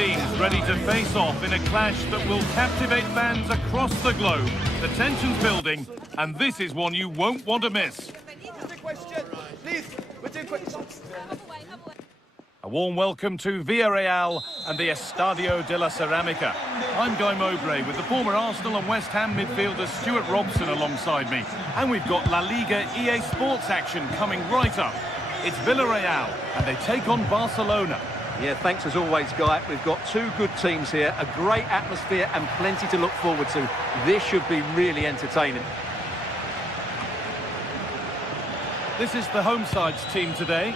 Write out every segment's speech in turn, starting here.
teams ready to face off in a clash that will captivate fans across the globe. The tension's building, and this is one you won't want to miss. A warm welcome to Villarreal and the Estadio de la Ceramica. I'm Guy Mowbray with the former Arsenal and West Ham midfielder Stuart Robson alongside me. And we've got La Liga EA Sports action coming right up. It's Villarreal and they take on Barcelona. Yeah, thanks as always, Guy. We've got two good teams here, a great atmosphere and plenty to look forward to. This should be really entertaining. This is the home side's team today.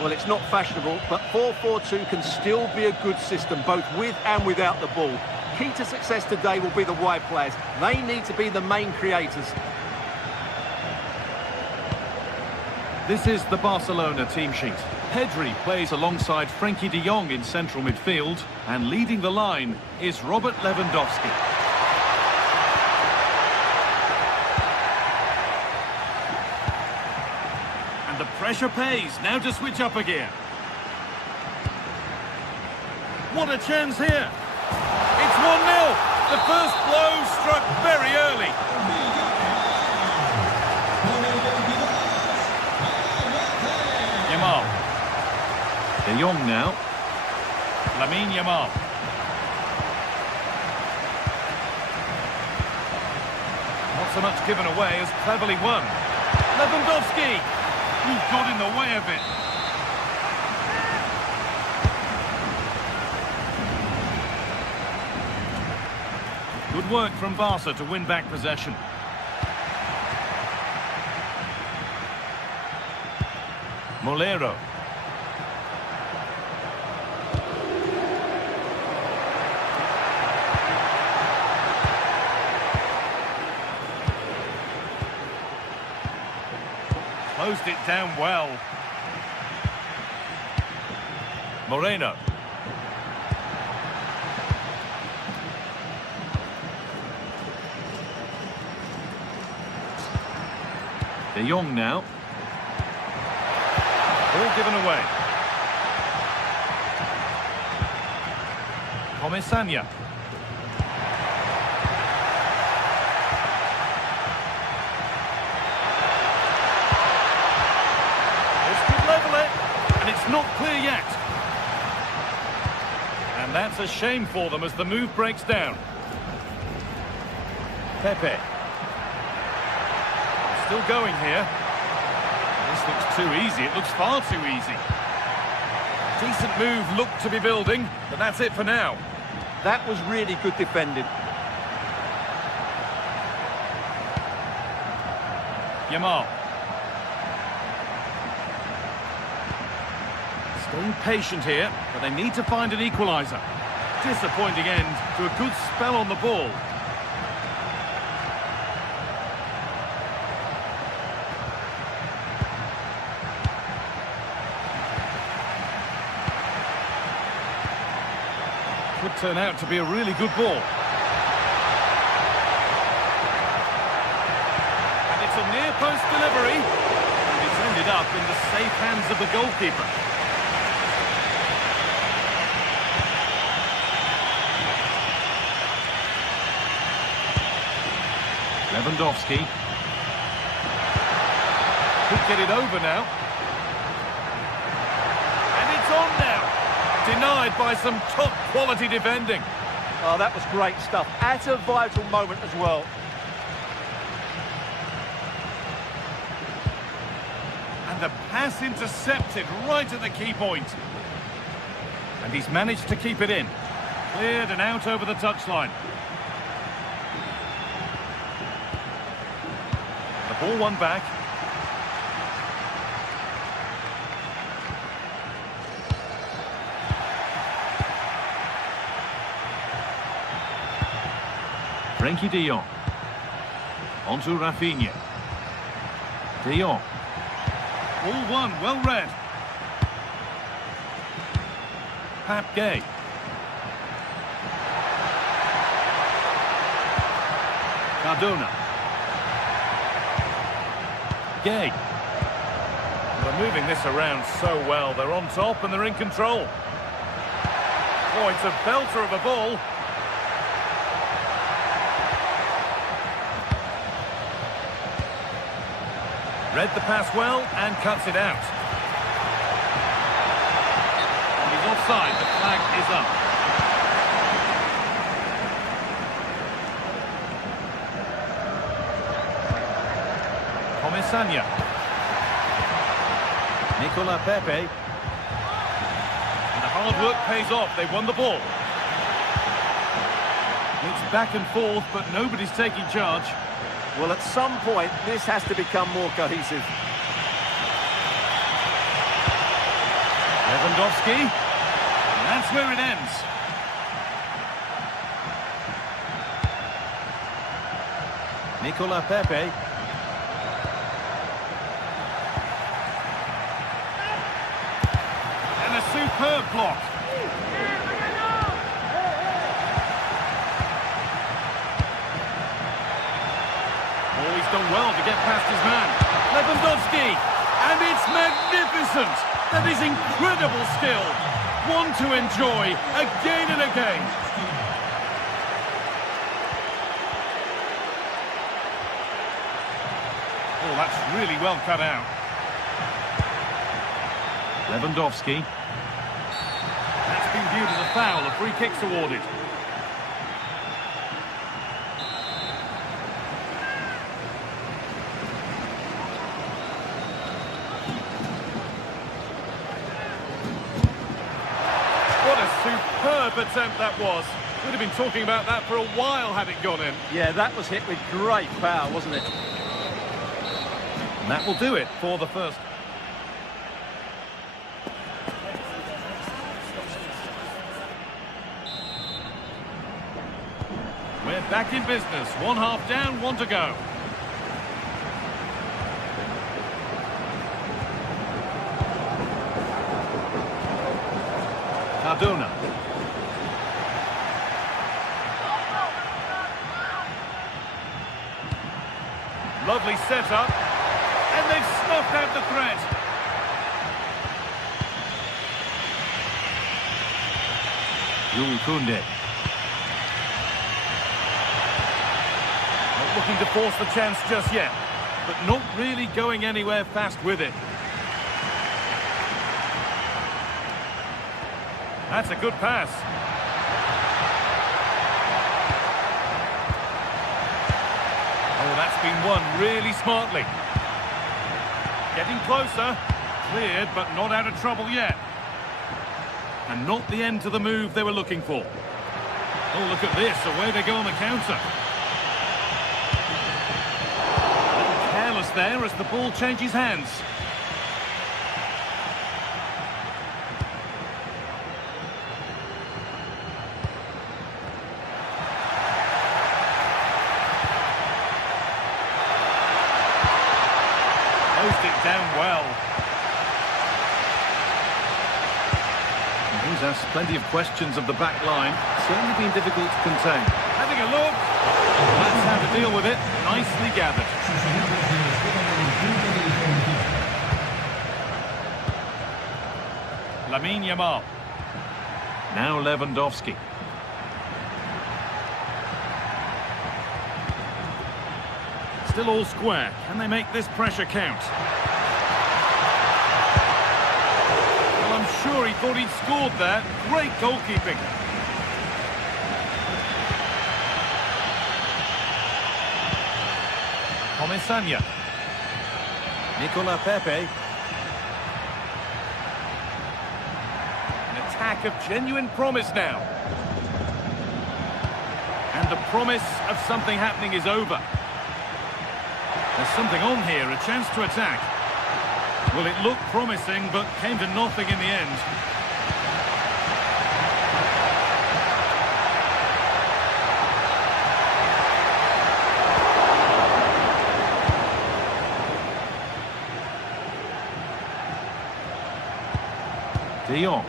Well, it's not fashionable, but 4-4-2 can still be a good system, both with and without the ball. Key to success today will be the wide players. They need to be the main creators. This is the Barcelona team sheet. Pedri plays alongside Frenkie de Jong in central midfield, and leading the line is Robert Lewandowski. And the pressure pays, now to switch up a gear. What a chance here! It's 1-0! The first blow struck very early. Yamal. De Jong now. Lamine Yamal. Not so much given away as cleverly won. Lewandowski! Who got in the way of it. Good work from Barca to win back possession. Molero. Closed it down well. Moreno. De Jong now. All given away. Comesaña. This could level it, and it's not clear yet. And that's a shame for them as the move breaks down. Pepe. Still going here. This looks too easy. It looks far too easy. Decent move looked to be building, but that's it for now. That was really good defending. Yamal. Staying patient here, but they need to find an equaliser. Disappointing end to a good spell on the ball. Could turn out to be a really good ball. And it's a near-post delivery. And it's ended up in the safe hands of the goalkeeper. Lewandowski. Could get it over now. And it's on now. Denied by some top-quality defending. Oh, that was great stuff. At a vital moment as well. And the pass intercepted right at the key point. And he's managed to keep it in. Cleared and out over the touchline. The ball won back. Frenkie de Jong. Onto Rafinha. De Jong. All one, well read. Pap Gay. Cardona. Gay. They're moving this around so well. They're on top and they're in control. Oh, it's a belter of a ball. Read the pass well and cuts it out. He's offside, the flag is up. Comisania. Nicola Pepe. And the hard work pays off, they've won the ball. It's back and forth, but nobody's taking charge. Well, at some point, this has to become more cohesive. Lewandowski. And that's where it ends. Nicola Pepe. And a superb block. Oh, he's done well to get past his man. Lewandowski. And it's magnificent. That is incredible skill. One to enjoy again and again. Oh, that's really well cut out. Lewandowski. That's been viewed as a foul. A free kick's awarded. Superb attempt that was. We'd have been talking about that for a while had it gone in. Yeah, that was hit with great power, wasn't it? And that will do it for the first. We're back in business. One half down, one to go. Cardona. Lovely setup, and they've snuffed out the threat. Jules Koundé. Not looking to force the chance just yet, but not really going anywhere fast with it. That's a good pass. Oh, that's been won really smartly. Getting closer. Cleared, but not out of trouble yet. And not the end to the move they were looking for. Oh, look at this. Away they go on the counter. A little careless there as the ball changes hands. Closed it down well. And he's asked plenty of questions of the back line. Certainly been difficult to contain. Having a look. That's how to deal with it. Nicely gathered. Lamine Yamal. Now Lewandowski. Still all square. Can they make this pressure count? Well, I'm sure he thought he'd scored there. Great goalkeeping. Comisania. Nicola Pepe. An attack of genuine promise now. And the promise of something happening is over. There's something on here, a chance to attack. Well, it looked promising, but came to nothing in the end. De Jong.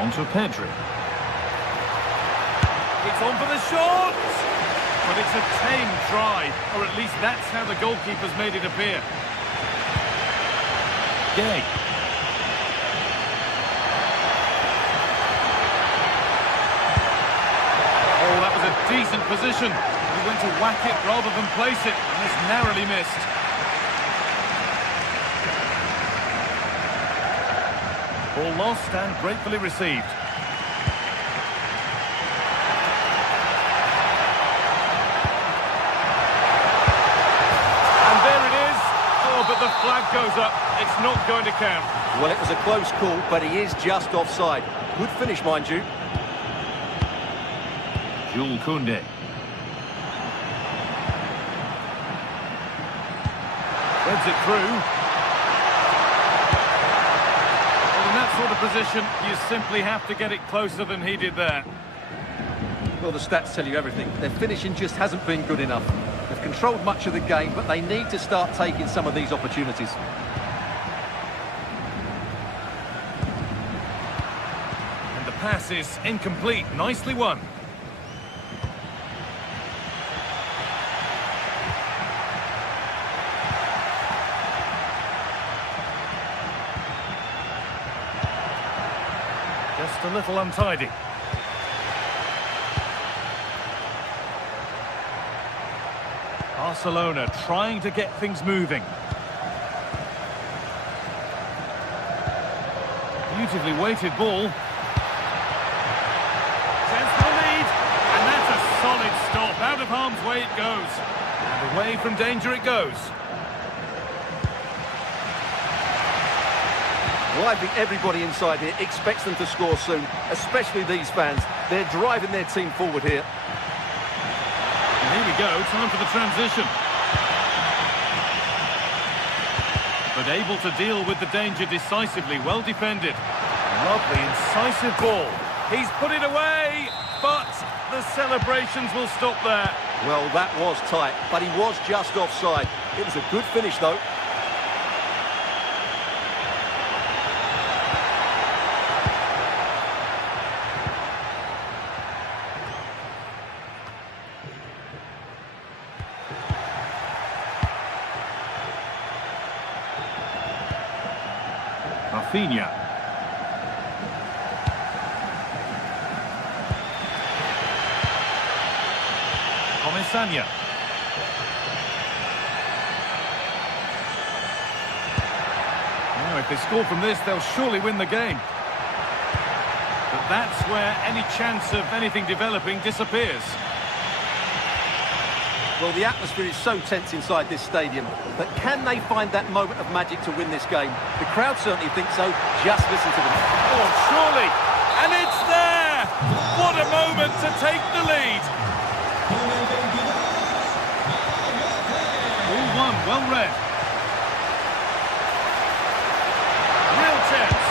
On to Pedri. It's on for the shot! But it's a tame try, or at least that's how the goalkeeper's made it appear. Gay. Oh, that was a decent position. He went to whack it rather than place it, and it's narrowly missed. Ball lost and gratefully received. And there it is. Oh, but the flag goes up. It's not going to count. Well, it was a close call, but he is just offside. Good finish, mind you. Jules Koundé. Threads it through. Well, in that sort of position, you simply have to get it closer than he did there. Well, the stats tell you everything. Their finishing just hasn't been good enough. They've controlled much of the game, but they need to start taking some of these opportunities. And the pass is incomplete. Nicely won. Just a little untidy. Barcelona trying to get things moving. Beautifully weighted ball. Chance for the lead. And that's a solid stop. Out of harm's way it goes. And away from danger it goes. Well, I think everybody inside here expects them to score soon, especially these fans. They're driving their team forward here. And here we go, time for the transition. But able to deal with the danger decisively, well defended. Lovely, incisive ball. He's put it away, but the celebrations will stop there. Well, that was tight, but he was just offside. It was a good finish, though. Rafinha. Comesaña. Now, if they score from this, they'll surely win the game. But that's where any chance of anything developing disappears. Well, the atmosphere is so tense inside this stadium, but can they find that moment of magic to win this game? The crowd certainly think so. Just listen to them. Oh, surely! And it's there! What a moment to take the lead! 4-1, well read. Real chance.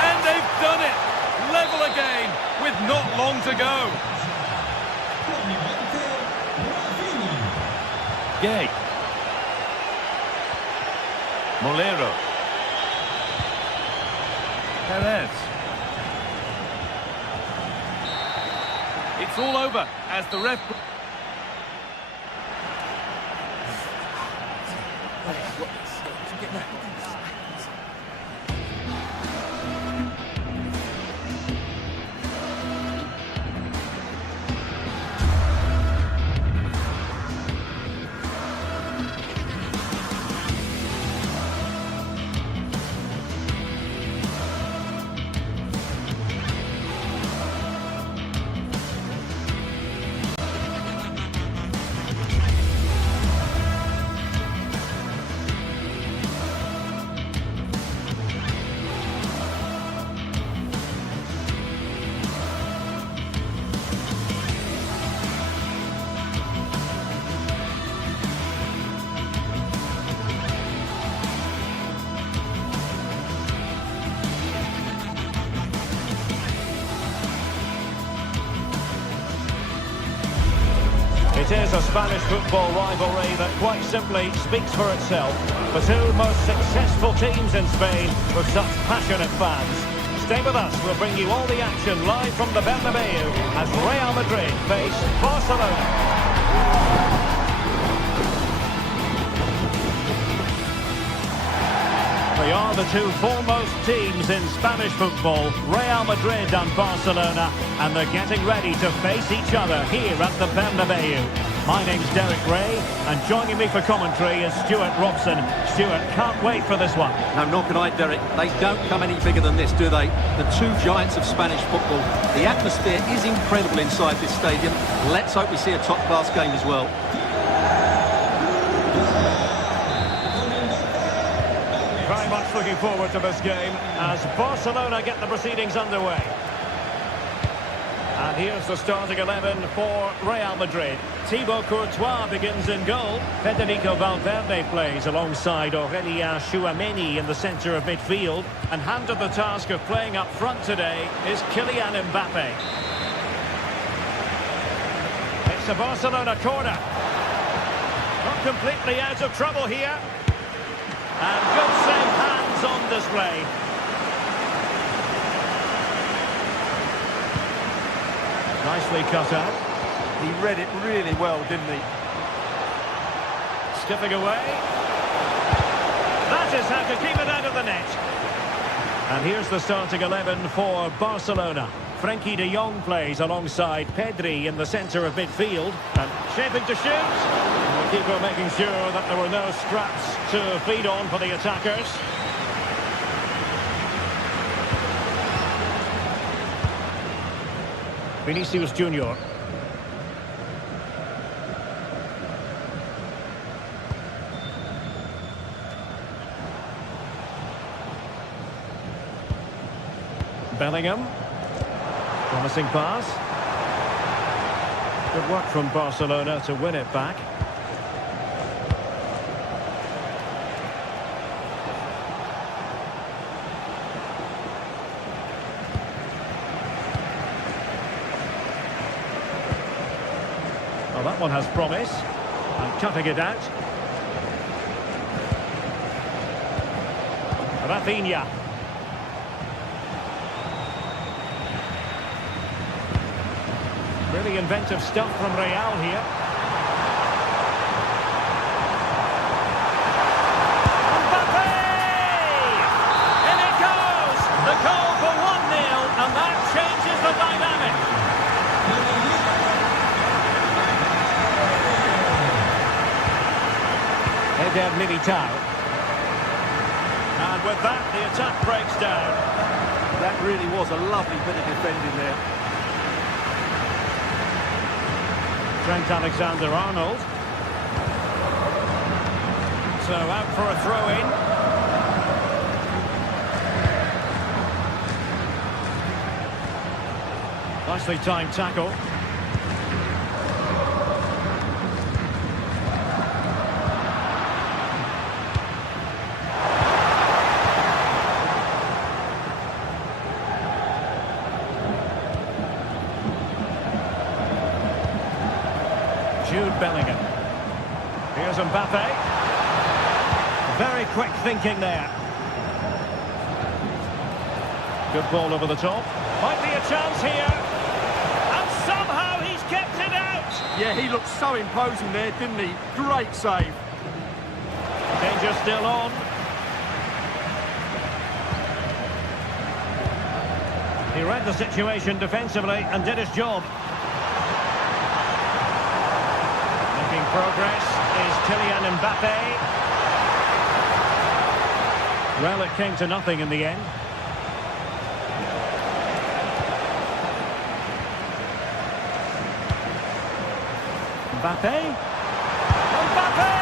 And they've done it! Level again, with not long to go. Gay. Molero. Perez. It's all over as the ref... It is a Spanish football rivalry that quite simply speaks for itself. The two most successful teams in Spain with such passionate fans. Stay with us, we'll bring you all the action live from the Bernabeu as Real Madrid face Barcelona. They are the two foremost teams in Spanish football, Real Madrid and Barcelona, and they're getting ready to face each other here at the Bernabeu. My name's Derek Ray, and joining me for commentary is Stuart Robson. Stuart, can't wait for this one. No, nor can I, Derek. They don't come any bigger than this, do they? The two giants of Spanish football. The atmosphere is incredible inside this stadium. Let's hope we see a top-class game as well. Very much looking forward to this game as Barcelona get the proceedings underway. And here's the starting 11 for Real Madrid. Thibaut Courtois begins in goal. Federico Valverde plays alongside Aurélien Tchouameni in the centre of midfield. And handed the task of playing up front today is Kylian Mbappe. It's a Barcelona corner. Not completely out of trouble here. And good safe hands on display. Nicely cut out. He read it really well, didn't he? Skipping away. That is how to keep it out of the net. And here's the starting 11 for Barcelona. Frenkie de Jong plays alongside Pedri in the centre of midfield. And shaping to shoot. The keeper making sure that there were no straps to feed on for the attackers. Vinicius Junior. Bellingham. Promising pass. Good work from Barcelona to win it back. Well, that one has promise. And cutting it out. Rafinha. Really inventive stuff from Real here. Mbappe! In it goes! The goal for 1-0, and that changes the dynamic. Eder Militao. And with that, the attack breaks down. That really was a lovely bit of defending there. Trent Alexander-Arnold. So out for a throw-in. Nicely timed tackle. Jude Bellingham. Here's Mbappe. Very quick thinking there. Good ball over the top. Might be a chance here. And somehow he's kept it out. Yeah, he looked so imposing there, didn't he? Great save. Danger still on. He read the situation defensively and did his job. Progress is Kylian Mbappe. Well, it came to nothing in the end. Mbappe. Mbappe!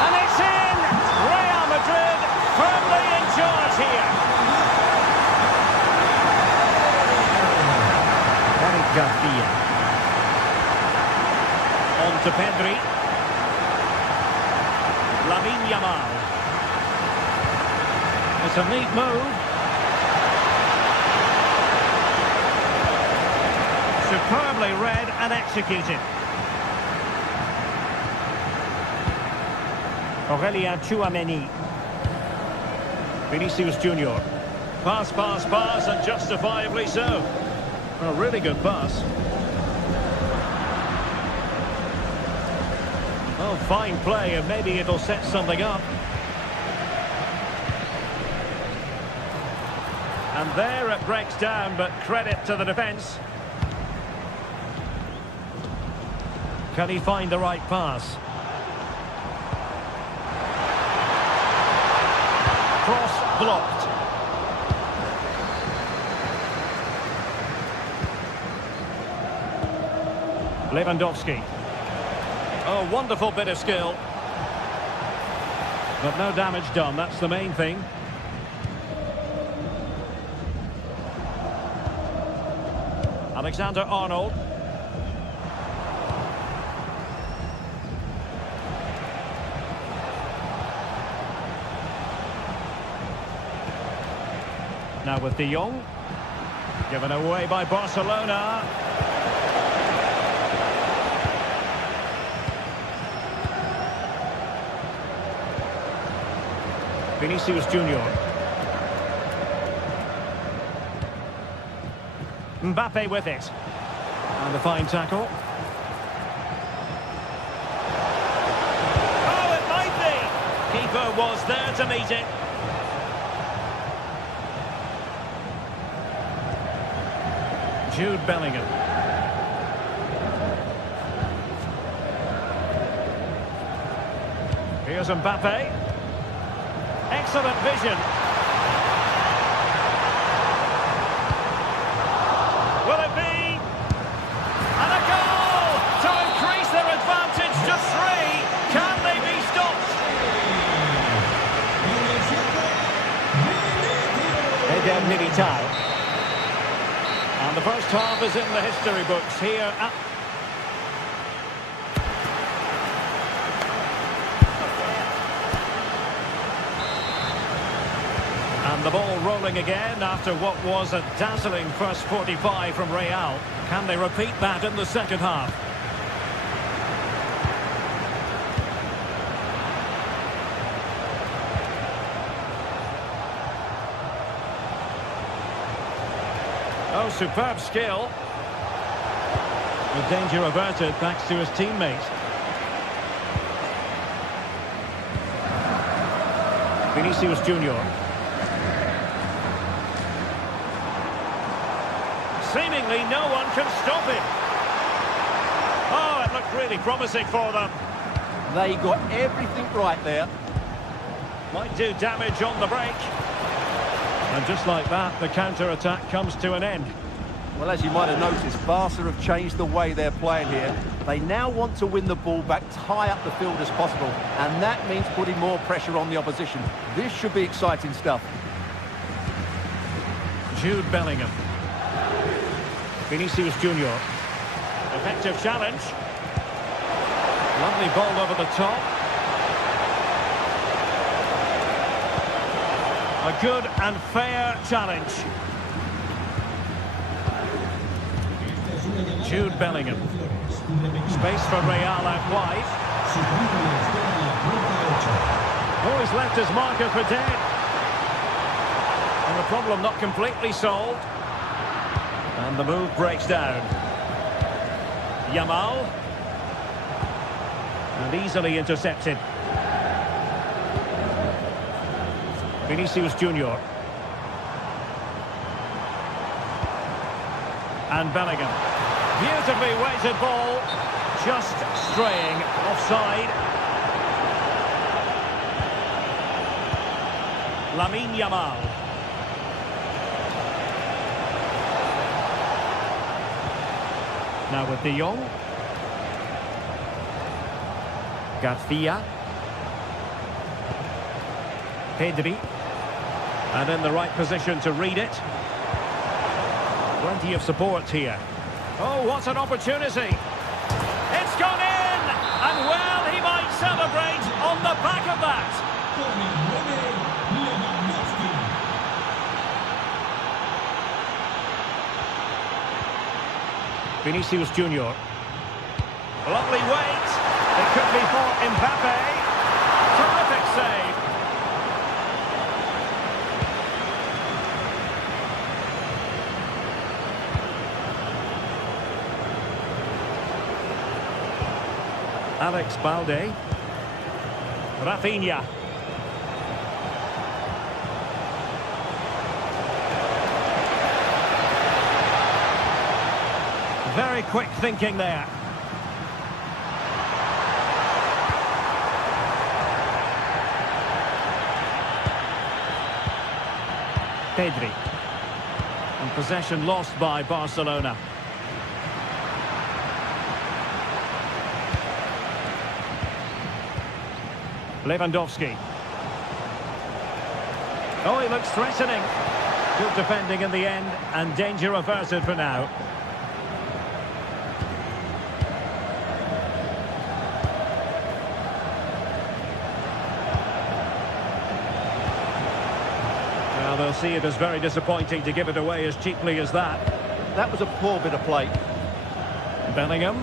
And it's in! Real Madrid firmly in charge here. Eric Garcia. On to Pedri. Lamine Yamal. It's a neat move. Superbly read and executed. Aurélien Tchouameni. Vinicius Junior. Pass, pass, pass, and justifiably so. A really good pass. Oh, fine play, and maybe it'll set something up. And there it breaks down, but credit to the defence. Can he find the right pass? Cross blocked. Lewandowski. Oh, wonderful bit of skill. But no damage done, that's the main thing. Alexander-Arnold. Now with De Jong. Given away by Barcelona. Vinicius Junior. Mbappe with it. And a fine tackle. Oh, it might be! Keeper was there to meet it. Jude Bellingham. Here's Mbappe. Excellent vision. Will it be? And a goal to increase their advantage to 3. Can they be stopped? Eden Militao. And the first half is in the history books here at... And the ball rolling again after what was a dazzling first 45 from Real. Can they repeat that in the second half? Oh, superb skill. With danger averted thanks to his teammate. Vinicius Junior. Seemingly no one can stop him. Oh, it looked really promising for them. They got everything right there. Might do damage on the break. And just like that, the counter-attack comes to an end. Well, as you might have noticed, Barca have changed the way they're playing here. They now want to win the ball back, tie up the field as possible, and that means putting more pressure on the opposition. This should be exciting stuff. Jude Bellingham. Vinicius Junior. Effective challenge. Lovely ball over the top. A good and fair challenge. Jude Bellingham. Space for Real out wide. Oh, he's left his marker for dead. And the problem not completely solved. And the move breaks down. Yamal. And easily intercepted. Vinicius Junior. And Bellingham. Beautifully weighted ball. Just straying offside. Lamine Yamal. Now with De Jong. Garcia. Pedri. And in the right position to read it. Plenty of support here. Oh, what an opportunity. It's gone in! And well, he might celebrate on the back of that. Vinicius Junior. Lovely weight. It could be for Mbappe. Terrific save. Alex Balde. Rafinha. Very quick thinking there. Pedri. And possession lost by Barcelona. Lewandowski. Oh, he looks threatening. Good defending in the end, and danger averted for now. Well, they'll see it as very disappointing to give it away as cheaply as that. That was a poor bit of play. Bellingham.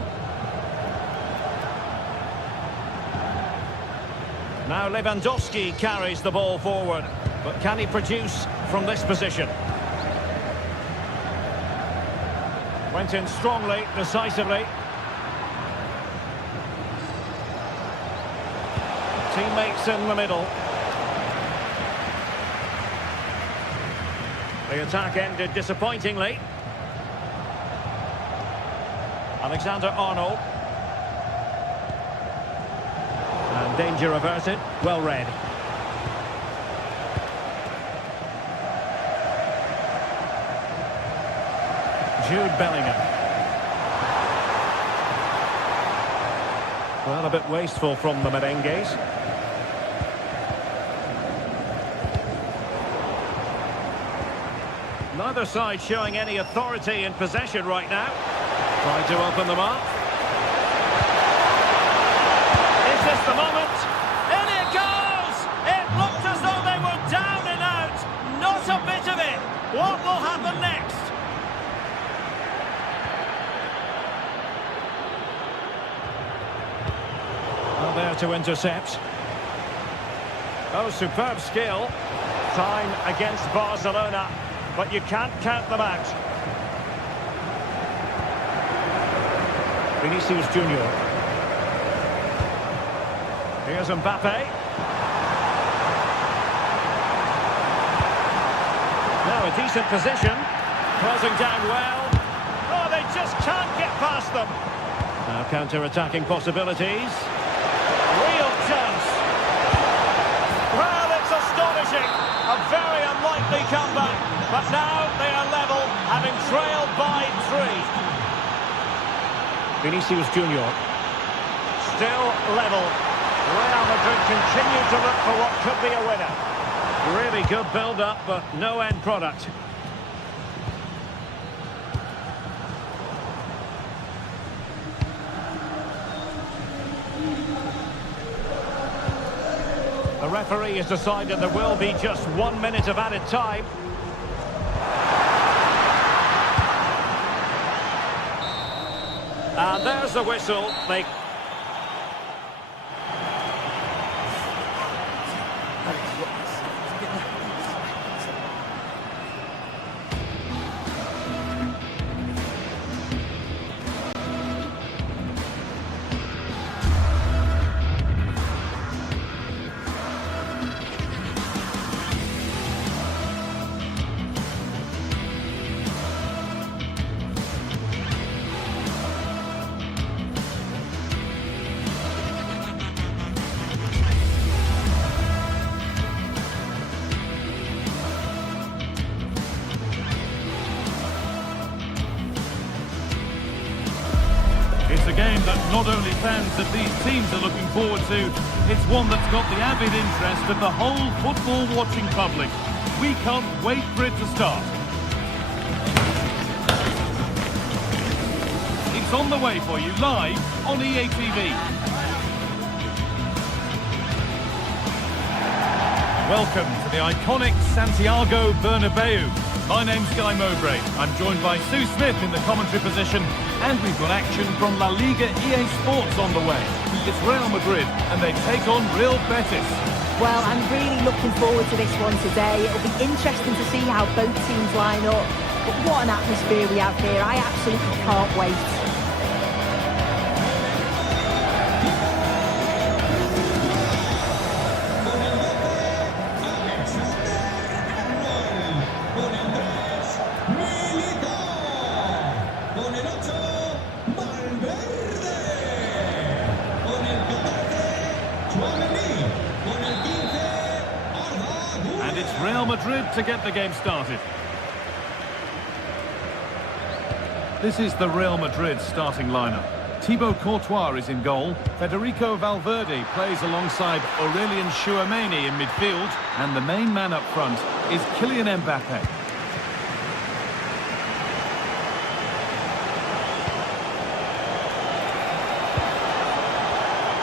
Now Lewandowski carries the ball forward, but can he produce from this position? Went in strongly, decisively. Teammates in the middle. The attack ended disappointingly. Alexander-Arnold. And danger averted. Well read. Jude Bellingham. Well, a bit wasteful from the merengues. Neither side showing any authority in possession right now. Trying to open them up. Is this the moment? In it goes! It looked as though they were down and out. Not a bit of it. What will happen next? Well, there to intercept. Oh, superb skill. Time against Barcelona, but you can't count them out. Vinicius Junior. Here's Mbappe. Now a decent position. Closing down well. Oh, they just can't get past them. Now counter-attacking possibilities. Real chance. Well, it's astonishing. A very unlikely comeback. But now they are level, having trailed by 3. Vinicius Junior. Still level. Real Madrid continue to look for what could be a winner. Really good build-up, but no end product. The referee has decided there will be just 1 minute of added time. And there's the whistle. It's a game that not only fans of these teams are looking forward to, it's one that's got the avid interest of the whole football-watching public. We can't wait for it to start. It's on the way for you live on EA TV. Welcome to the iconic Santiago Bernabeu. My name's Guy Mowbray. I'm joined by Sue Smith in the commentary position, and we've got action from La Liga EA Sports on the way. It's Real Madrid, and they take on Real Betis. Well, I'm really looking forward to this one today. It'll be interesting to see how both teams line up. But what an atmosphere we have here. I absolutely can't wait. Con el 8. And it's Real Madrid to get the game started. This is the Real Madrid starting lineup. Thibaut Courtois is in goal. Federico Valverde plays alongside Aurelien Chouameni in midfield. And the main man up front is Kylian Mbappe.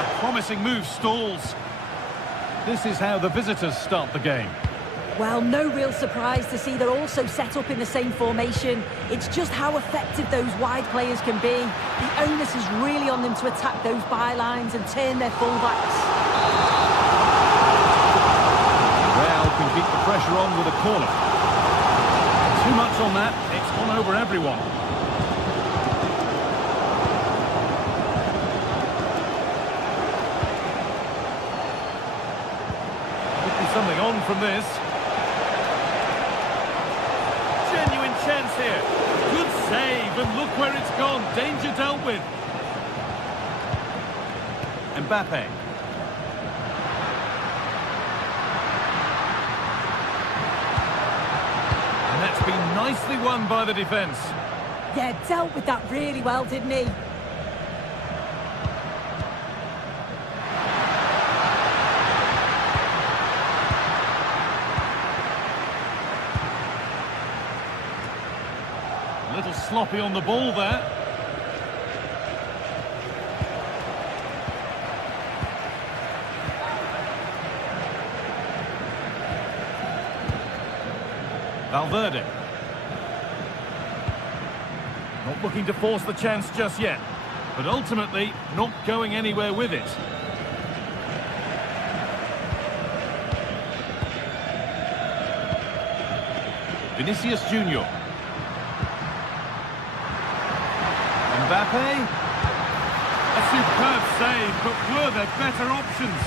A promising move stalls. This is how the visitors start the game. Well, no real surprise to see they're also set up in the same formation. It's just how effective those wide players can be. The onus is really on them to attack those bylines and turn their fullbacks. Real can keep the pressure on with a corner. Too much on that, it's gone over everyone. Could be something on from this. Genuine chance here. Good save, and look where it's gone. Danger dealt with. Mbappe. And that's been nicely won by the defence. Yeah, dealt with that really well, didn't he? A little sloppy on the ball there. Valverde. Not looking to force the chance just yet, but ultimately not going anywhere with it. Vinicius Junior. Mbappe. A superb save, but were there better options?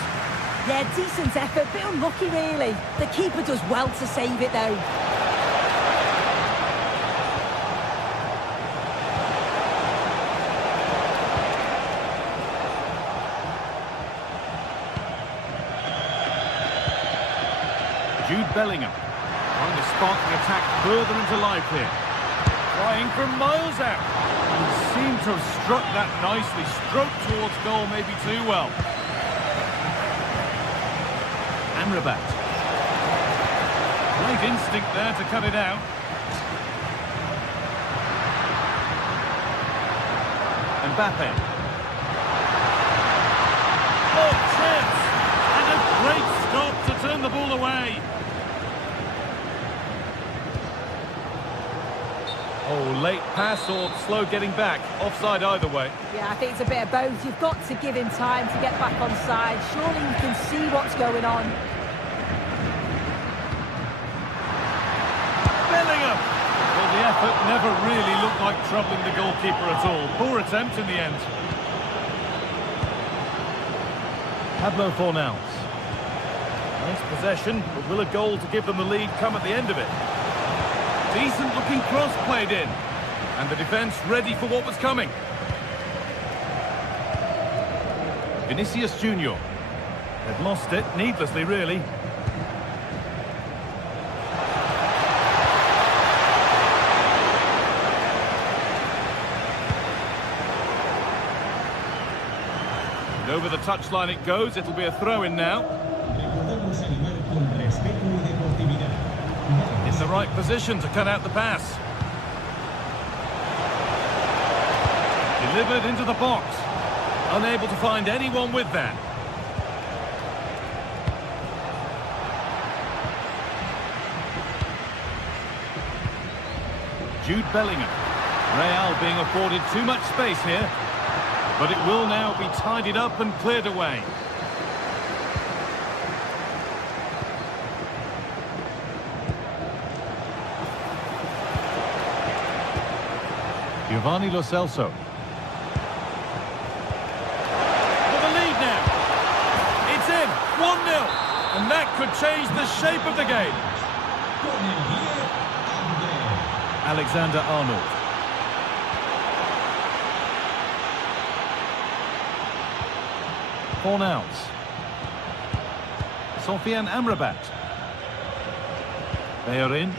Yeah, decent effort, bit unlucky really. The keeper does well to save it though. Jude Bellingham trying to spark the attack further into life here. Trying from miles out. And seemed to have struck that nicely. Stroked towards goal, maybe too well. Amrabat. Great instinct there to cut it out. Mbappe. Oh, chance! And a great stop to turn the ball away. Oh, late pass or slow getting back. Offside either way. Yeah, I think it's a bit of both. You've got to give him time to get back on side. Surely you can see what's going on. Bellingham! Well, the effort never really looked like troubling the goalkeeper at all. Poor attempt in the end. Pablo Fornals. Nice possession, but will a goal to give them the lead come at the end of it? Decent looking cross played in. And the defence ready for what was coming. Vinicius Junior. They've lost it, needlessly really. And over the touchline it goes, it'll be a throw-in now. In the right position to cut out the pass. Delivered into the box. Unable to find anyone with that. Jude Bellingham. Real being afforded too much space here. But it will now be tidied up and cleared away. Giovanni Lo Celso. For the lead now. It's in. 1-0. And that could change the shape of the game. Alexander-Arnold. Fornals. Sofian Amrabat. They are in.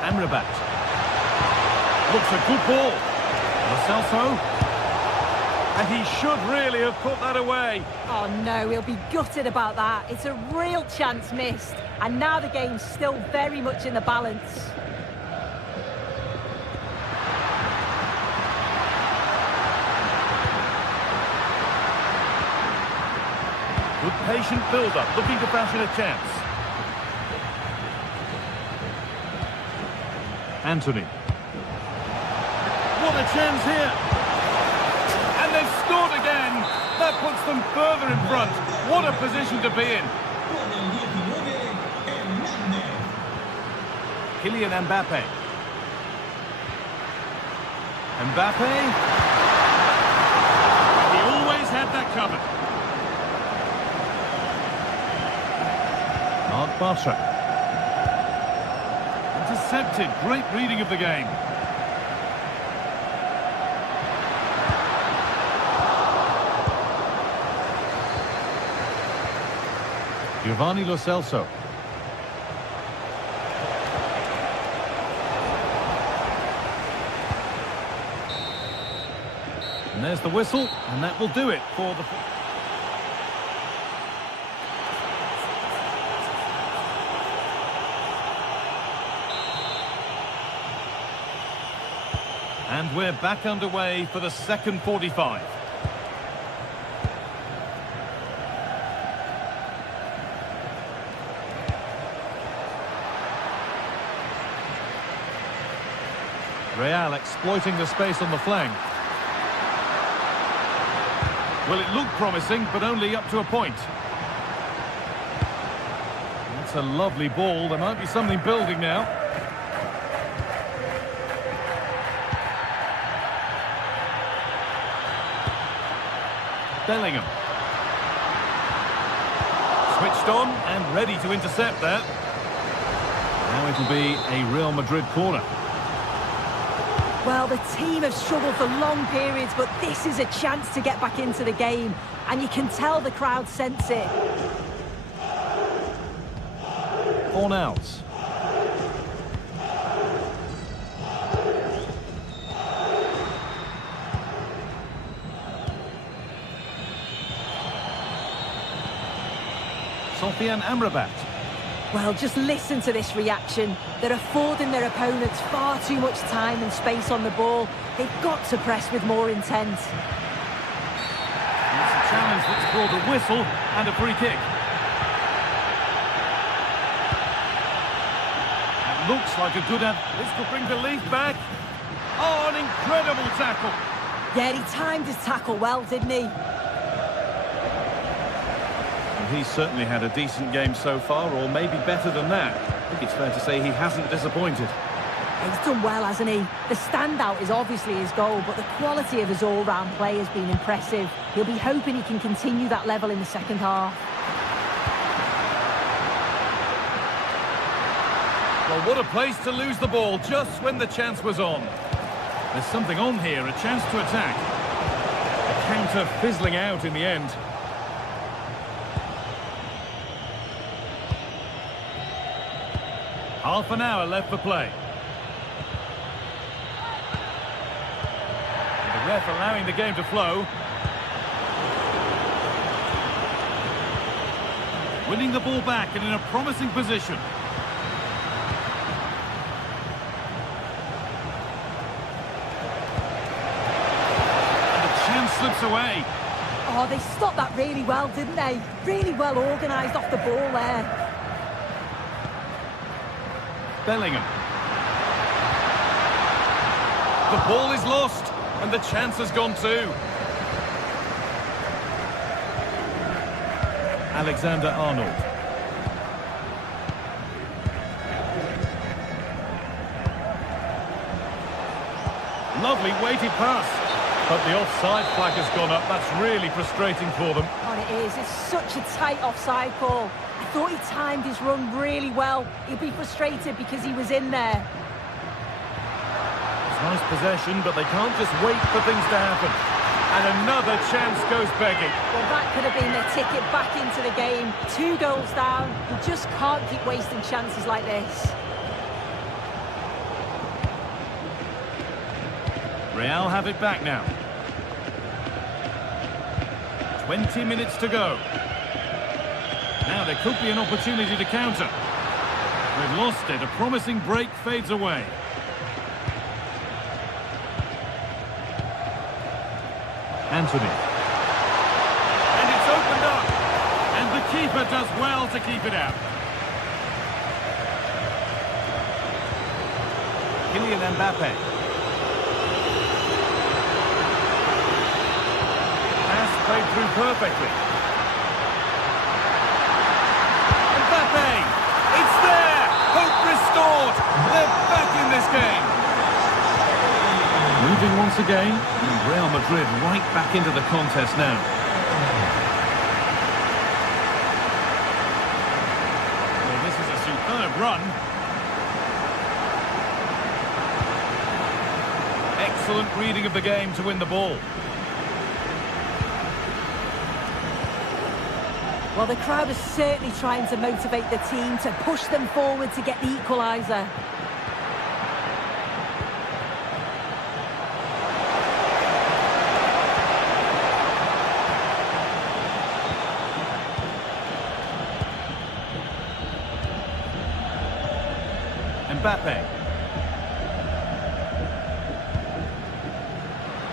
Amrabat. Looks a good ball. Lo Celso. And he should really have put that away. Oh no, he'll be gutted about that. It's a real chance missed. And now the game's still very much in the balance. Good patient build-up, looking to fashion a chance. Anthony. What a chance here. And they've scored again. That puts them further in front. What a position to be in. Kylian Mbappe. Mbappe. He always had that covered. Mark Bartra. Intercepted. Great reading of the game. Giovanni Lo Celso. And there's the whistle, and that will do it for the... And we're back underway for the second 45. Real exploiting the space on the flank. Well, it looked promising, but only up to a point. That's a lovely ball. There might be something building now. Bellingham. Switched on and ready to intercept that. Now it'll be a Real Madrid corner. Well, the team have struggled for long periods, but this is a chance to get back into the game. And you can tell the crowd sense it. Fornals. Sofian Amrabat. Well, just listen to this reaction. They're affording their opponents far too much time and space on the ball. They've got to press with more intent. It's a challenge that's brought a whistle and a free kick. It looks like a good... This could bring belief back. Oh, an incredible tackle. Yeah, he timed his tackle well, didn't he? He's certainly had a decent game so far, or maybe better than that. I think it's fair to say he hasn't disappointed. He's done well, hasn't he? The standout is obviously his goal, but the quality of his all-round play has been impressive. He'll be hoping he can continue that level in the second half. Well, what a place to lose the ball just when the chance was on. There's something on here, a chance to attack. The counter fizzling out in the end. Half an hour left for play. And the ref allowing the game to flow. Winning the ball back and in a promising position. And the chance slips away. Oh, they stopped that really well, didn't they? Really well organised off the ball there. Bellingham. The ball is lost, and the chance has gone too. Alexander-Arnold. Lovely weighted pass. But the offside flag has gone up. That's really frustrating for them. Oh, it is. It's such a tight offside call. I thought he timed his run really well. He'll be frustrated because he was in there. It's Nice possession, but they can't just wait for things to happen. And another chance goes begging. Well, that could have been their ticket back into the game. 2 goals down. You just can't keep wasting chances like this. Real have it back now. 20 minutes to go. Now there could be an opportunity to counter. They've lost it. A promising break fades away. Anthony. And it's opened up. And the keeper does well to keep it out. Kylian Mbappe. Pass played through perfectly. Mbappe! It's there! Hope restored! They're back in this game. Moving once again, and Real Madrid right back into the contest now. Well, this is a superb run. Excellent reading of the game to win the ball. Well, the crowd is certainly trying to motivate the team to push them forward to get the equaliser. Mbappe.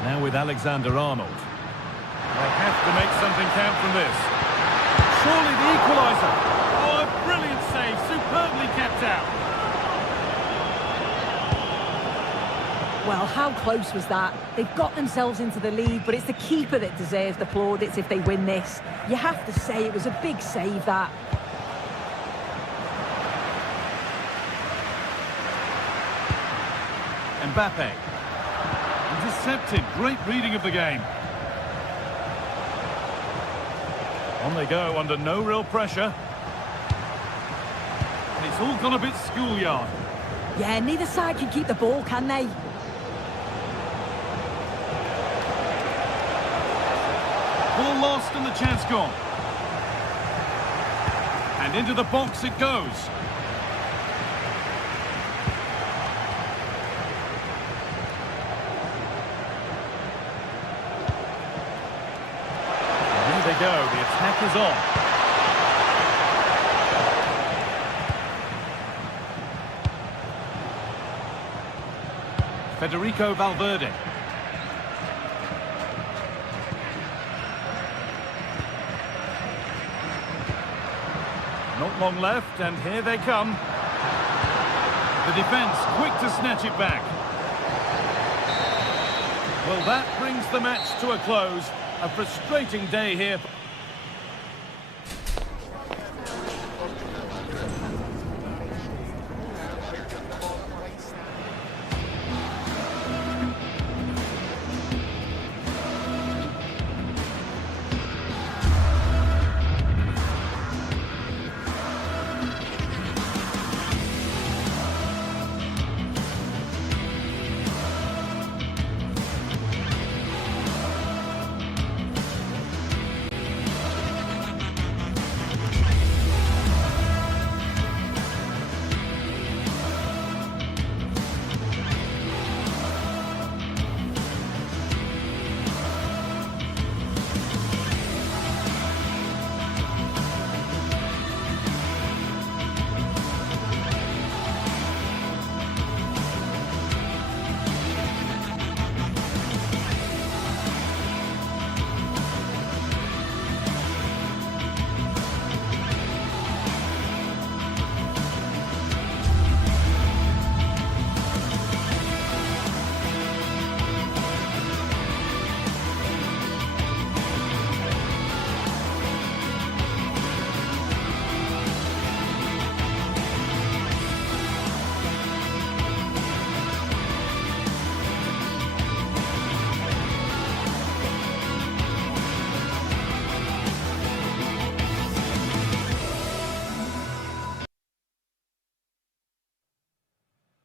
Now with Alexander-Arnold. They have to make something count from this. Surely the equaliser. Oh, a brilliant save. Superbly kept out. Well, how close was that? They've got themselves into the lead, but it's the keeper that deserves the plaudits if they win this. You have to say it was a big save, that. Mbappe. Intercepted. Great reading of the game. On they go under no real pressure. And it's all gone a bit schoolyard. Yeah, neither side can keep the ball, can they? Ball lost and the chance gone. And into the box it goes. There they go, the attack is on. Federico Valverde. Not long left, and here they come. The defence quick to snatch it back. Well, that brings the match to a close. A frustrating day here.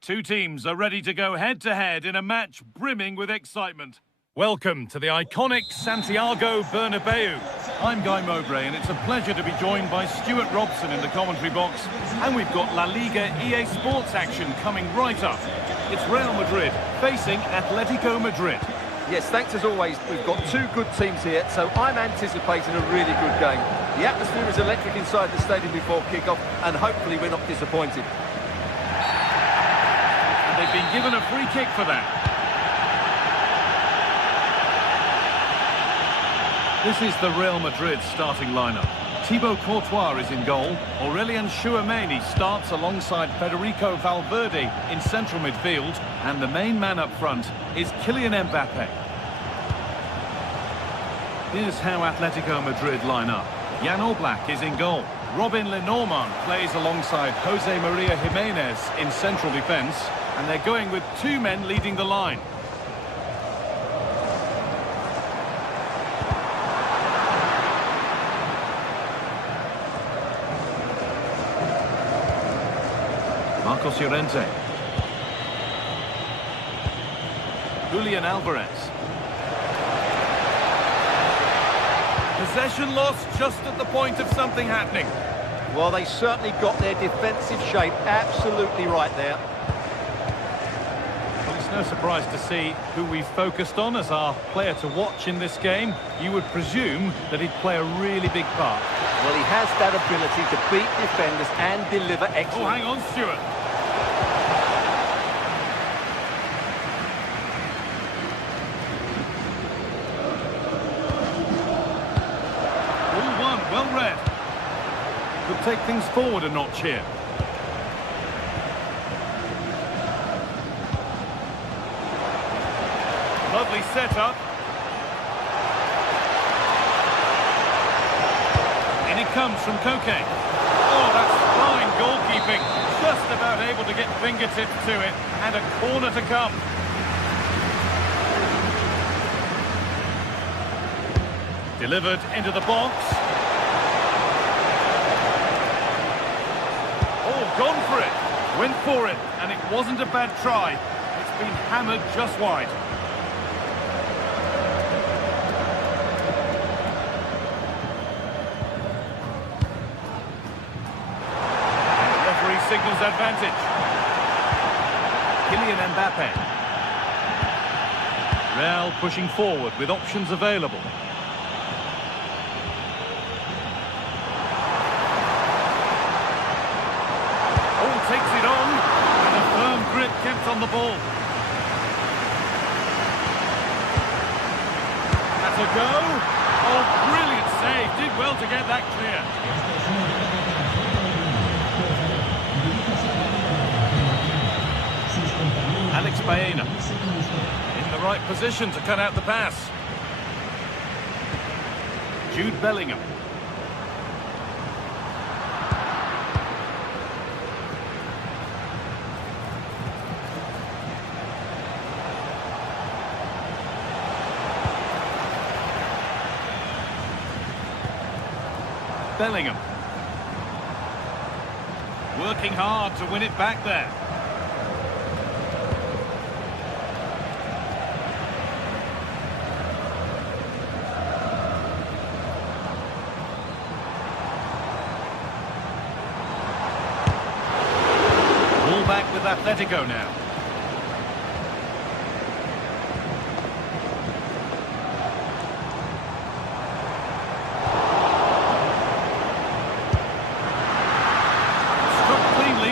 Two teams are ready to go head-to-head in a match brimming with excitement. Welcome to the iconic Santiago Bernabeu. I'm Guy Mowbray, and it's a pleasure to be joined by Stuart Robson in the commentary box. And we've got La Liga EA Sports action coming right up. It's Real Madrid facing Atletico Madrid. Yes, thanks as always. We've got two good teams here, so I'm anticipating a really good game. The atmosphere is electric inside the stadium before kick-off, and hopefully we're not disappointed. And they've been given a free kick for that. This is the Real Madrid starting lineup. Thibaut Courtois is in goal. Aurelien Tchouameni starts alongside Federico Valverde in central midfield. And the main man up front is Kylian Mbappe. Here's how Atletico Madrid line up. Jan Oblak is in goal. Robin Lenormand plays alongside Jose Maria Jimenez in central defence. And they're going with two men leading the line. Marcos Llorente. Julian Alvarez. Possession lost just at the point of something happening. Well, they certainly got their defensive shape absolutely right there. Well, it's no surprise to see who we've focused on as our player to watch in this game. You would presume that he'd play a really big part. Well, he has that ability to beat defenders and deliver excellence. Oh, hang on, Stuart. Well read. Could take things forward a notch here. Lovely setup. In it comes from Koke. Oh, that's fine goalkeeping. Just about able to get fingertips to it. And a corner to come. Delivered into the box. Gone for it, went for it, and it wasn't a bad try. It's been hammered just wide. And the referee signals advantage. Kylian Mbappe. Real pushing forward with options available. Takes it on, and a firm grip kept on the ball. That's a go. Oh, brilliant save. Did well to get that clear. Alex Baena in the right position to cut out the pass. Jude Bellingham. Bellingham. Working hard to win it back there. Ball back with Atletico now.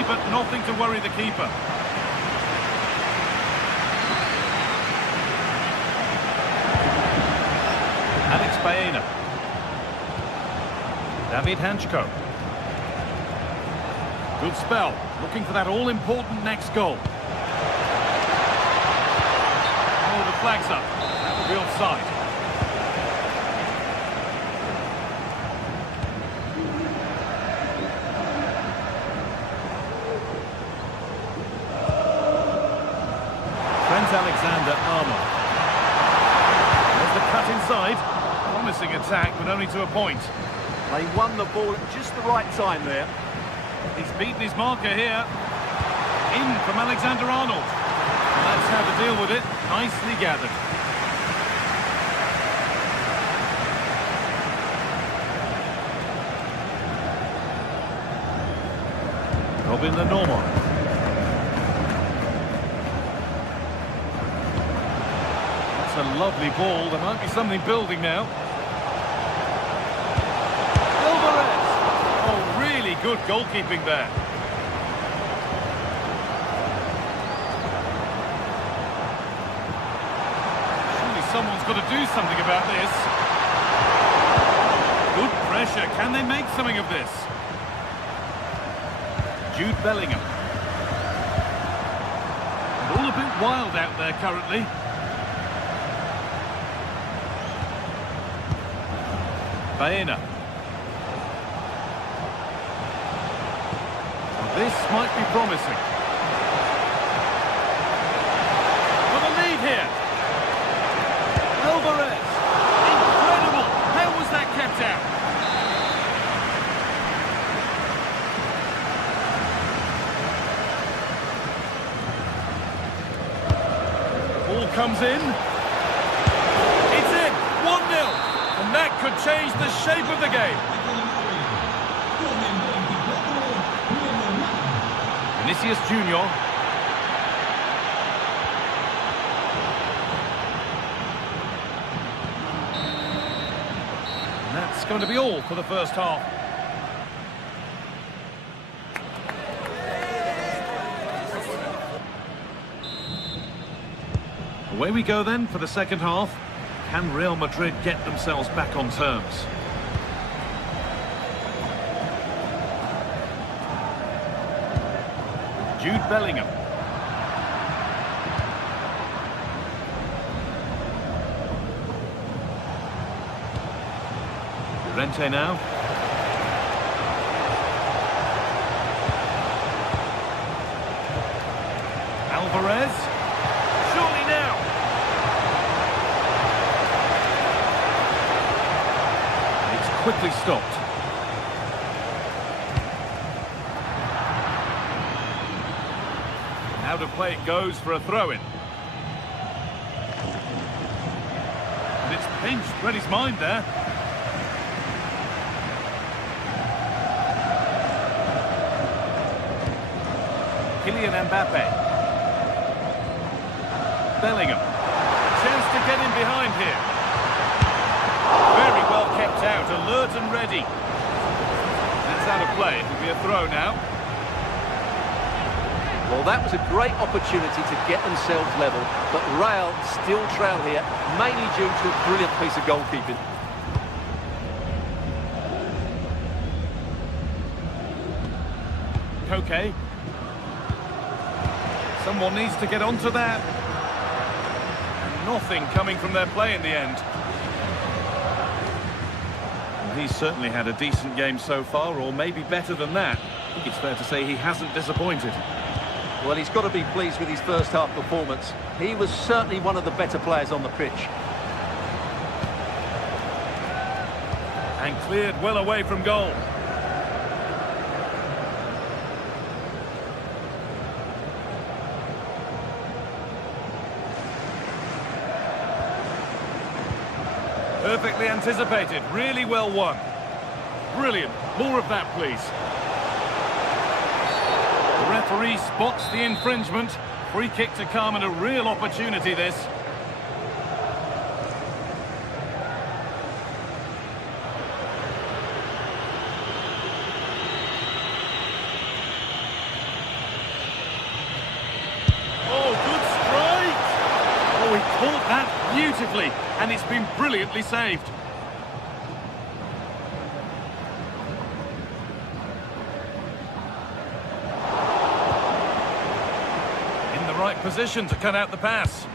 But nothing to worry the keeper. Alex Baena. David Hanchko. Good spell. Looking for that all-important next goal. Oh, the flag's up. That will be offside. Alexander-Arnold. There's the cut inside. Promising attack, but only to a point. They won the ball at just the right time there. He's beaten his marker here. In from Alexander-Arnold. That's how to deal with it. Nicely gathered. Robin Lenormand. That's a lovely ball. There might be something building now. Alvarez. Oh, really good goalkeeping there. Surely someone's got to do something about this. Good pressure. Can they make something of this? Jude Bellingham. And all a bit wild out there currently. Baena. This might be promising. For the lead here. Alvarez. Incredible. How was that kept out? Ball comes in. It's in. 1-0. And that could change the shape of the game. Vinicius Junior. And that's going to be all for the first half. Away we go then for the second half. Can Real Madrid get themselves back on terms? Jude Bellingham. Llorente now. Alvarez. Surely now. It's quickly stopped. Out of play it goes for a throw-in. And it's pinched Reddy's mind there. Kylian Mbappe. Bellingham. A chance to get in behind here. Very well kept out, alert and ready. That's out of play. It'll be a throw now. Well, that was a great opportunity to get themselves level, but Real still trail here, mainly due to a brilliant piece of goalkeeping. Koke. Someone needs to get onto that. Nothing coming from their play in the end. Well, he's certainly had a decent game so far, or maybe better than that. I think it's fair to say he hasn't disappointed. Well, he's got to be pleased with his first half performance. He was certainly one of the better players on the pitch. And cleared well away from goal. Perfectly anticipated, really well won. Brilliant. More of that, please. The referee spots the infringement. Free kick to come and a real opportunity, this. Oh, good strike! Oh, he caught that beautifully, and it's been brilliantly saved. Right position to cut out the pass.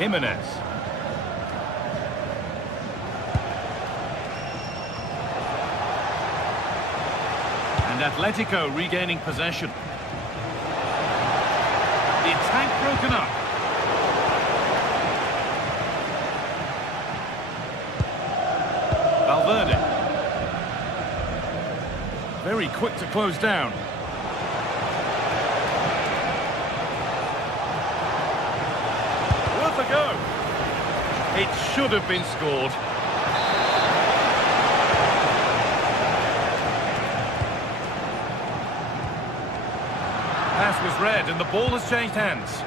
Jimenez. And Atletico regaining possession. The attack broken up. Valverde. Very quick to close down. Worth a go. It should have been scored. Pass was read and the ball has changed hands.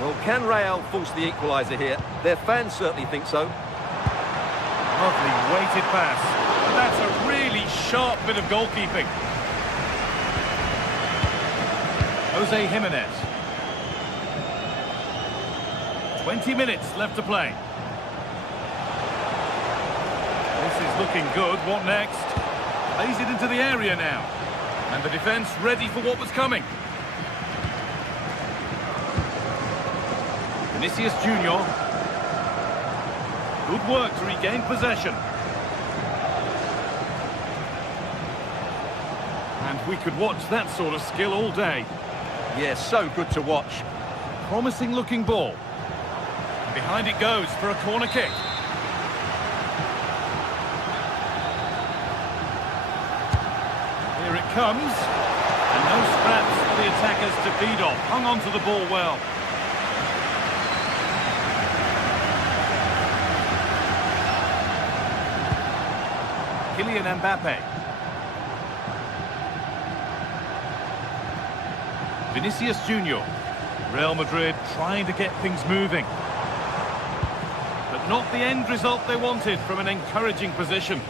Well, can Real force the equaliser here? Their fans certainly think so. Lovely weighted pass. And that's a really sharp bit of goalkeeping. Jose Jimenez. 20 minutes left to play. This is looking good. What next? Plays it into the area now. And the defence ready for what was coming. Vinicius Junior. Good work to regain possession. And we could watch that sort of skill all day. Yeah, so good to watch. Promising looking ball. And behind it goes for a corner kick. Here it comes. And no scraps for the attackers to feed off. Hung on to the ball well. Kylian Mbappe. Vinicius Junior. Real Madrid trying to get things moving. But not the end result they wanted from an encouraging position.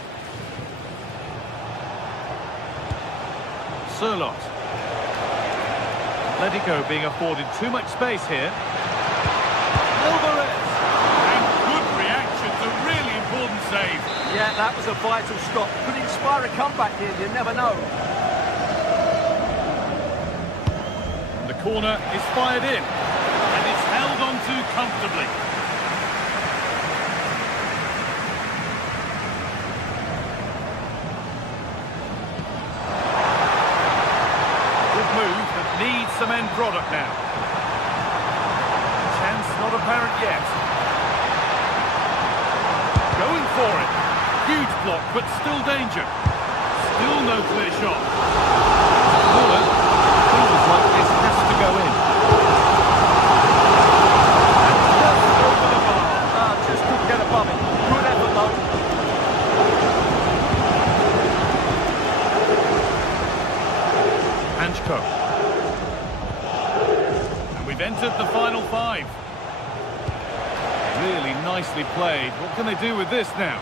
Sirlot. Atletico being afforded too much space here. Alvarez. And good reaction to really important save. Yeah, that was a vital stop. Could inspire a comeback here, you never know. And the corner is fired in. And it's held on to comfortably. Good move, but needs some end product now. Chance not apparent yet. Going for it. Huge block, but still danger. Still no clear shot. Muller feels like this has to go in. And just over the bar. Just couldn't get above it. Good effort, though. Hanchko. And we've entered the final five. Really nicely played. What can they do with this now?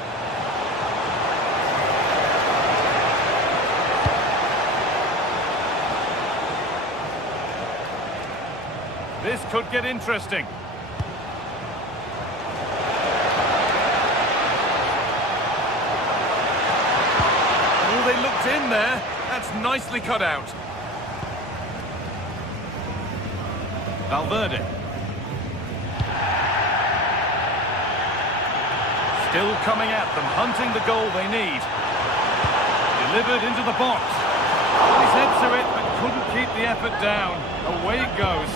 This could get interesting. Oh, they looked in there. That's nicely cut out. Valverde. Still coming at them, hunting the goal they need. Delivered into the box. He's head to it, but couldn't keep the effort down. Away it goes.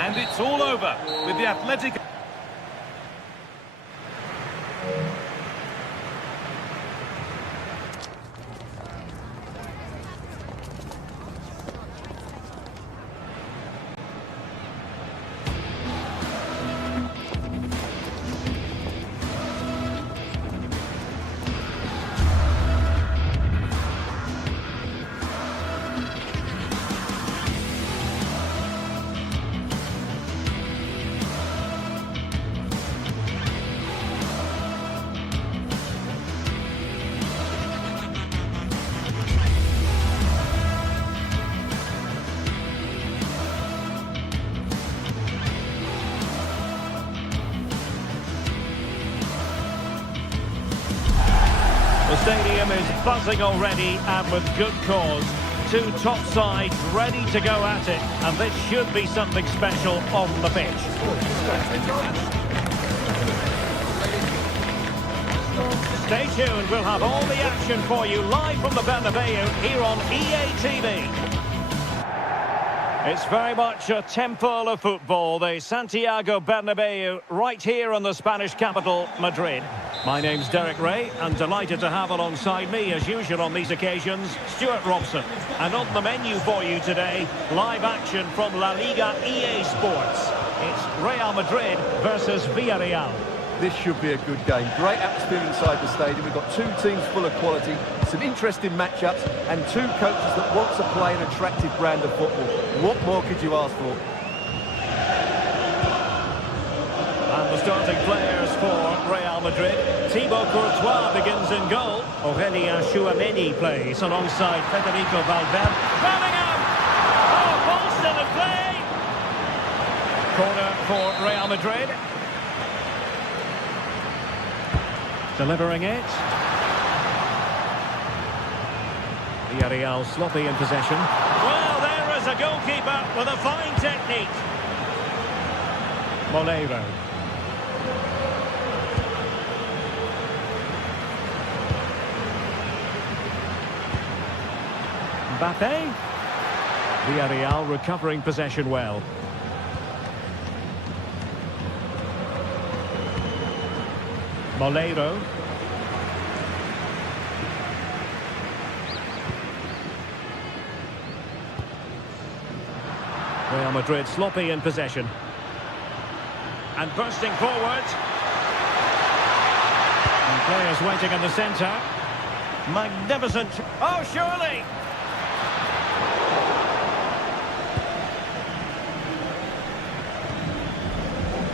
And it's all over with the Athletic. The stadium is buzzing already, and with good cause. Two top sides ready to go at it, and this should be something special on the pitch. Stay tuned, we'll have all the action for you live from the Bernabeu here on EA TV. It's very much a temple of football, the Santiago Bernabeu, right here in the Spanish capital, Madrid. My name's Derek Ray, and delighted to have alongside me, as usual on these occasions, Stuart Robson. And on the menu for you today, live action from La Liga EA Sports. It's Real Madrid versus Villarreal. This should be a good game. Great atmosphere inside the stadium. We've got two teams full of quality, some interesting matchups, and two coaches that want to play an attractive brand of football. What more could you ask for? And the starting players for Real Madrid. Thibaut Courtois begins in goal. Aurélien Tchouameni plays alongside Federico Valverde. Bellingham! Oh, ball still in play! Corner for Real Madrid. Delivering it. Villarreal sloppy in possession. Well, there is a goalkeeper with a fine technique. Moleiro. Mbappe. Villarreal recovering possession well. Moleiro. Real Madrid sloppy in possession. And bursting forward. And players waiting in the centre. Magnificent. Oh, surely!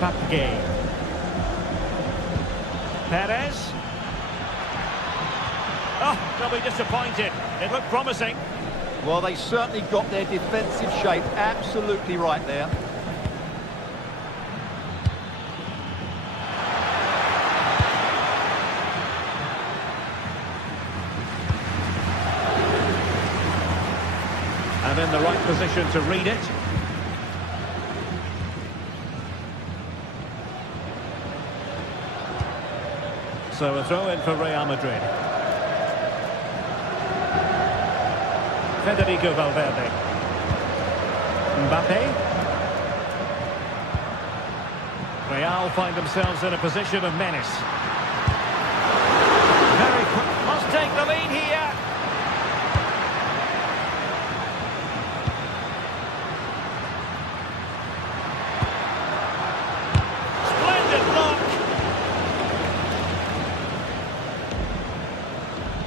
Papgay. Perez. Oh, they'll be disappointed. It looked promising. Well, they certainly got their defensive shape absolutely right there. And in the right position to read it. So a throw in for Real Madrid. Federico Valverde. Mbappe. Real find themselves in a position of menace. Very quick. Must take the lead here. Splendid block.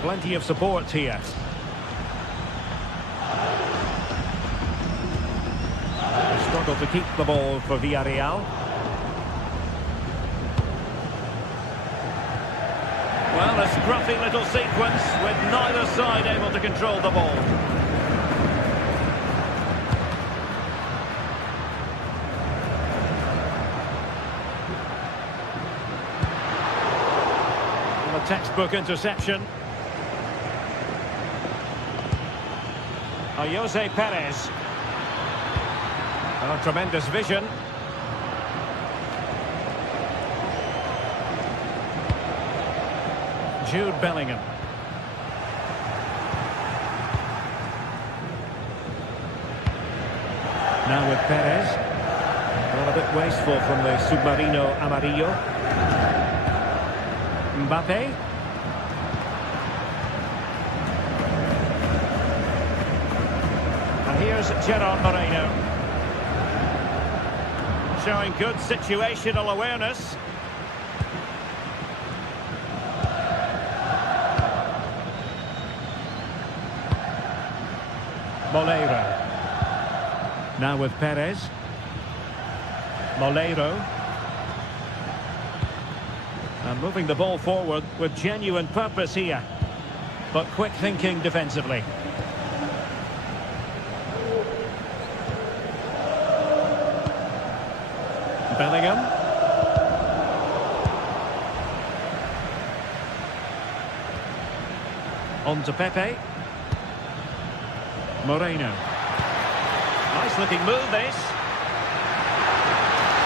Plenty of support here. Struggle to keep the ball for Villarreal. Well, a scruffy little sequence with neither side able to control the ball. And a textbook interception. Jose Perez. And a tremendous vision. Jude Bellingham. Now with Perez. Well, a bit wasteful from the Submarino Amarillo. Mbappe. And here's Gerard Moreno. Showing good situational awareness. Moleiro. Now with Perez. Moleiro. And moving the ball forward with genuine purpose here. But quick thinking defensively. Bellingham. On to Pepe. Moreno. Nice looking move this.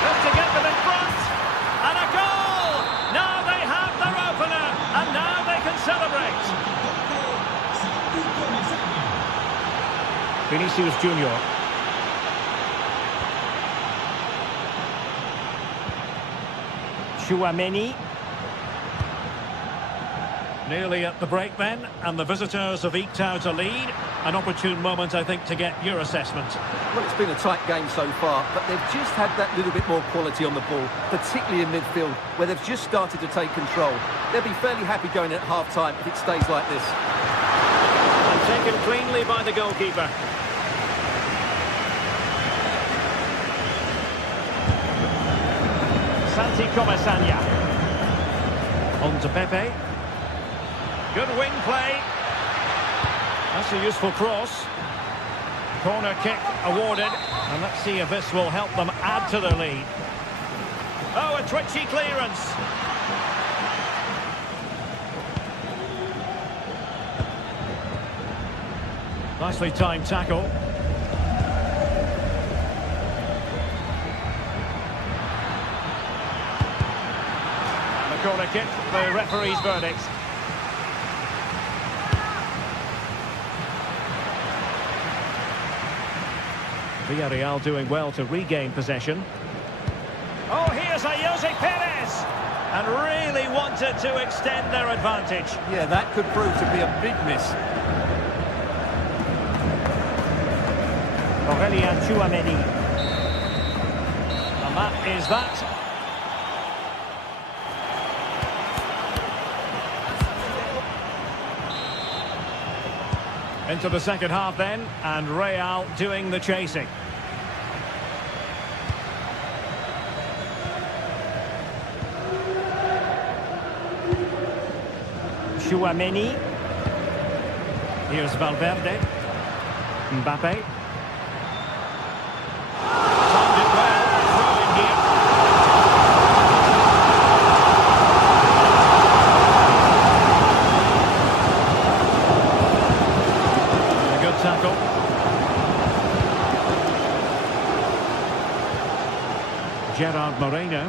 Just to get them in front. And a goal! Now they have their opener. And now they can celebrate. Vinicius Junior. Tchouaméni. Nearly at the break then, and the visitors have eked out a lead. An opportune moment, I think, to get your assessment. Well, it's been a tight game so far, but they've just had that little bit more quality on the ball, particularly in midfield, where they've just started to take control. They'll be fairly happy going at half-time if it stays like this. And taken cleanly by the goalkeeper. Santi Comesaña. On to Pepe. Good wing play. That's a useful cross. Corner kick awarded. And let's see if this will help them add to their lead. Oh, a twitchy clearance. Nicely timed tackle. And a corner kick, the referee's verdict. Villarreal doing well to regain possession. Oh, here's Jose Perez! And really wanted to extend their advantage. Yeah, that could prove to be a big miss. Aurélien Tchouaméni. And that is that. Into the second half then, and Real doing the chasing. Tchouaméni. Here's Valverde. Mbappe. Timed it well. Throw in here. A good tackle. Gerard Moreno.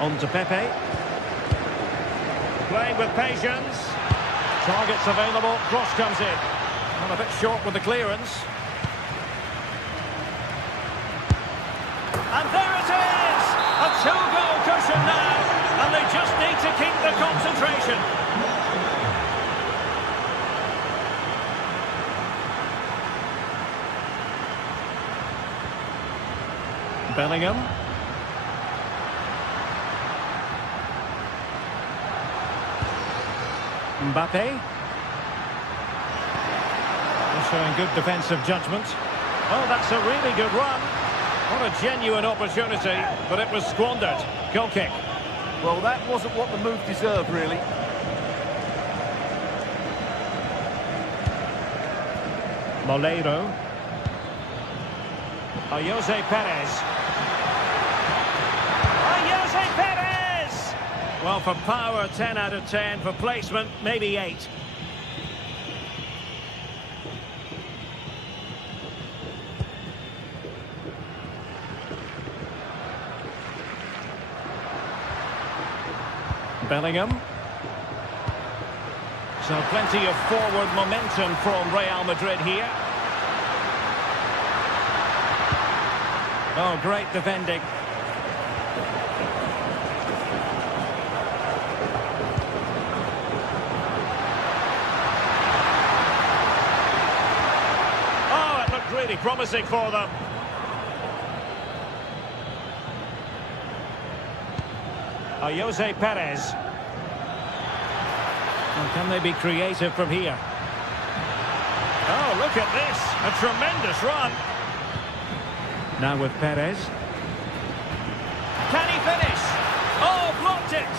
On to Pepe. Playing with patience. Targets available. Cross comes in. And a bit short with the clearance. And there it is! A two-goal cushion now. And they just need to keep the concentration. Bellingham. Mbappe. Showing good defensive judgment. Oh, that's a really good run. What a genuine opportunity, but it was squandered. Goal kick. Well, that wasn't what the move deserved, really. Moleiro. Jose Perez. Jose Perez! Well, for power, 10 out of 10. For placement, maybe 8. Bellingham. So plenty of forward momentum from Real Madrid here. Oh, great defending. Oh, it looked really promising for them. Jose Perez. Well, can they be creative from here? Oh, look at this. A tremendous run. Now with Perez. Can he finish? Oh, blocked it.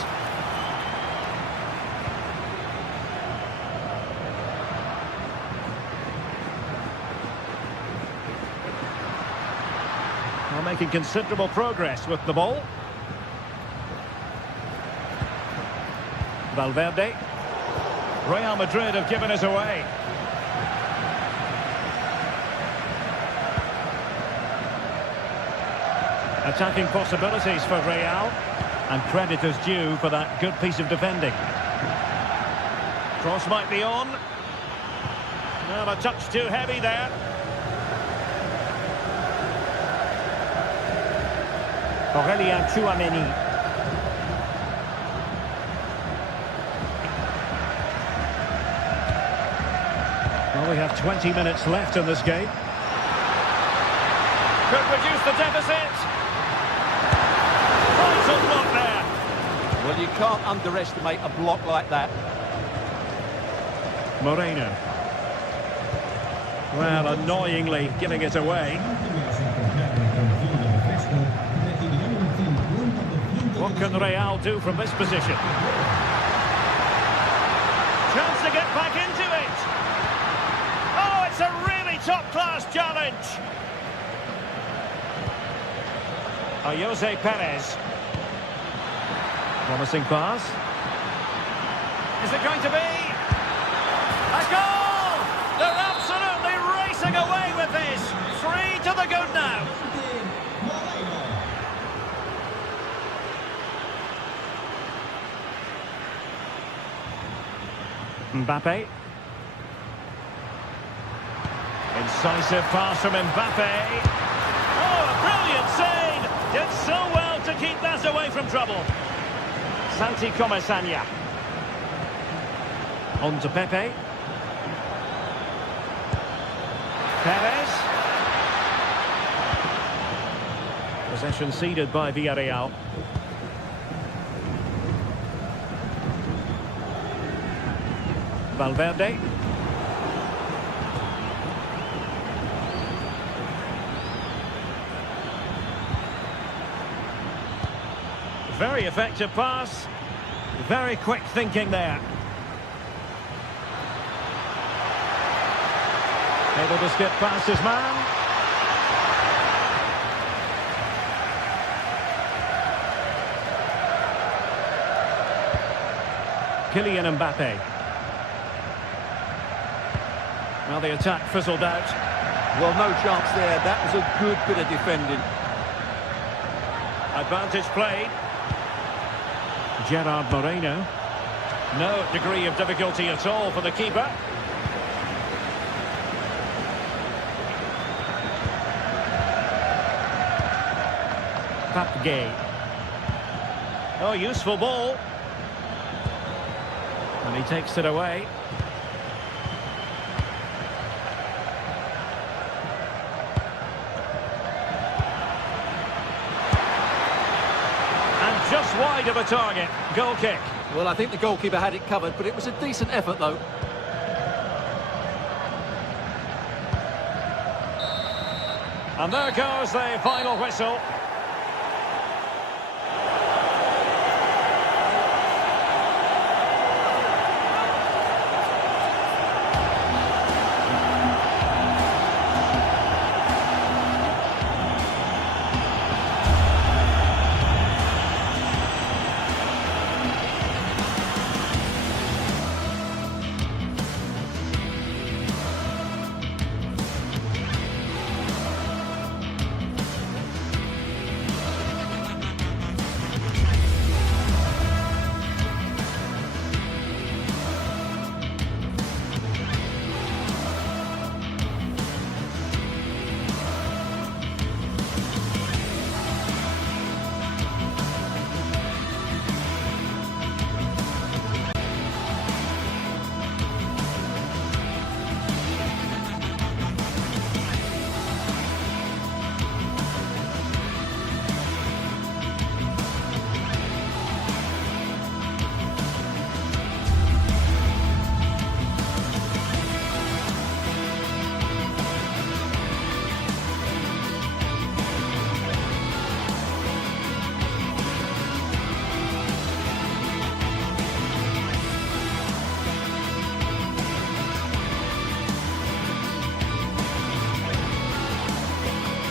Well, making considerable progress with the ball. Valverde. Real Madrid have given us away. Attacking possibilities for Real, and credit is due for that good piece of defending. Cross might be on. Well, a touch too heavy there. Aurélien Tchouameni. Well, we have 20 minutes left in this game. Could reduce the deficit. Vital block there. Well, you can't underestimate a block like that. Moreno. Well, annoyingly giving it away. What can Real do from this position? Chance to get back into it. Oh, it's a really top-class challenge. Jose Perez. Promising pass. Is it going to be a goal? They're absolutely racing away with this. 3 to the good now. Mbappe. Incisive pass from Mbappe. Oh, a brilliant save! Did so well to keep that away from trouble. Santi Comesaña. On to Pepe. Perez. Possession ceded by Villarreal. Valverde. Very effective pass. Very quick thinking there. Able to skip past his man. Kylian Mbappe. Well, the attack fizzled out. Well, no chance there. That was a good bit of defending. Advantage played. Gerard Moreno. No degree of difficulty at all for the keeper. Pape. Oh, useful ball. And he takes it away. And just wide of a target. Goal kick. Well, I think the goalkeeper had it covered, but it was a decent effort, though. And there goes the final whistle.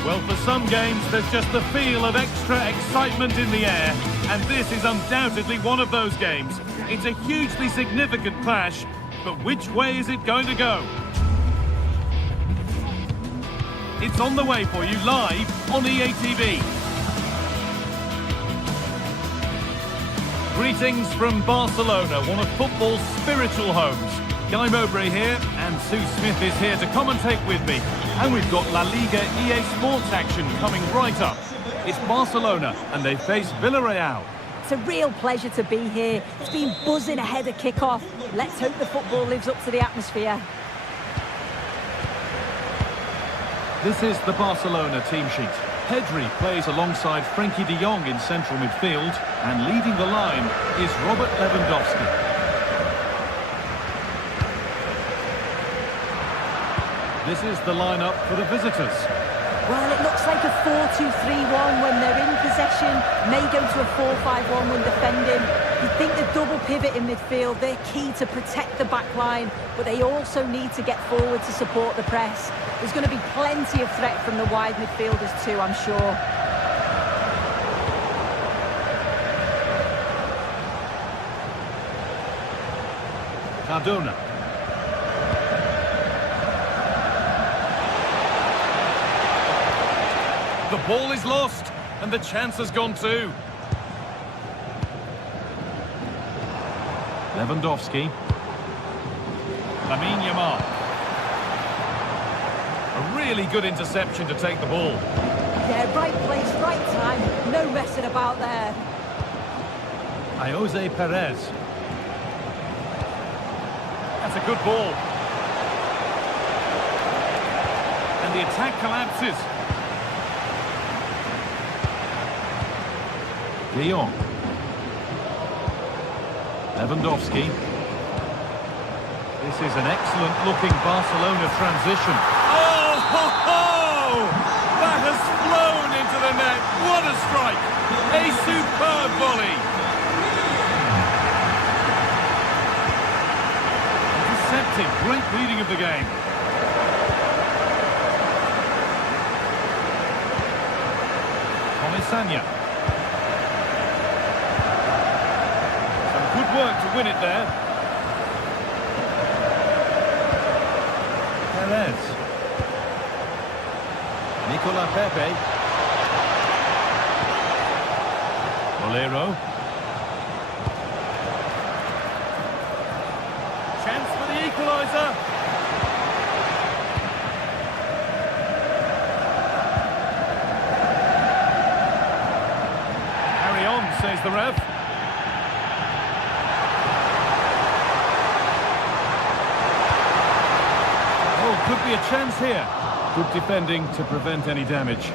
Well, for some games, there's just the feel of extra excitement in the air, and this is undoubtedly one of those games. It's a hugely significant clash, but which way is it going to go? It's on the way for you live on EA TV. Greetings from Barcelona, one of football's spiritual homes. Guy Mowbray here, and Sue Smith is here to commentate with me. And we've got La Liga EA Sports action coming right up. It's Barcelona, and they face Villarreal. It's a real pleasure to be here. It's been buzzing ahead of kick-off. Let's hope the football lives up to the atmosphere. This is the Barcelona team sheet. Pedri plays alongside Frenkie de Jong in central midfield, and leading the line is Robert Lewandowski. This is the lineup for the visitors. Well, it looks like a 4-2-3-1 when they're in possession. May go to a 4-5-1 when defending. You think the double pivot in midfield, they're key to protect the back line, but they also need to get forward to support the press. There's going to be plenty of threat from the wide midfielders too, I'm sure. Cardona. The ball is lost, and the chance has gone too. Lewandowski. Lamine Yamal. A really good interception to take the ball. Yeah, right place, right time. No messing about there. Jose Perez. That's a good ball. And the attack collapses. De Jong. Lewandowski. This is an excellent-looking Barcelona transition. Oh, ho, ho! That has flown into the net. What a strike! A superb volley. Deceptive, great reading of the game. Comisania. Good work to win it there. Perez. Nicola Pepe. Bolero. Chance for the equaliser. Carry on, says the ref. Could be a chance here. Good defending to prevent any damage.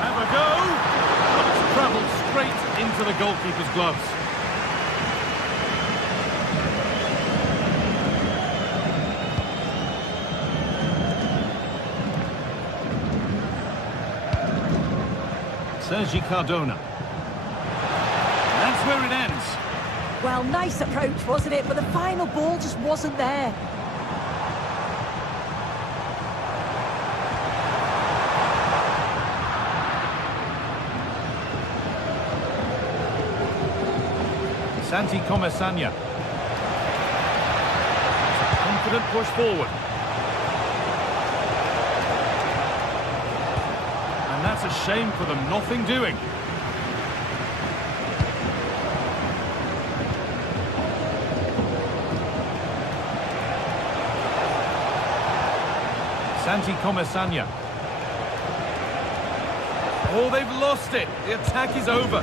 Have a go. But it's travelled straight into the goalkeeper's gloves. Sergi Cardona. That's where it ends. Well, nice approach, wasn't it? But the final ball just wasn't there. Santi Comisania. Confident push forward. And that's a shame for them, nothing doing. Santi Comisania. Oh, they've lost it. The attack is over.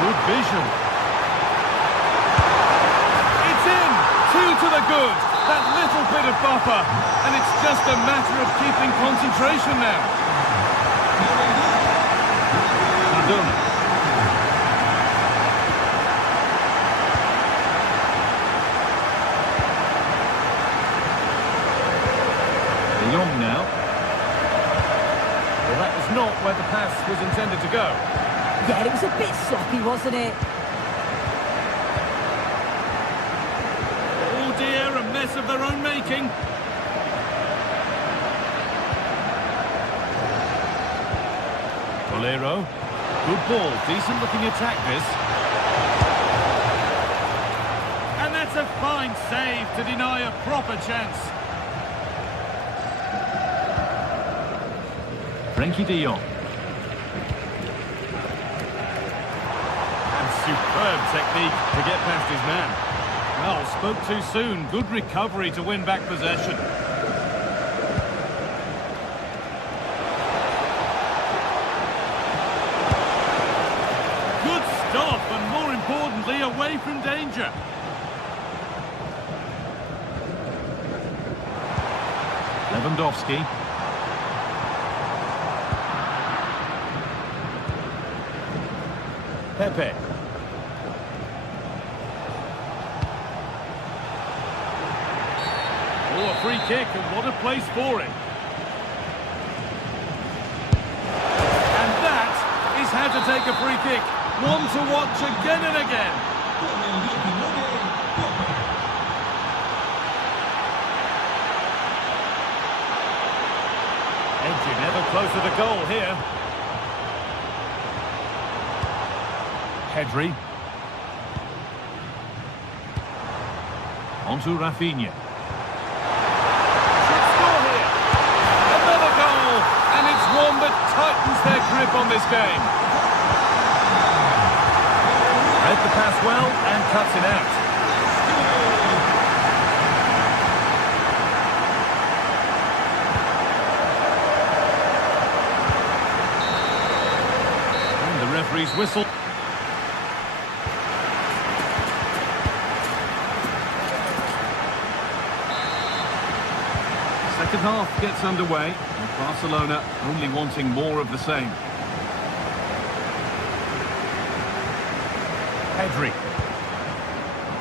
Good vision. It's in. 2 to the good. That little bit of buffer. And it's just a matter of keeping concentration now. Cardona. Young now. Well, that was not where the pass was intended to go. Yeah, it was a bit sloppy, wasn't it? Oh dear, a mess of their own making. Bolero. Good ball, decent looking attack this. And that's a fine save to deny a proper chance. Frenkie de Jong. And superb technique to get past his man. Well, spoke too soon. Good recovery to win back possession. Good stop, and more importantly, away from danger. Lewandowski. Pepe. Oh, a free kick, and what a place for it. And that is how to take a free kick. One to watch again and again. Edging ever closer to goal here. Pedri. On to Rafinha. Should score here. Another goal, and it's one that tightens their grip on this game. Read the pass well and cuts it out. And the referee's whistle. Second half gets underway, and Barcelona only wanting more of the same. Pedri.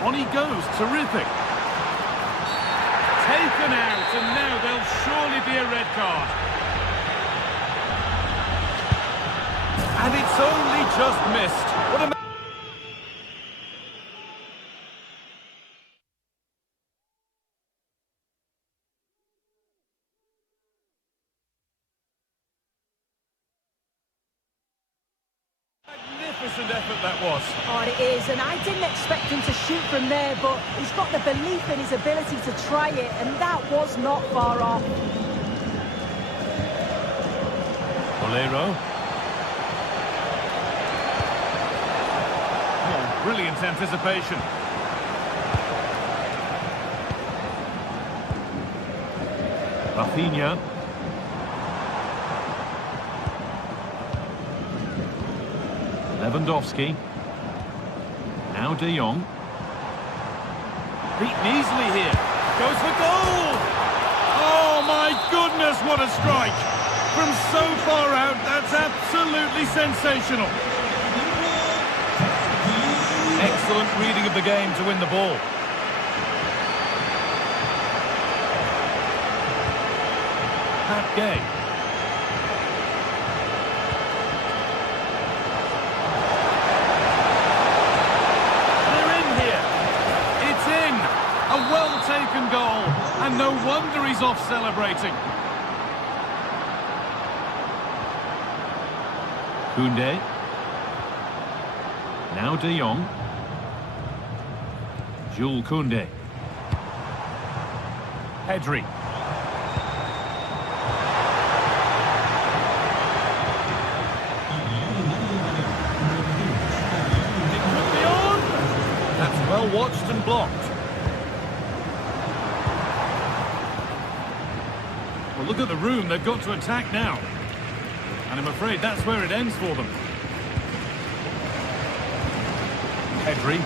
On he goes, terrific. Taken out, and now there'll surely be a red card. And it's only just missed. What a... magnificent effort that was. Oh, it is, and I didn't expect him to shoot from there, but he's got the belief in his ability to try it, and that was not far off. Bolero. Oh, brilliant anticipation. Rafinha. Lewandowski. Now de Jong. Beaten easily here. Goes for goal! Oh my goodness, what a strike! From so far out, that's absolutely sensational. Excellent reading of the game to win the ball. Pat Gay. A well-taken goal, and no wonder he's off celebrating. Koundé. Now de Jong. Jules Koundé. Pedri. It could be on. That's well watched and blocked. Well, look at the room. They've got to attack now. And I'm afraid that's where it ends for them. Pedri.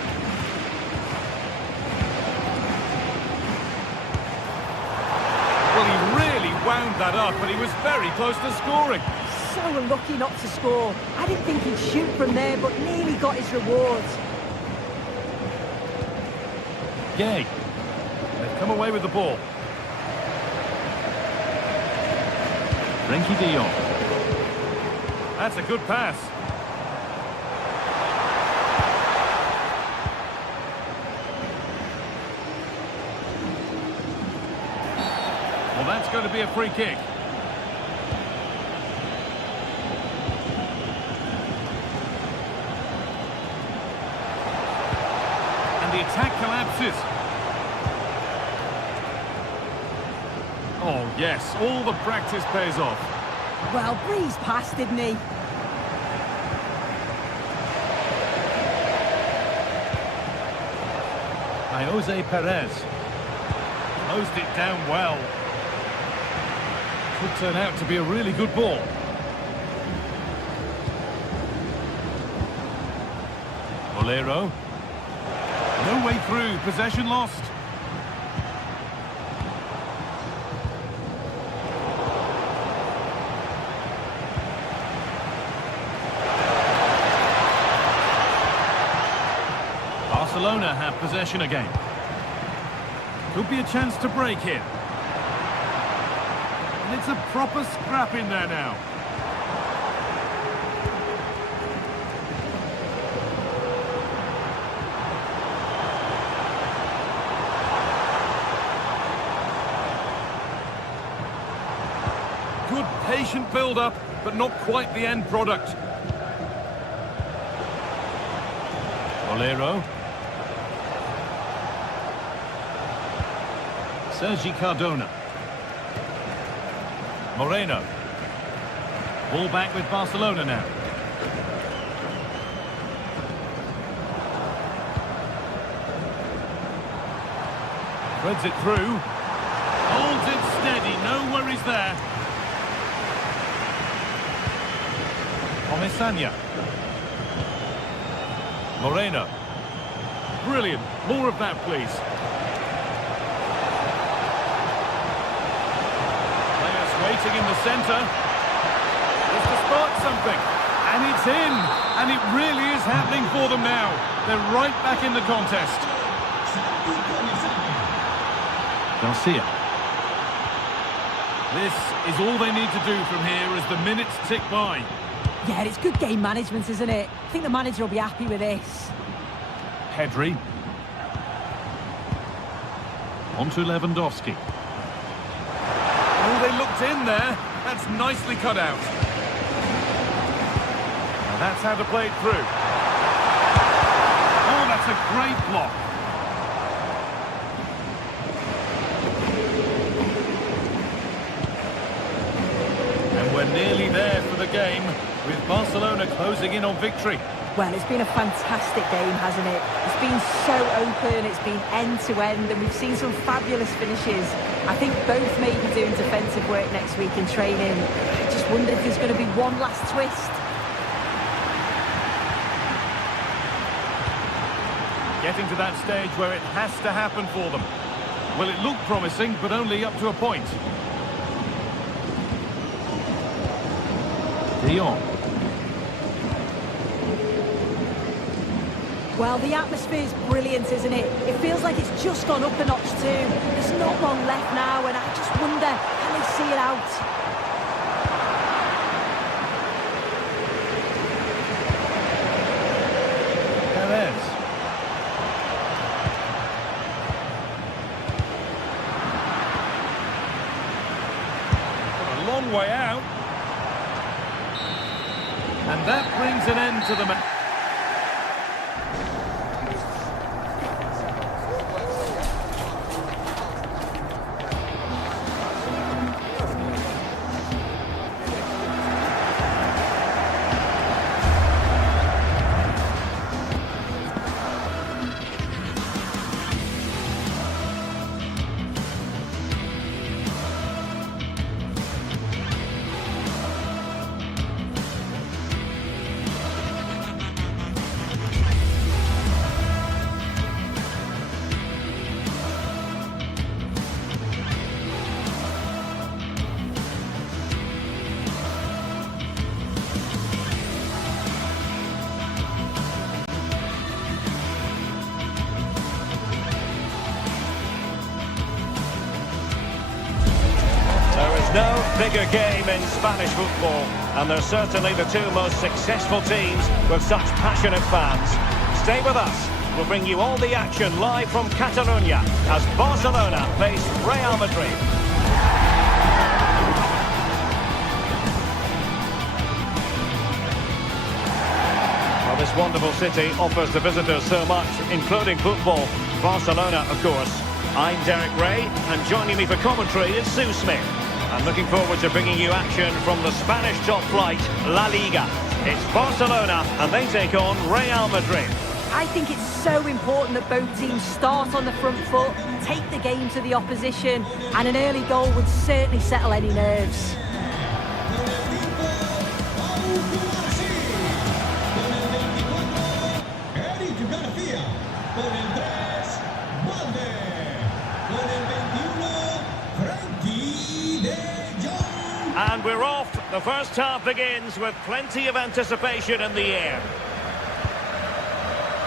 Well, he really wound that up, but he was very close to scoring. So unlucky not to score. I didn't think he'd shoot from there, but nearly got his rewards. Gay. They've come away with the ball. Frenkie de Jong. That's a good pass. Well, that's going to be a free kick. And the attack collapses. Oh, yes, all the practice pays off. Well, breezed past, didn't he? Jose Perez. Closed it down well. Could turn out to be a really good ball. Bolero. No way through, possession lost. Barcelona have possession again. Could be a chance to break here. And it's a proper scrap in there now. Good patient build-up, but not quite the end product. Bolero. Sergi Cardona. Moreno. Ball back with Barcelona now. Threads it through. Holds it steady, no worries there. Omesanya. Moreno. Brilliant. More of that, please. Players waiting in the centre. Just to spark something. And it's in. And it really is happening for them now. They're right back in the contest. Garcia. This is all they need to do from here as the minutes tick by. Yeah, it's good game management, isn't it? I think the manager will be happy with this. Pedri. On to Lewandowski. Oh, they looked in there. That's nicely cut out. And that's how to play it through. Oh, that's a great block. And we're nearly there for the game, with Barcelona closing in on victory. Well, it's been a fantastic game, hasn't it? It's been so open, it's been end-to-end, and we've seen some fabulous finishes. I think both may be doing defensive work next week in training. I just wonder if there's going to be one last twist. Getting to that stage where it has to happen for them. Well, it looked promising, but only up to a point. De Jong. Well, the atmosphere's brilliant, isn't it? It feels like it's just gone up a notch too. There's not long left now, and I just wonder, can they see it out? Perez. A long way out. And that brings an end to the match. No bigger game in Spanish football, and they're certainly the two most successful teams with such passionate fans. Stay with us. We'll bring you all the action live from Catalonia as Barcelona face Real Madrid. Well, this wonderful city offers the visitors so much, including football. Barcelona, of course. I'm Derek Ray, and joining me for commentary is Sue Smith. I'm looking forward to bringing you action from the Spanish top flight, La Liga. It's Barcelona, and they take on Real Madrid. I think it's so important that both teams start on the front foot, take the game to the opposition, and an early goal would certainly settle any nerves. And we're off. The first half begins with plenty of anticipation in the air.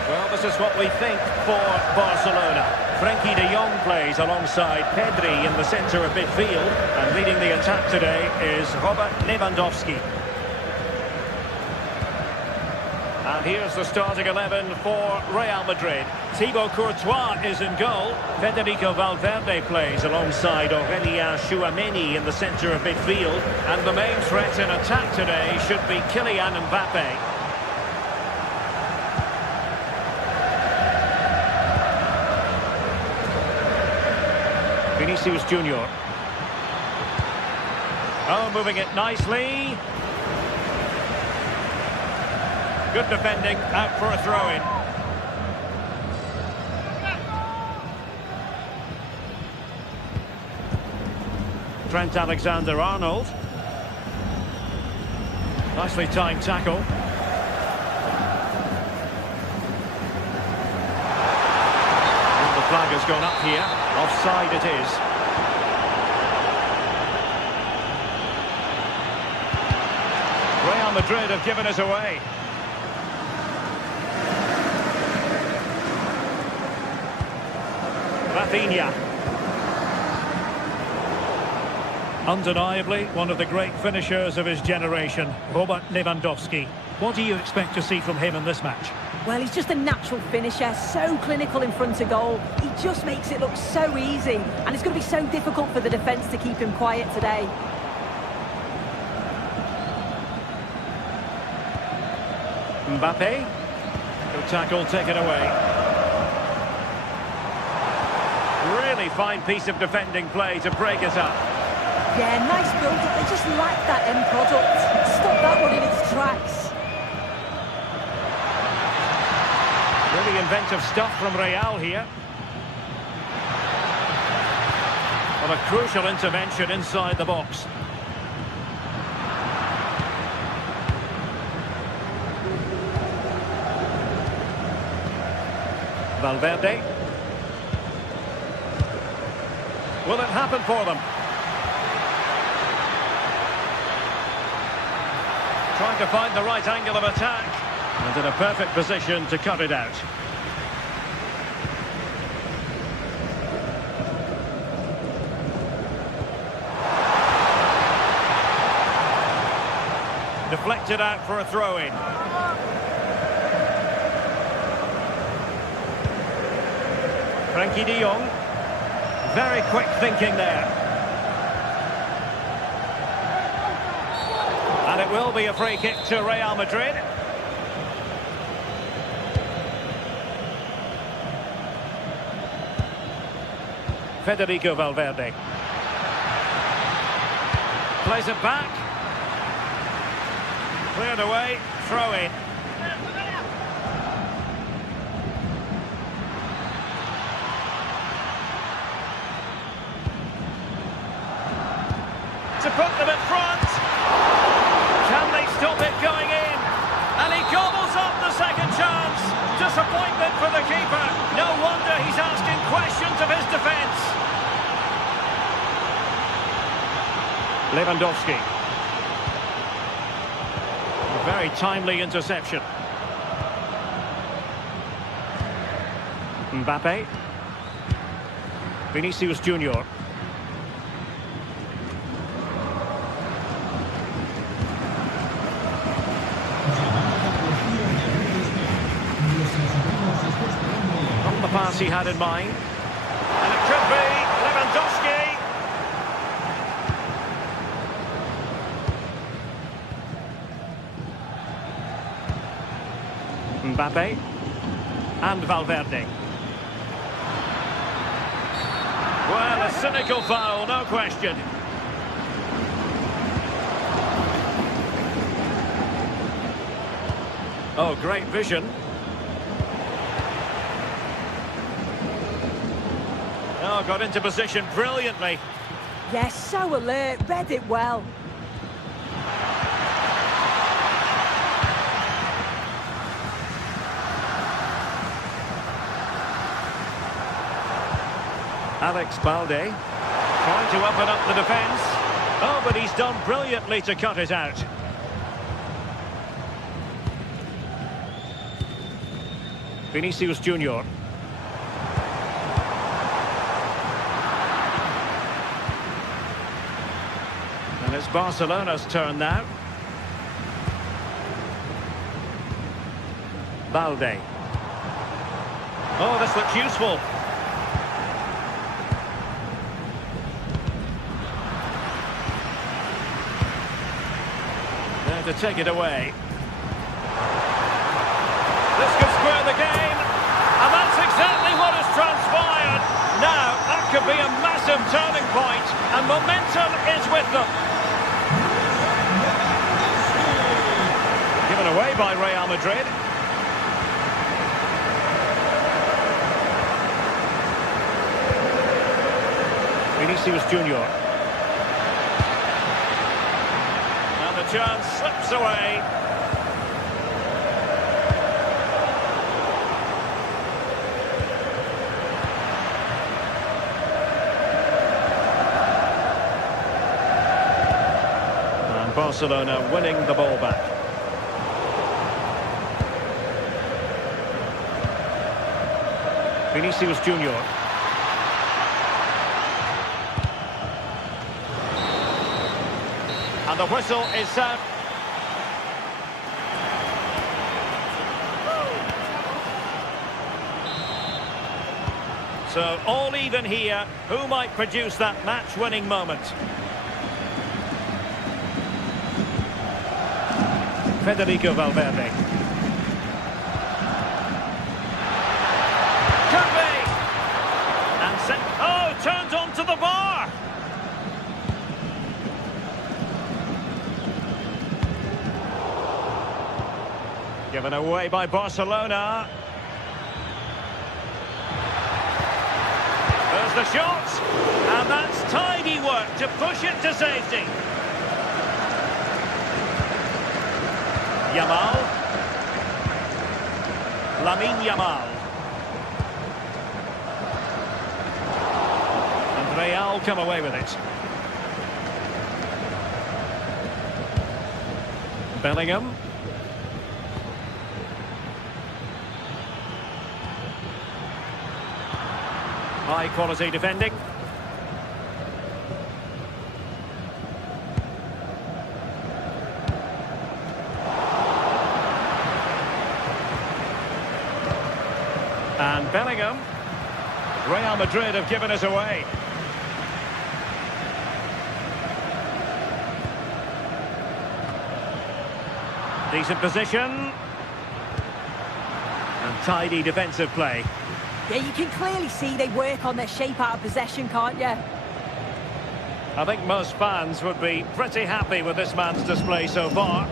Well, this is what we think for Barcelona. Frenkie de Jong plays alongside Pedri in the centre of midfield. And leading the attack today is Robert Lewandowski. And here's the starting 11 for Real Madrid. Thibaut Courtois is in goal. Federico Valverde plays alongside Aurélien Tchouameni in the centre of midfield. And the main threat in attack today should be Kylian Mbappe. Vinicius Junior. Oh, moving it nicely. Good defending, out for a throw-in. Trent Alexander-Arnold. Nicely timed tackle. And the flag has gone up here. Offside it is. Real Madrid have given us away. Rafinha. Undeniably, one of the great finishers of his generation, Robert Lewandowski. What do you expect to see from him in this match? Well, he's just a natural finisher, so clinical in front of goal. He just makes it look so easy, and it's going to be so difficult for the defence to keep him quiet today. Mbappe. Good tackle taken away. Really fine piece of defending play to break us up. Yeah, nice build-up. They just lack that end product. Stop that one in its tracks. Really inventive stuff from Real here. Well, a crucial intervention inside the box. Valverde. Will it happen for them? Trying to find the right angle of attack. And in a perfect position to cut it out. Deflected out for a throw-in. Frenkie de Jong. Very quick thinking there. And it will be a free kick to Real Madrid. Federico Valverde. Plays it back. Cleared away, throw in. To put them in front. Can they stop it going in? And he gobbles up the second chance. Disappointment for the keeper. No wonder he's asking questions of his defence. Lewandowski. A very timely interception. Mbappe. Vinicius Junior. Not the pass he had in mind. And it could be Lewandowski. Mbappe and Valverde. Well, a cynical foul, no question. Oh, great vision. Oh, got into position brilliantly. Yes, so alert, read it well. Alex Balde trying to open up the defence. Oh, but he's done brilliantly to cut it out. Vinicius Junior. And it's Barcelona's turn now. Balde. Oh, this looks useful. There to take it away. This could square the game. And that's exactly what has transpired. Now, that could be a massive turning point, and momentum is with them. Given away by Real Madrid. Vinicius Junior. And the chance slips away. And Barcelona winning the ball back. Vinicius Junior. And the whistle is set. So all even here. Who might produce that match-winning moment? Federico Valverde. Could be. And set. Oh, turned onto the bar. Given away by Barcelona. There's the shot. And that's tidy work to push it to safety. Yamal. Lamine Yamal. And Real come away with it. Bellingham. High quality defending. And Bellingham. Real Madrid have given us away. Decent position. And tidy defensive play. Yeah, you can clearly see they work on their shape out of possession, can't you? I think most fans would be pretty happy with this man's display so far.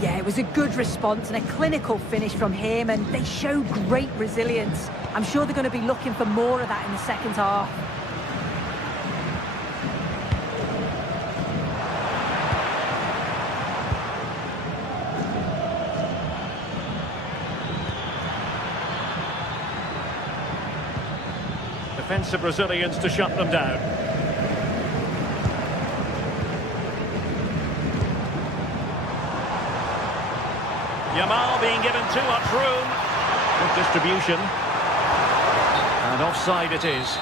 Yeah, it was a good response and a clinical finish from him, and they show great resilience. I'm sure they're going to be looking for more of that in the second half. Defensive Brazilians to shut them down. Yamal being given too much room. Good distribution. And offside it is.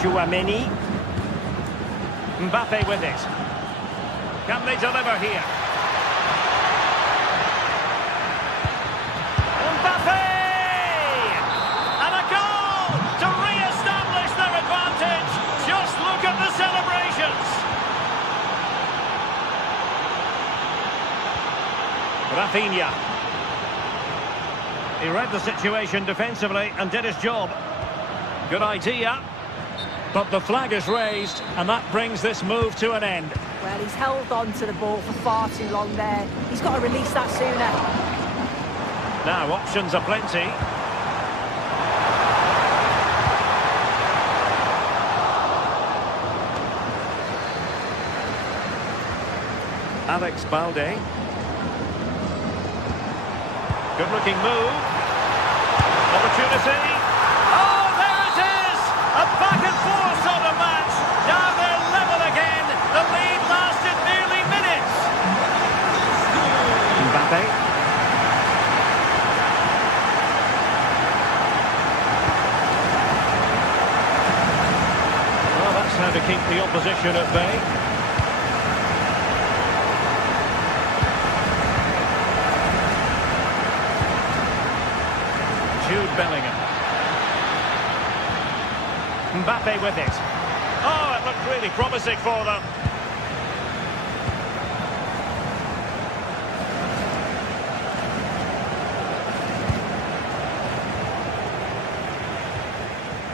Chouameni. Mbappe with it. Can they deliver here? Mbappe! And a goal to re-establish their advantage. Just look at the celebrations. Rafinha. He read the situation defensively and did his job. Good idea. But the flag is raised, and that brings this move to an end. Well, he's held on to the ball for far too long there. He's got to release that sooner. Now, options are plenty. Alex Balde. Good-looking move. Opportunity. Oh, there it is! A back-and-forth sort of match. Now they're level again. The lead lasted nearly minutes. Mbappe. Well, that's how to keep the opposition at bay. Jude Bellingham. Mbappe with it. Oh, it looked really promising for them.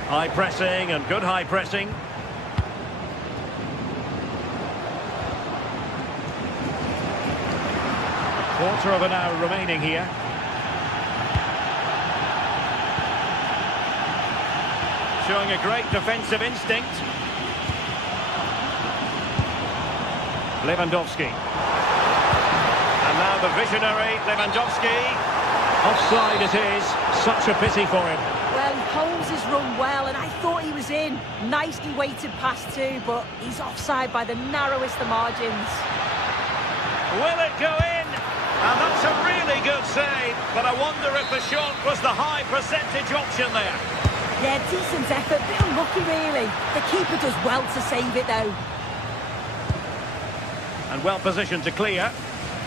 High pressing and good high pressing. A quarter of an hour remaining here. Showing a great defensive instinct. Lewandowski. And now the visionary Lewandowski. Offside it is. Such a pity for him. Well, he holds his run well, and I thought he was in. Nicely weighted pass too, but he's offside by the narrowest of margins. Will it go in? And that's a really good save. But I wonder if the shot was the high percentage option there. Yeah, decent effort, bit unlucky really. The keeper does well to save it though. And well positioned to clear.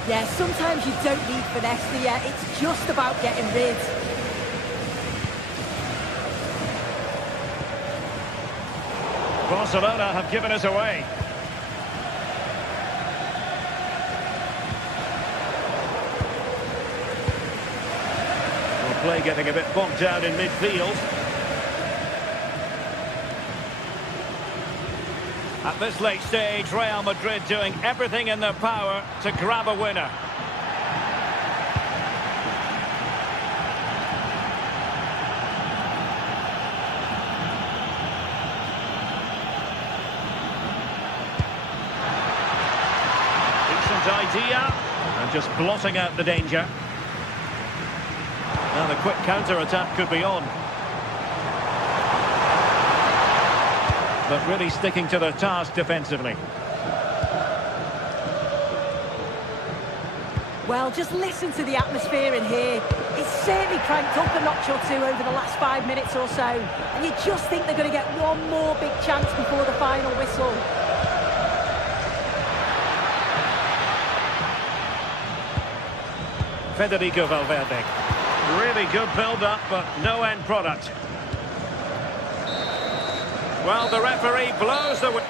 Yeah, sometimes you don't need finesse, do you? It's just about getting rid. Barcelona have given us away. Well, play getting a bit bogged down in midfield. At this late stage, Real Madrid doing everything in their power to grab a winner. Decent idea, and just blotting out the danger. Now the quick counter-attack could be on. But really sticking to their task defensively. Well, just listen to the atmosphere in here. It's certainly cranked up a notch or two over the last 5 minutes or so. And you just think they're going to get one more big chance before the final whistle. Federico Valverde. Really good build-up, but no end product. Well, the referee blows the whistle.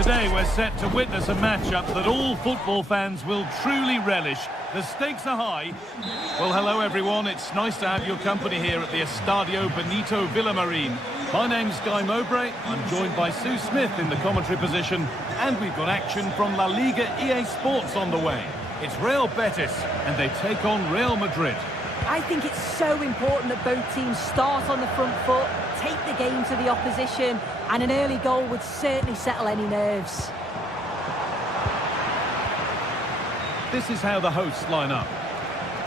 Today we're set to witness a matchup that all football fans will truly relish. The stakes are high. Well, hello everyone. It's nice to have your company here at the Estadio Benito Villamarín. My name's Guy Mowbray. I'm joined by Sue Smith in the commentary position. And we've got action from La Liga EA Sports on the way. It's Real Betis, and they take on Real Madrid. I think it's so important that both teams start on the front foot, take the game to the opposition, and an early goal would certainly settle any nerves. This is how the hosts line up.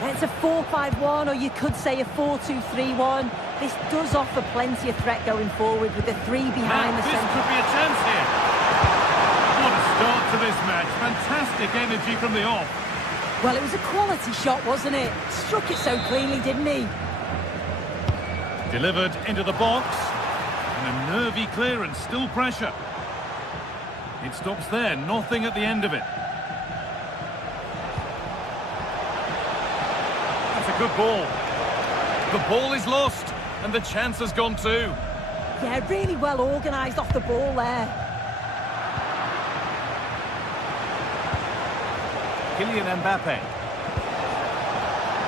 It's a 4-5-1, or you could say a 4-2-3-1. This does offer plenty of threat going forward with the three behind the centre. This could be a chance here. What a start to this match. Fantastic energy from the off. Well, it was a quality shot, wasn't it? Struck it so cleanly, didn't he? Delivered into the box. And a nervy clearance, still pressure. It stops there, nothing at the end of it. That's a good ball. The ball is lost, and the chance has gone too. Yeah, really well organised off the ball there. Kylian Mbappe.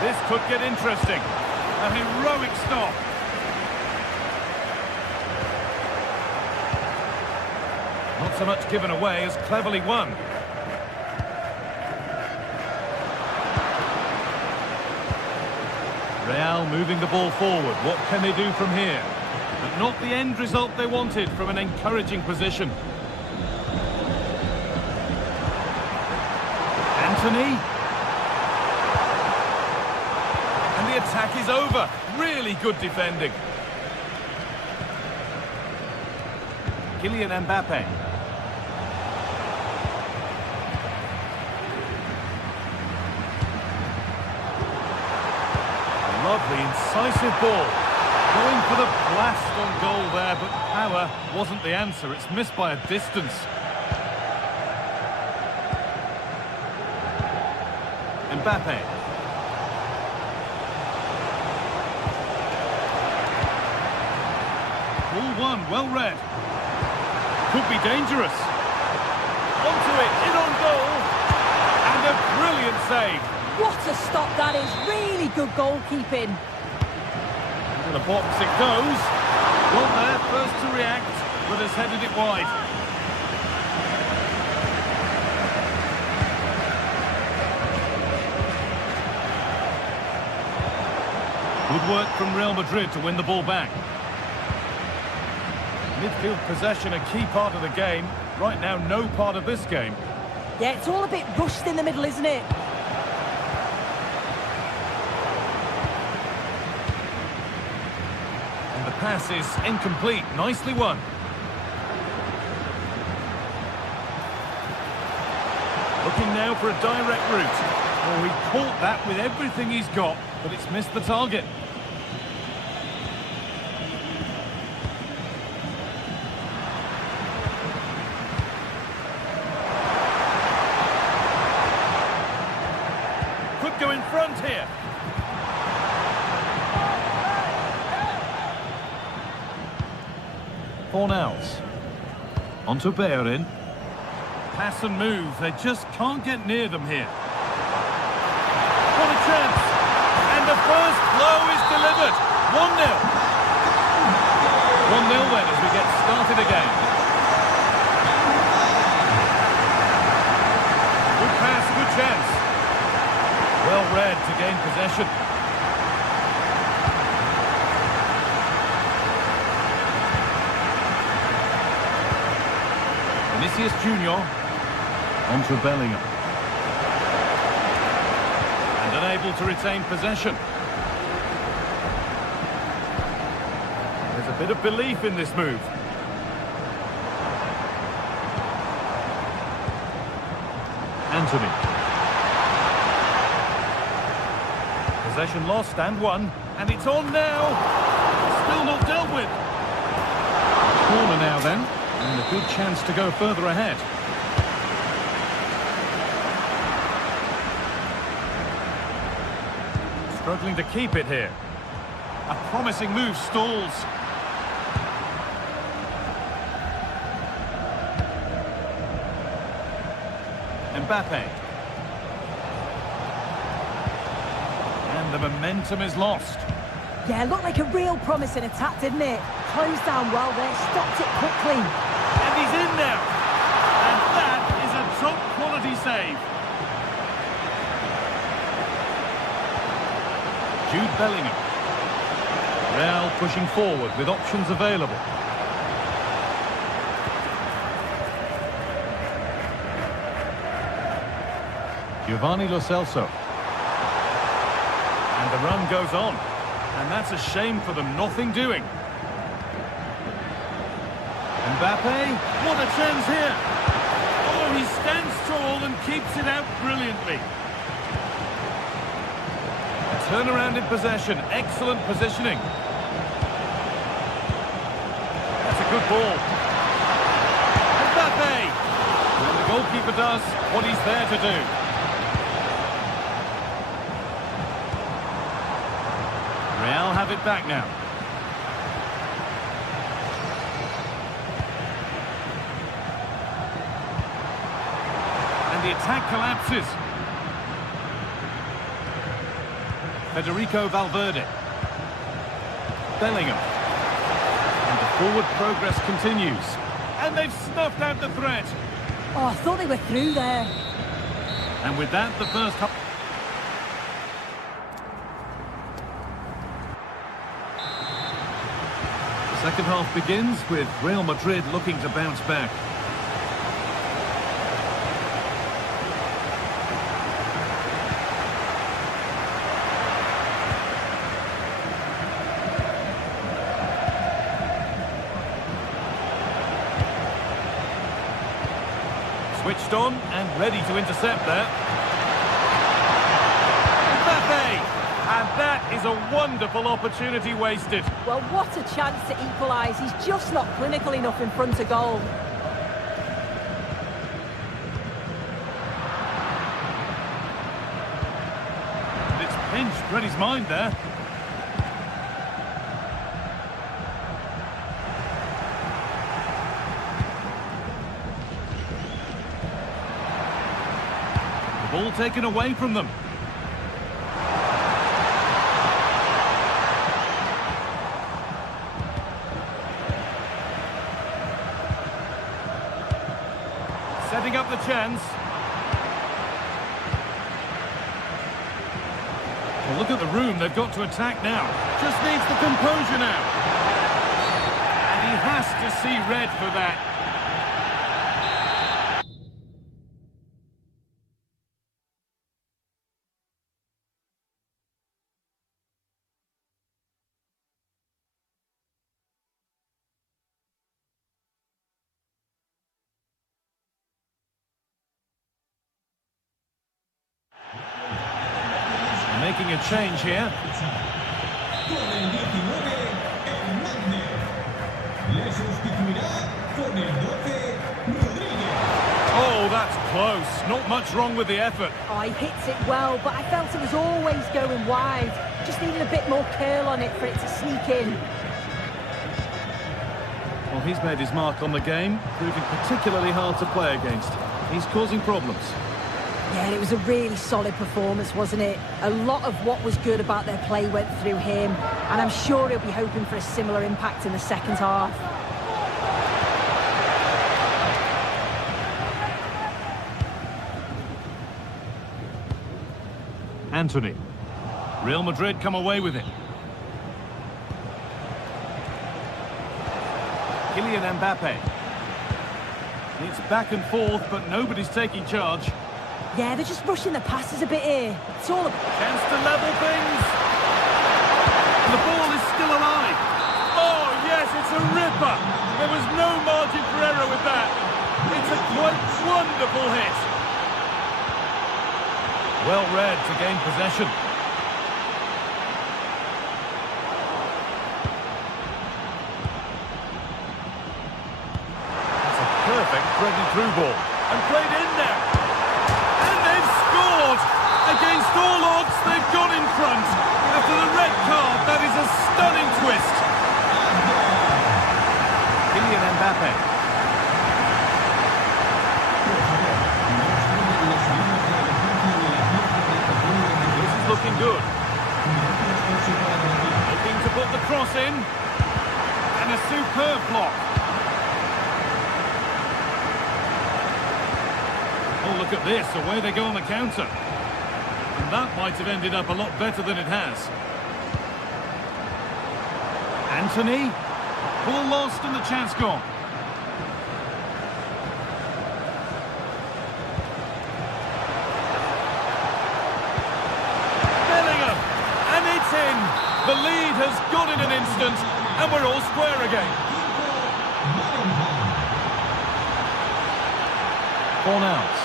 This could get interesting. A heroic stop. Not so much given away as cleverly won. Real moving the ball forward. What can they do from here? But not the end result they wanted from an encouraging position. Anthony. And the attack is over. Really good defending. Kylian Mbappe. A lovely, incisive ball. Going for the blast on goal there, but power wasn't the answer. It's missed by a distance. Mbappe. Ball one, well read. Could be dangerous. Onto it, in on goal. And a brilliant save. What a stop that is. Really good goalkeeping. Into the box it goes. Well there, first to react, but has headed it wide. Good work from Real Madrid to win the ball back. Midfield possession a key part of the game. Right now, no part of this game. Yeah, it's all a bit rushed in the middle, isn't it? And the pass is incomplete. Nicely won. Looking now for a direct route. Well, he caught that with everything he's got, but it's missed the target. Could go in front here. Fornals. Onto Bellerin. Pass and move. They just can't get near them here. What a chance. And the first blow is delivered. 1-0. 1-0 then as we get started again. Good pass, good chance. Well read to gain possession. Vinicius Junior. Onto Bellingham. And unable to retain possession. There's a bit of belief in this move. Anthony. Possession lost and won. And it's on now. Still not dealt with. Corner now then. And a good chance to go further ahead. Struggling to keep it here. A promising move stalls. Mbappe. And the momentum is lost. Yeah, looked like a real promising attack, didn't it? Closed down well there, stopped it quickly. And he's in now. And that is a top-quality save. Jude Bellingham. Real pushing forward with options available. Giovanni Lo Celso. And the run goes on. And that's a shame for them, nothing doing. Mbappe, what a chance here. Oh, he stands tall and keeps it out brilliantly. A turnaround in possession, excellent positioning. That's a good ball. Mbappe! And the goalkeeper does what he's there to do. Real have it back now. And the attack collapses. Federico Valverde. Bellingham. And the forward progress continues. And they've snuffed out the threat. Oh, I thought they were through there. And with that, the first half. The second half begins with Real Madrid looking to bounce back. Switched on and ready to intercept there. Mbappe! And that is a wonderful opportunity wasted. Well, what a chance to equalise. He's just not clinical enough in front of goal. And it's pinched Reddy's mind there. The ball taken away from them. Setting up the chance. Well, look at the room they've got to attack now. Just needs the composure now. And he has to see red for that. Making a change here. Oh, that's close. Not much wrong with the effort. Oh, he hits it well, but I felt it was always going wide. Just needed a bit more curl on it for it to sneak in. Well, he's made his mark on the game, proving particularly hard to play against. He's causing problems. Yeah, it was a really solid performance, wasn't it? A lot of what was good about their play went through him, and I'm sure he'll be hoping for a similar impact in the second half. Anthony. Real Madrid come away with it. Kylian Mbappe. It's back and forth, but nobody's taking charge. Yeah, they're just rushing the passes a bit here. It's all about... Chance to level things. And the ball is still alive. Oh, yes, it's a ripper. There was no margin for error with that. It's a quite wonderful hit. Well read to gain possession. That's a perfect threaded through ball. And played in there. Against all odds, they've gone in front. After the red card, that is a stunning twist. Kylian Mbappe. cross in. And a superb block. Oh, look at this. Away they go on the counter. And that might have ended up a lot better than it has. Anthony. Ball lost and the chance gone. Bellingham. And it's in. The lead has gone in an instant. And we're all square again. Cornels.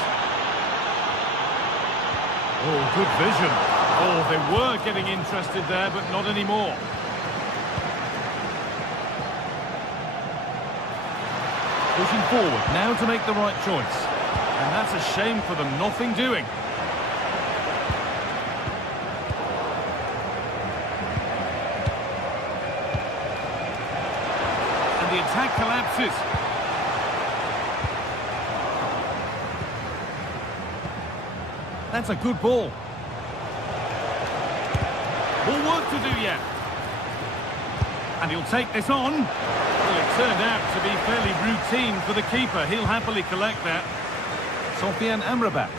Oh, good vision. Oh, they were getting interested there, but not anymore. Pushing forward, now to make the right choice. And that's a shame for them, nothing doing. And the attack collapses. That's a good ball. More work to do yet. And he'll take this on. Well, it turned out to be fairly routine for the keeper. He'll happily collect that. Sofian Amrabat.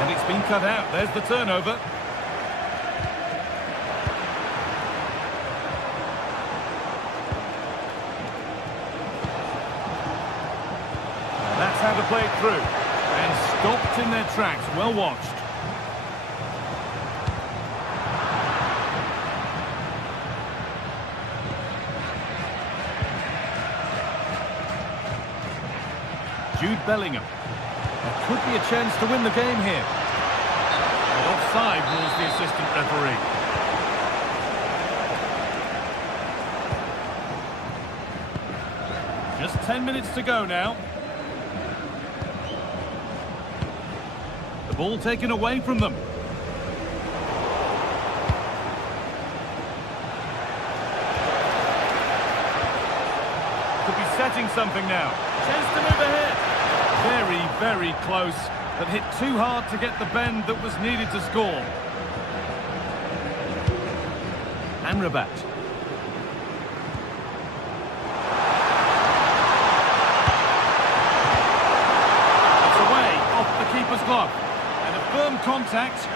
And it's been cut out. There's the turnover. Now that's how to play it through. And stopped in their tracks. Well watched. Jude Bellingham. There could be a chance to win the game here. And offside rules the assistant referee. Just 10 minutes to go now. The ball taken away from them. Could be setting something now. Chance to move ahead. Very, very close, but hit too hard to get the bend that was needed to score. Amrabat. It's away, off the keeper's glove. And a firm contact.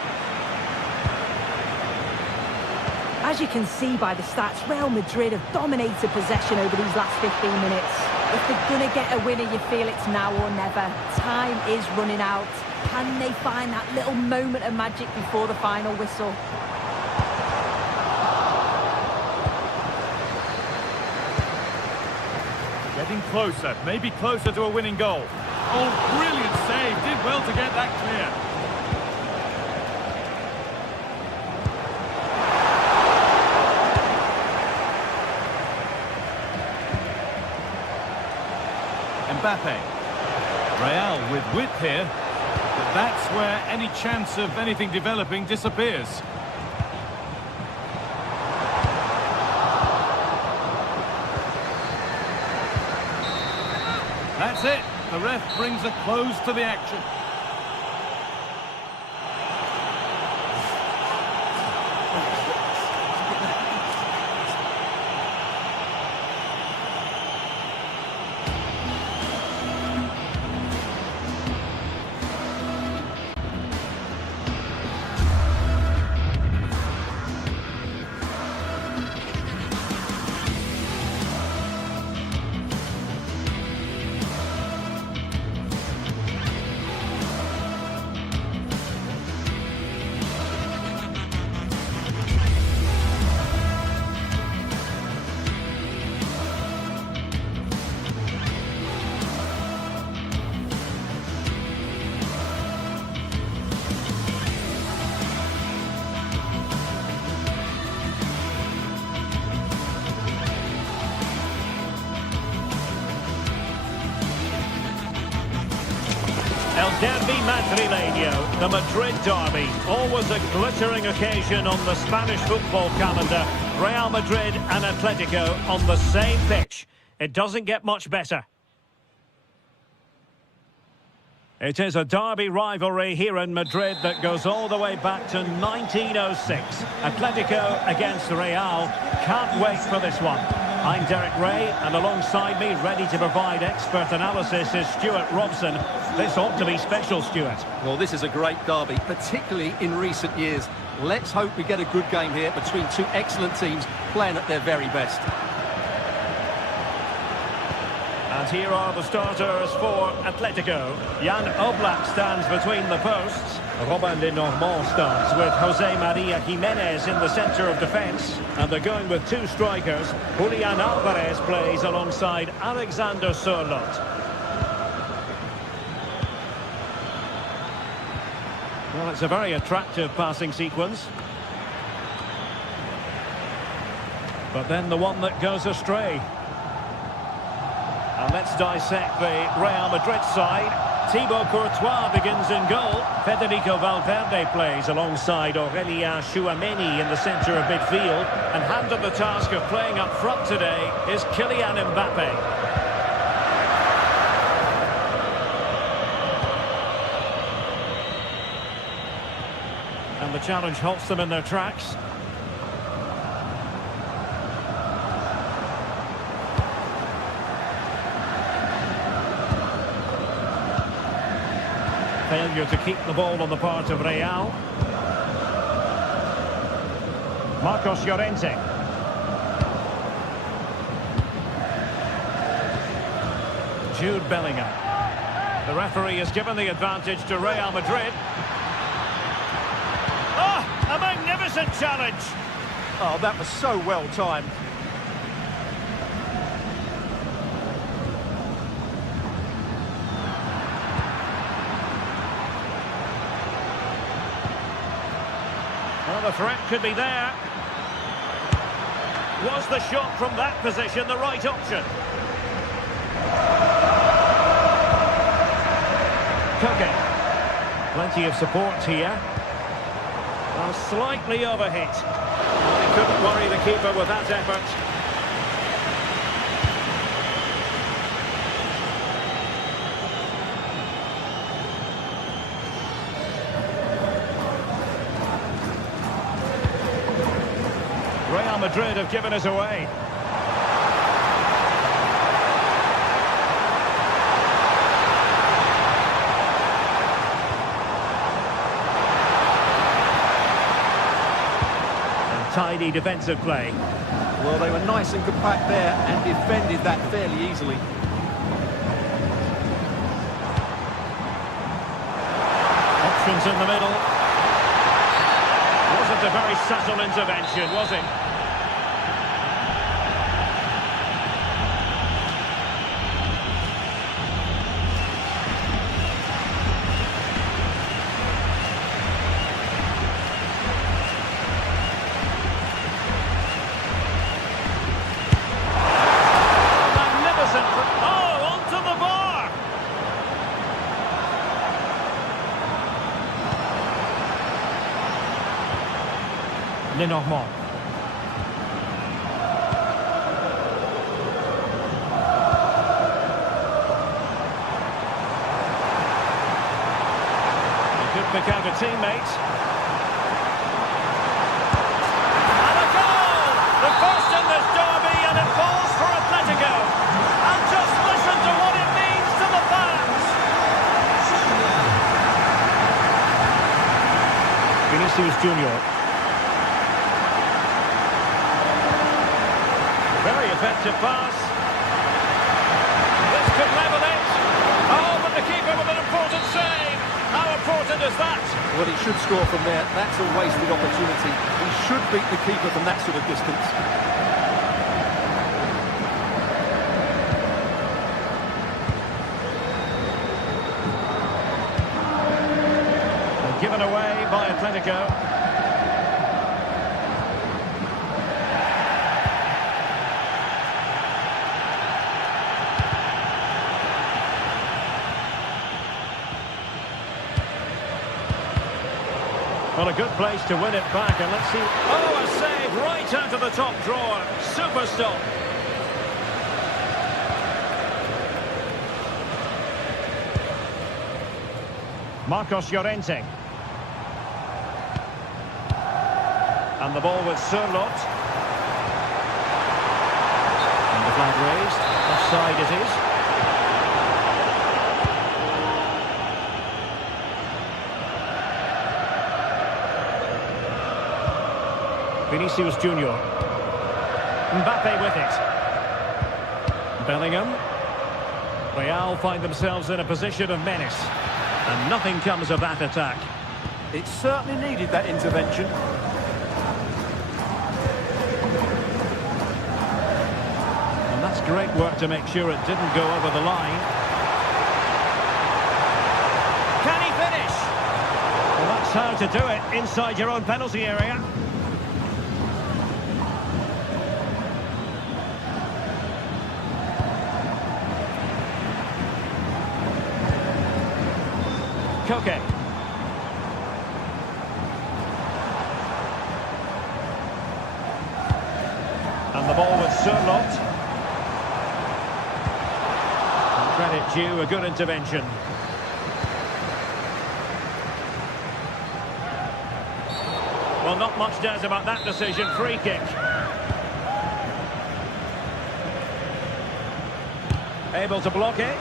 As you can see by the stats, Real Madrid have dominated possession over these last 15 minutes. If they're going to get a winner, you feel it's now or never. Time is running out. Can they find that little moment of magic before the final whistle? Getting closer, maybe closer to a winning goal. Oh, brilliant save. Did well to get that clear. Mbappe. Real with width here, but that's where any chance of anything developing disappears. That's it. The ref brings a close to the action. El Derby Madrileño, the Madrid derby. Always a glittering occasion on the Spanish football calendar. Real Madrid and Atletico on the same pitch. It doesn't get much better. It is a derby rivalry here in Madrid that goes all the way back to 1906. Atletico against Real. Can't wait for this one. I'm Derek Ray, and alongside me, ready to provide expert analysis, is Stuart Robson. This ought to be special, Stuart. Well, this is a great derby, particularly in recent years. Let's hope we get a good game here between two excellent teams playing at their very best. And here are the starters for Atletico. Jan Oblak stands between the posts. Robin Lenormand starts with Jose Maria Jimenez in the centre of defence. And they're going with two strikers. Julian Alvarez plays alongside Alexander Sørloth. Well, it's a very attractive passing sequence. But then the one that goes astray. And let's dissect the Real Madrid side. Thibaut Courtois begins in goal. Federico Valverde plays alongside Aurélien Tchouaméni in the centre of midfield. And handed the task of playing up front today is Kylian Mbappe. And the challenge halts them in their tracks. Failure to keep the ball on the part of Real. Marcos Llorente. Jude Bellingham. The referee has given the advantage to Real Madrid. Oh, a magnificent challenge! Oh, that was so well timed. Well, the threat could be there. Was the shot from that position the right option? Koke. Plenty of support here. Well, slightly overhit. Well, he couldn't worry the keeper with that effort. Real Madrid have given us away. And tidy defensive play. Well, they were nice and compact there and defended that fairly easily. Options in the middle. Wasn't a very subtle intervention, was it? Magnificent! Oh, onto the bar! Lenormand. He could pick out a teammate. And a goal! The first in this derby, and it falls for Atletico. And just listen to what it means to the fans. Vinicius Junior. Very effective pass. This could level it. Oh, but the keeper with an important save. How important is that? Well, he should score from there. That's a wasted opportunity. He should beat the keeper from that sort of distance. And given away by Atletico. Well, a good place to win it back, and let's see. Oh, a save right out of the top drawer. Super stop. Marcos Llorente. And the ball with Sørloth. And the flag raised. Offside it is. Vinicius Junior. Mbappe with it. Bellingham. Real find themselves in a position of menace. And nothing comes of that attack. It certainly needed that intervention. And that's great work to make sure it didn't go over the line. Can he finish? Well, that's how to do it inside your own penalty area. Koke. And the ball with Sørloth. Credit due, a good intervention. Well, not much doubt about that decision. Free kick. Able to block it.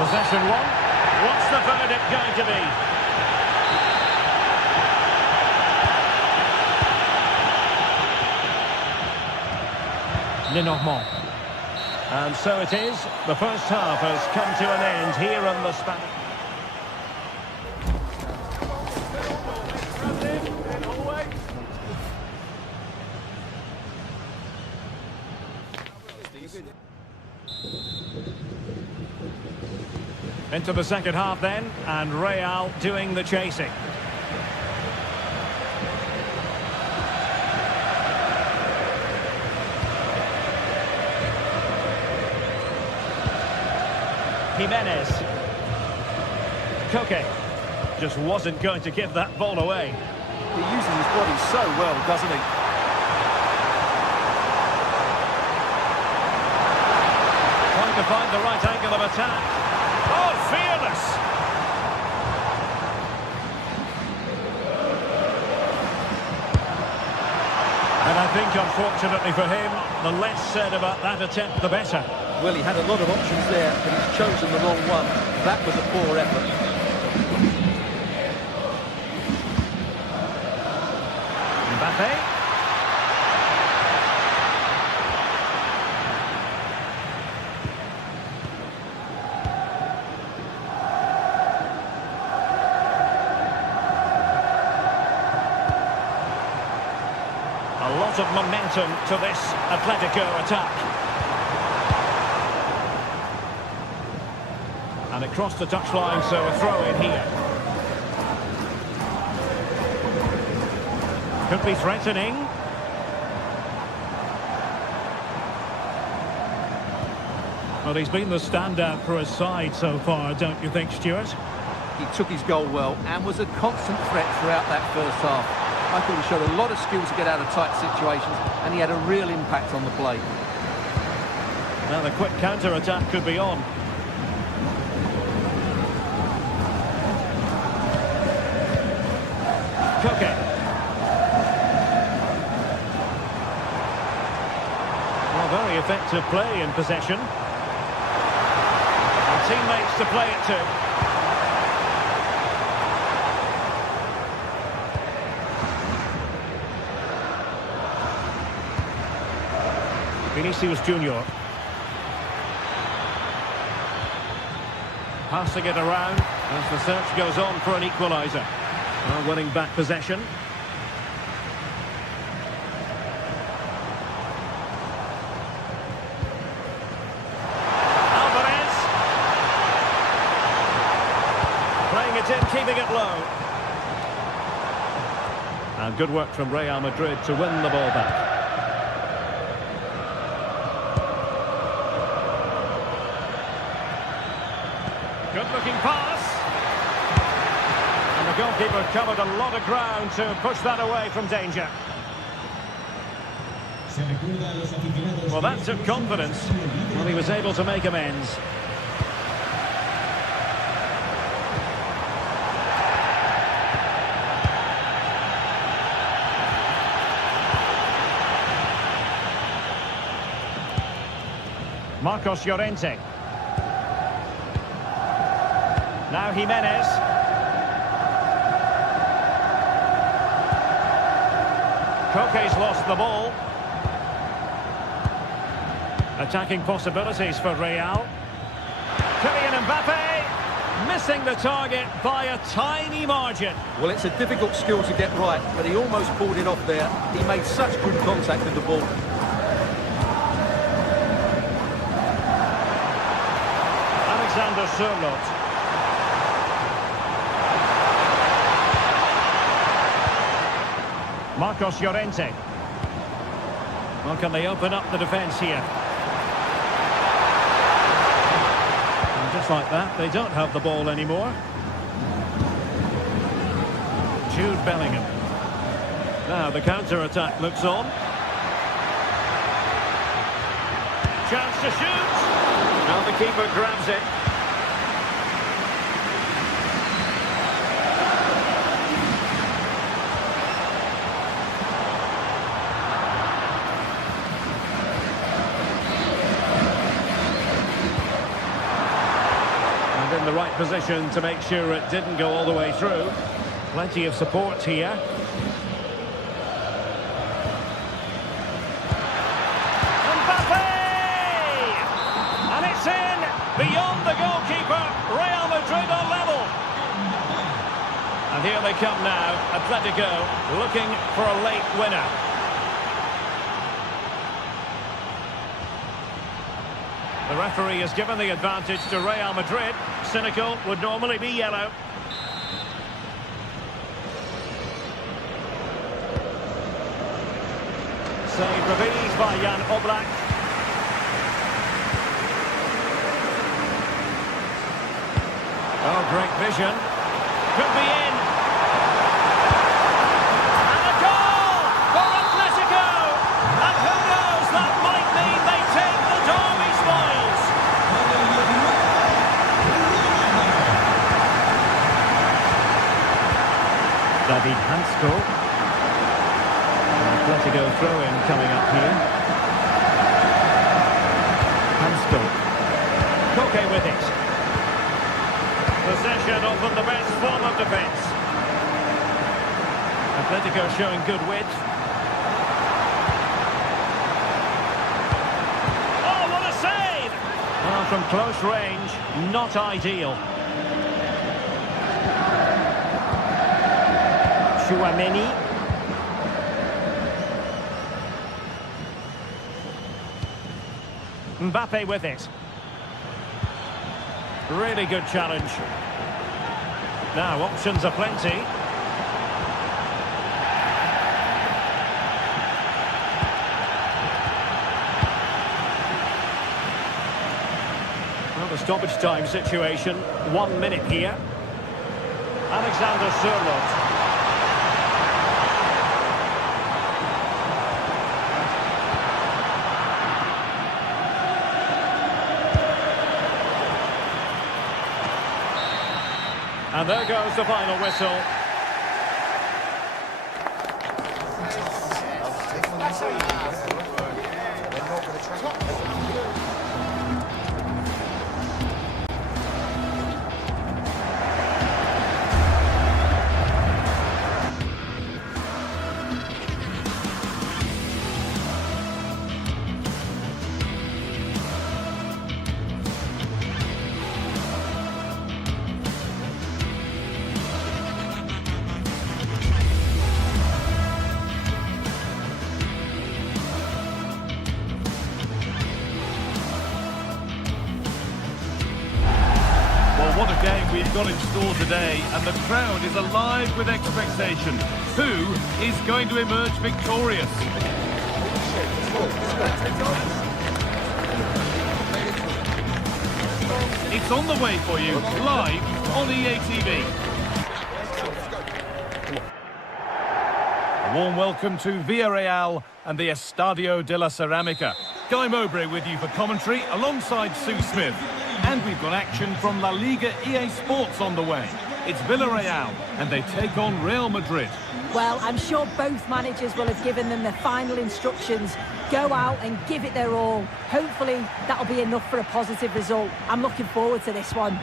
Possession one. What's the verdict going to be? Lenormand. And so it is. The first half has come to an end here in the Spanish. Into the second half then, and Real doing the chasing. Jimenez. Koke just wasn't going to give that ball away. He uses his body so well, doesn't he? Trying to find the right angle of attack. Oh, fearless! And I think, unfortunately for him, the less said about that attempt, the better. Well, he had a lot of options there, but he's chosen the wrong one. That was a poor effort. Mbappe. A lot of momentum to this Atletico attack. And it crossed the touchline, so a throw in here. Could be threatening. Well, he's been the standout for his side so far, don't you think, Stuart? He took his goal well and was a constant threat throughout that first half. I thought he showed a lot of skill to get out of tight situations, and he had a real impact on the play. Now the quick counter-attack could be on. Koke. Well, very effective play in possession. And teammates to play it to. Vinicius Junior. Passing it around as the search goes on for an equaliser. Well, winning back possession. Alvarez. Playing it in, keeping it low. And good work from Real Madrid to win the ball back. Good-looking pass. And the goalkeeper covered a lot of ground to push that away from danger. Well, that took confidence. Well, he was able to make amends. Marcos Llorente. Now Jimenez. Koke's lost the ball. Attacking possibilities for Real. Kylian Mbappe missing the target by a tiny margin. Well, it's a difficult skill to get right, but he almost pulled it off there. He made such good contact with the ball. Alexander Sørloth. Marcos Llorente. Well, can they open up the defence here? And just like that, they don't have the ball anymore. Jude Bellingham. Now the counter-attack looks on. Chance to shoot. Now the keeper grabs it. In the right position to make sure it didn't go all the way through. Plenty of support here. Mbappe! And it's in! Beyond the goalkeeper, Real Madrid are level. And here they come now, Atletico looking for a late winner. The referee has given the advantage to Real Madrid. Cynical would normally be yellow. Save released by Jan Oblak. Oh, great vision. Could be in. And a goal for Atletico. And who knows, that might mean they take the derby spoils. David Hansko. Atletico throw-in coming up here. Hansko. Koke with it. Possession often the best form of defence. Atletico showing good width. Oh, what a save! Well, from close range, not ideal. Chouameni. Mbappe with it. Really good challenge. Now, options are plenty. Well, the stoppage time situation, 1 minute here. Alexander Sørloth. And there goes the final whistle. What a game we've got in store today, and the crowd is alive with expectation. Who is going to emerge victorious? It's on the way for you, live on EA TV. Warm welcome to Villarreal and the Estadio de la Ceramica. Guy Mowbray with you for commentary alongside Sue Smith. And we've got action from La Liga EA-Sports on the way. It's Villarreal and they take on Real Madrid. Well, I'm sure both managers will have given them their final instructions. Go out and give it their all. Hopefully that'll be enough for a positive result. I'm looking forward to this one.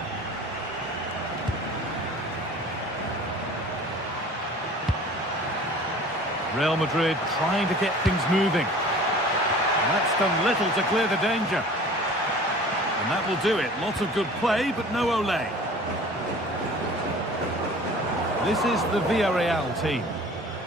Real Madrid trying to get things moving. And that's done little to clear the danger. And that will do it. Lots of good play, but no Olé. This is the Villarreal team.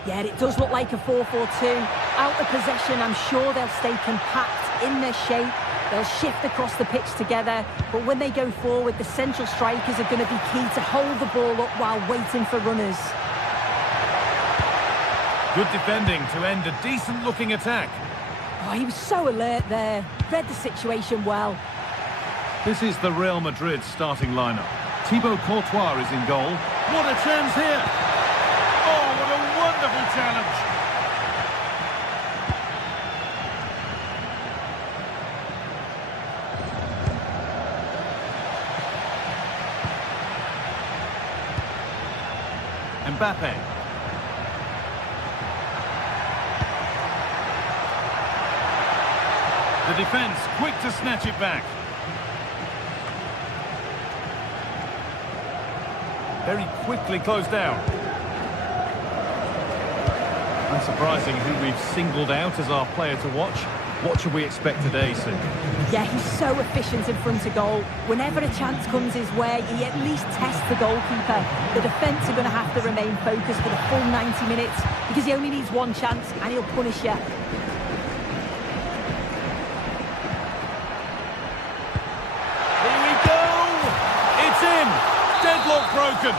Yeah, it does look like a 4-4-2. Out of possession, I'm sure they'll stay compact in their shape. They'll shift across the pitch together. But when they go forward, the central strikers are going to be key to hold the ball up while waiting for runners. Good defending to end a decent-looking attack. Oh, he was so alert there. Read the situation well. This is the Real Madrid starting lineup. Thibaut Courtois is in goal. What a chance here! Oh, what a wonderful challenge! Mbappe. The defence quick to snatch it back. Very quickly closed down. Unsurprising who we've singled out as our player to watch. What should we expect today, Sue? Yeah, he's so efficient in front of goal. Whenever a chance comes his way, he at least tests the goalkeeper. The defence are going to have to remain focused for the full 90 minutes because he only needs one chance and he'll punish you. Deadlock broken.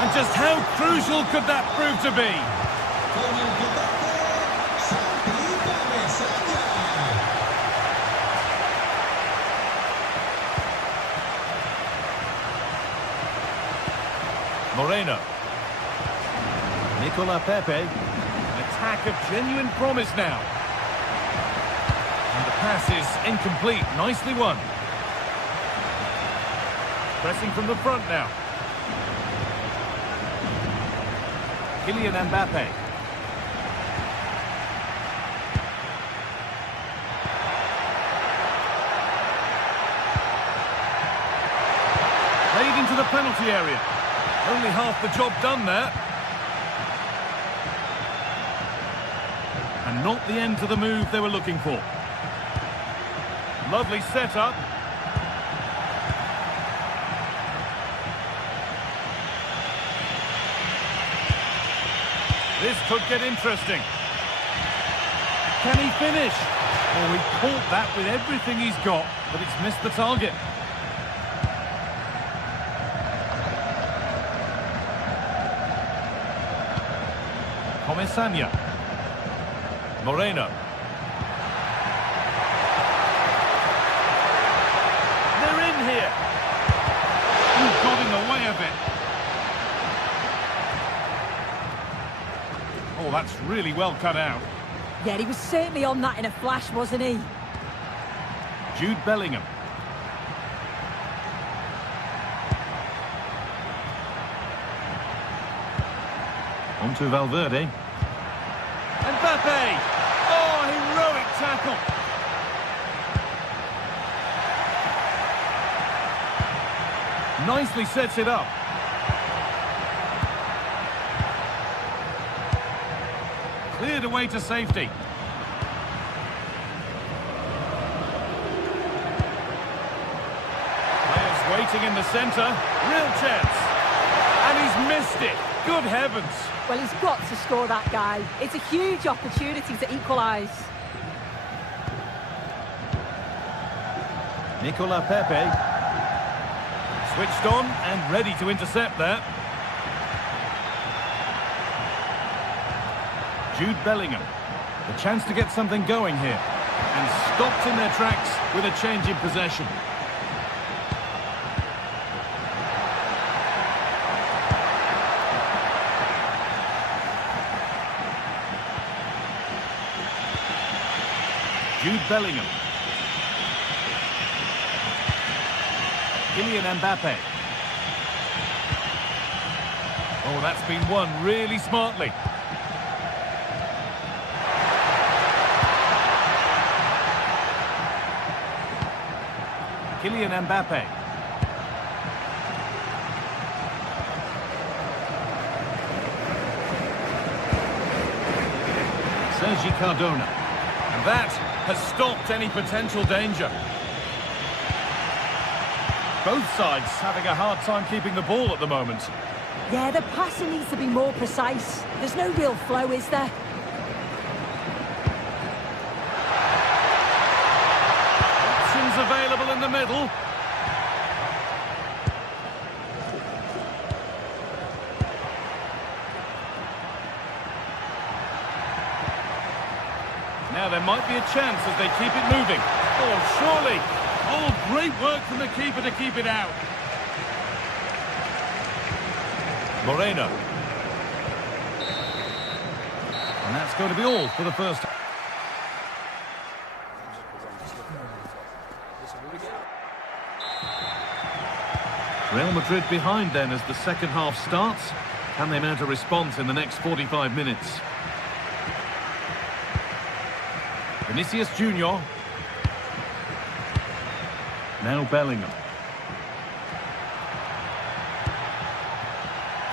And just how crucial could that prove to be? Moreno. Nicola Pepe. An attack of genuine promise now. And the pass is incomplete. Nicely won. Pressing from the front now. Kylian Mbappe. Played into the penalty area. Only half the job done there. And not the end to the move they were looking for. Lovely setup. This could get interesting. Can he finish? Oh, he caught that with everything he's got, but it's missed the target. Comesaña. Moreno. They're in here. He's got in the way of it. Oh, that's really well cut out. Yeah, he was certainly on that in a flash, wasn't he? Jude Bellingham. On to Valverde. Mbappe! Oh, heroic tackle. Nicely sets it up. Cleared away to safety. Players waiting in the centre. Real chance. And he's missed it. Good heavens. Well, he's got to score that guy. It's a huge opportunity to equalise. Nicola Pepe. Switched on and ready to intercept there. Jude Bellingham. The chance to get something going here. And stopped in their tracks with a change in possession. Jude Bellingham. Kylian Mbappe. Oh, that's been won really smartly. Kylian Mbappe. Sergi Cardona. And that has stopped any potential danger. Both sides having a hard time keeping the ball at the moment. Yeah, the passing needs to be more precise. There's no real flow, is there? Options available in the middle. Now there might be a chance as they keep it moving. Oh, surely. Oh, great work from the keeper to keep it out. Moreno. And that's going to be all for the first. Real Madrid behind then as the second half starts. Can they mount a response in the next 45 minutes? Vinicius Junior. Now Bellingham.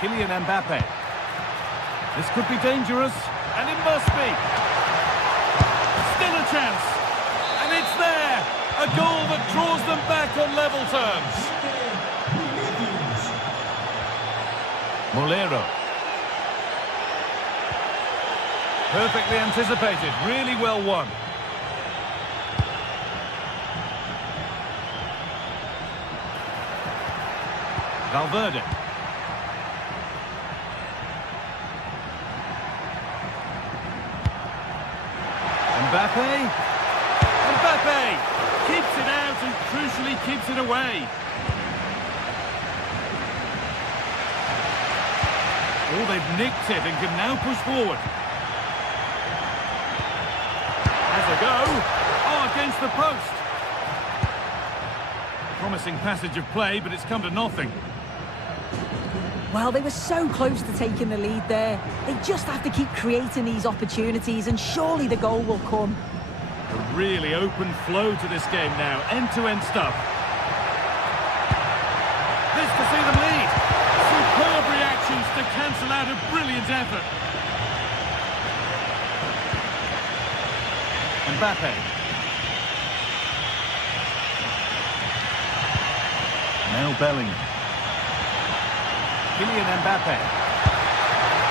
Kylian Mbappe. This could be dangerous, and it must be. Still a chance, and it's there. A goal that draws them back on level terms. Molero. Perfectly anticipated, really well won. Valverde. Mbappe. Mbappe keeps it out and crucially keeps it away. Oh, they've nicked it and can now push forward. Has a go. Oh, against the post. Promising passage of play, but it's come to nothing. Well, they were so close to taking the lead there. They just have to keep creating these opportunities and surely the goal will come. A really open flow to this game now. End-to-end stuff. This to see them lead. Superb reactions to cancel out a brilliant effort. Mbappe. Now Bellingham. Kylian Mbappe.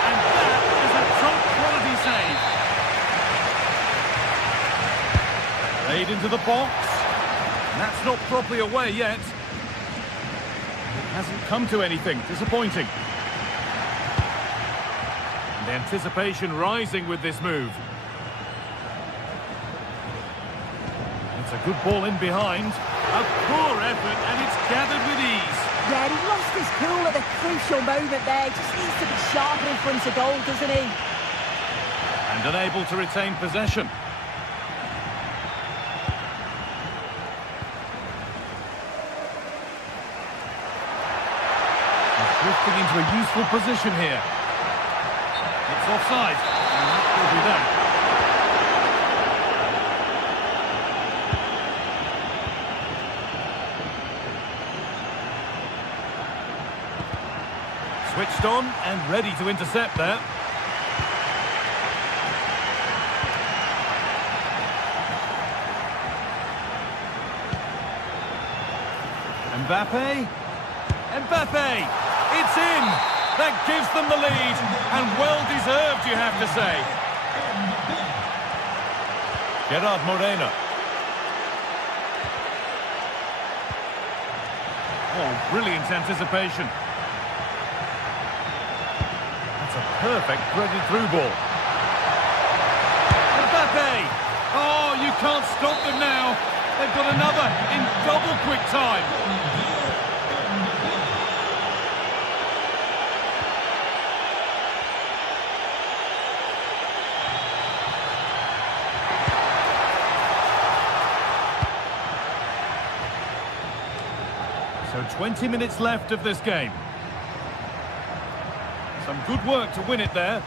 And that is a top-quality save. Played into the box. And that's not properly away yet. It hasn't come to anything. Disappointing. And the anticipation rising with this move. It's a good ball in behind. A poor effort, and it's gathered with ease. Yeah, he lost his cool at a crucial moment there. Just needs to be sharper in front of goal, doesn't he? And unable to retain possession. He's drifting into a useful position here. It's offside, and that will be that. Switched on and ready to intercept there. Mbappe. Mbappe! It's in! That gives them the lead, and well deserved, you have to say. Gerard Moreno. Oh, brilliant anticipation. A perfect threaded through ball. Mbappe! Oh, you can't stop them now. They've got another in double quick time. So 20 minutes left of this game. Some good work to win it there.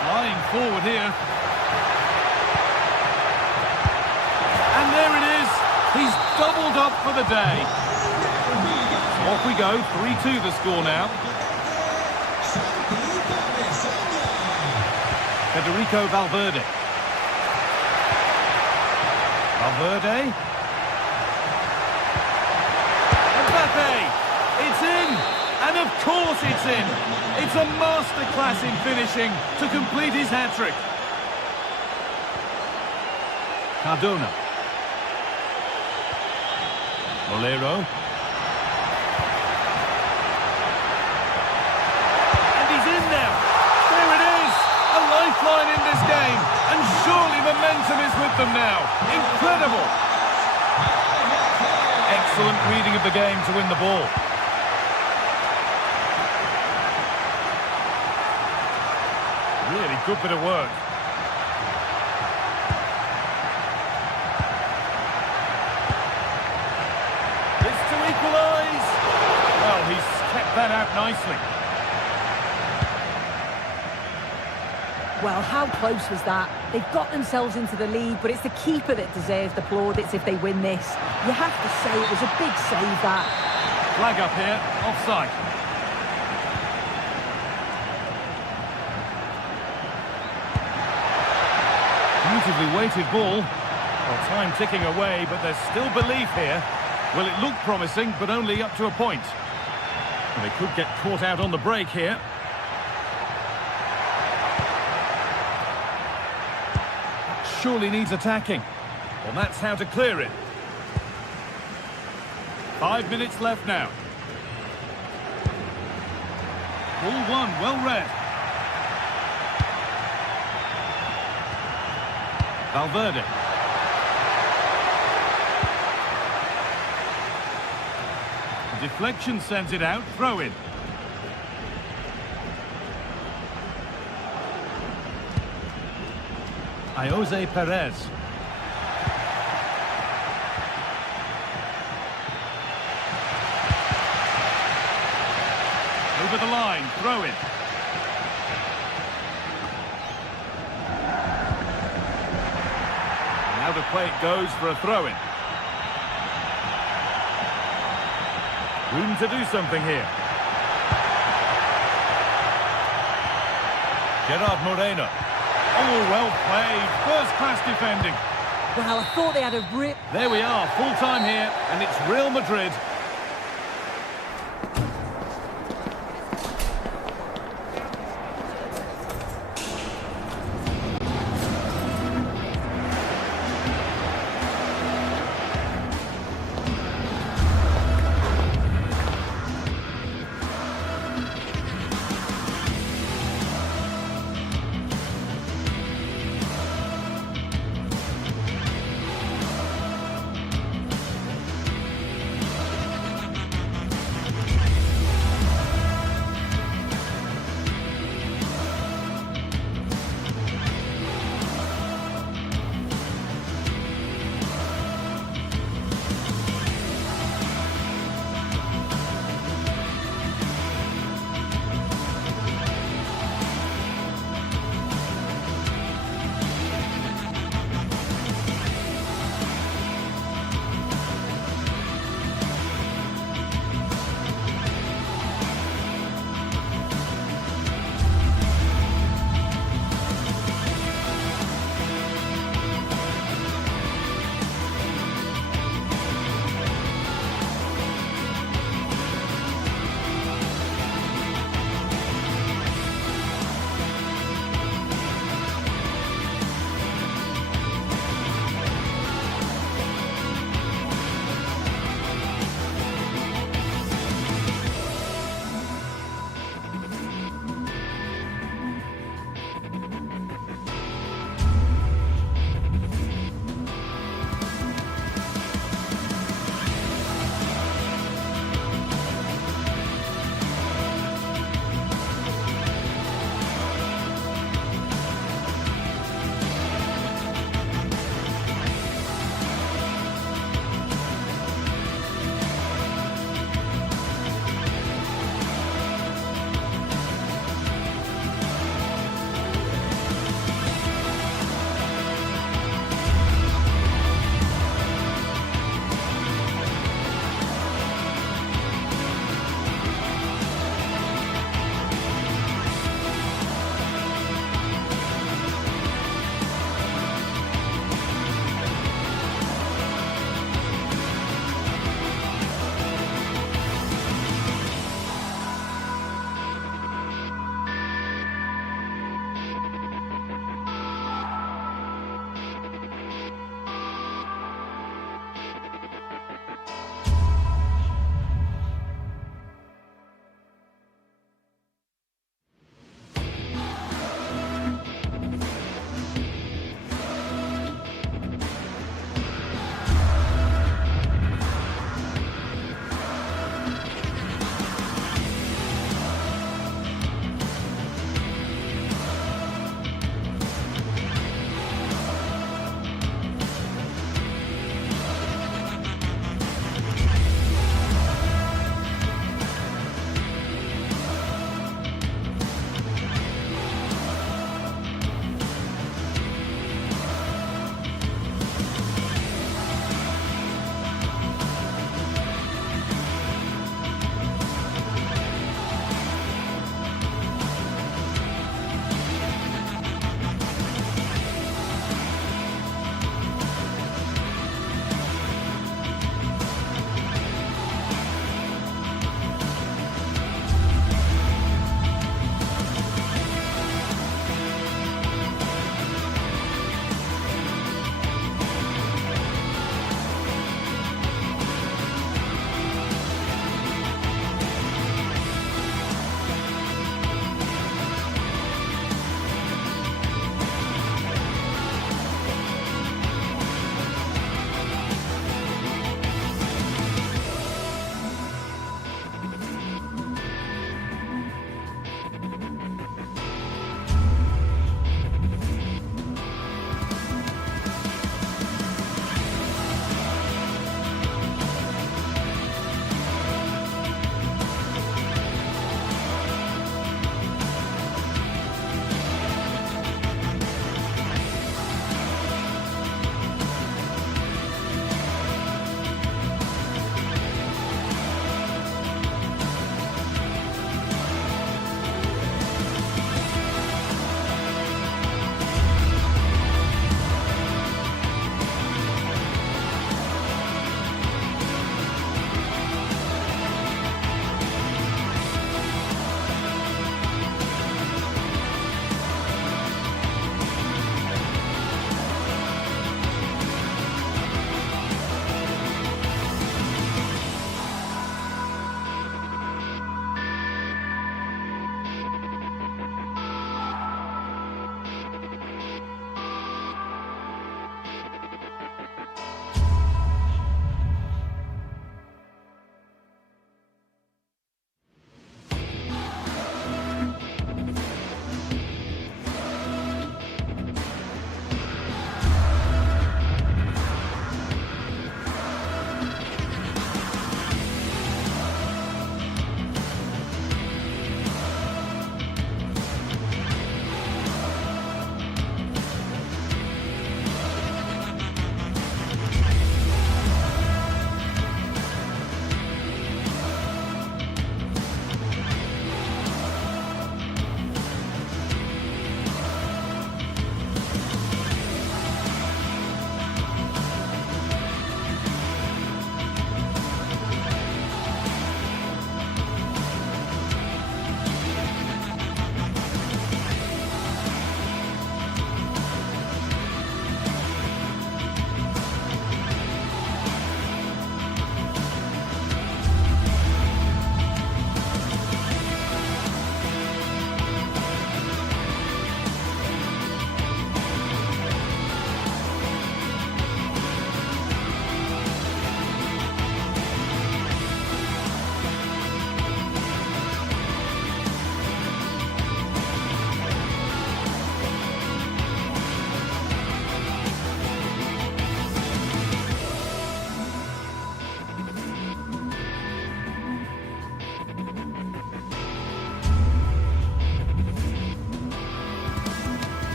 Flying forward here. And there it is. He's doubled up for the day. So off we go. 3-2 the score now. Federico Valverde. Valverde. Mbappe. It's in. And of course it's in. It's a masterclass in finishing to complete his hat-trick. Cardona. Molero. And he's in now. There it is. A lifeline in this game. And surely momentum is with them now. Incredible. Excellent reading of the game to win the ball. Really good bit of work. This to equalise. Well, he's kept that out nicely. Well, how close was that? They've got themselves into the lead, but it's the keeper that deserves the plaudits if they win this. You have to say it was a big save, that. Flag up here, offside. Beautifully weighted ball. Well, time ticking away, but there's still belief here. Well, it looked promising, but only up to a point. And they could get caught out on the break here. Surely needs attacking. Well, that's how to clear it. 5 minutes left now. Ball one, well read. Valverde. The deflection sends it out, throw in. Jose Perez. Over the line, throw in. Now the play it goes for a throw-in. Room to do something here. Gerard Moreno. Oh, well played. First-class defending. Well, I thought they had a real... There we are, full time here, and it's Real Madrid.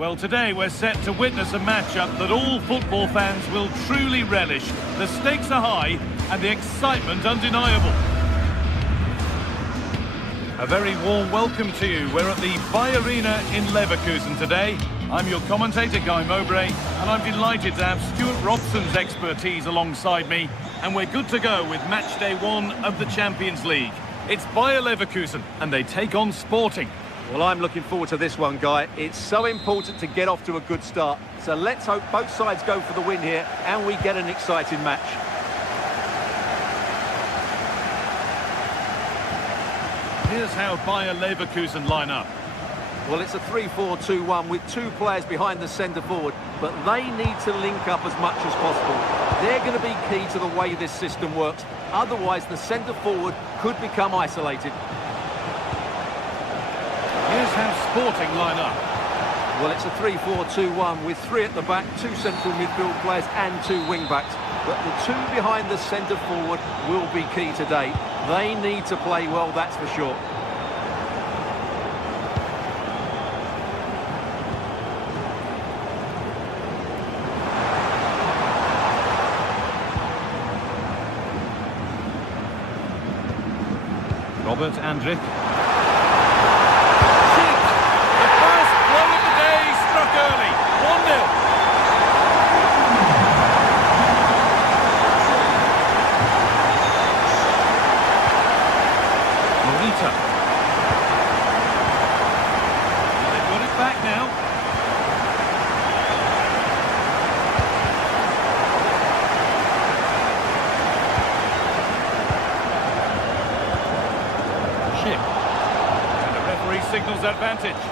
Well, today we're set to witness a matchup that all football fans will truly relish. The stakes are high and the excitement undeniable. A very warm welcome to you. We're at the Bay Arena in Leverkusen today. I'm your commentator, Guy Mowbray, and I'm delighted to have Stuart Robson's expertise alongside me. And we're good to go with match day 1 of the Champions League. It's Bayer Leverkusen, and they take on Sporting. Well, I'm looking forward to this one, Guy. It's so important to get off to a good start. So let's hope both sides go for the win here and we get an exciting match. Here's how Bayer Leverkusen line up. Well, it's a 3-4-2-1 with 2 players behind the centre forward, but they need to link up as much as possible. They're going to be key to the way this system works. Otherwise, the centre forward could become isolated. Here's how Sporting line up. Well, it's a 3-4-2-1 with 3 at the back, 2 central midfield players and 2 wing-backs. But the 2 behind the centre forward will be key today. They need to play well, that's for sure. Robert Andrich. The first blow of the day struck early. 1-0. Morita. They've got it back now. And the referee signals advantage.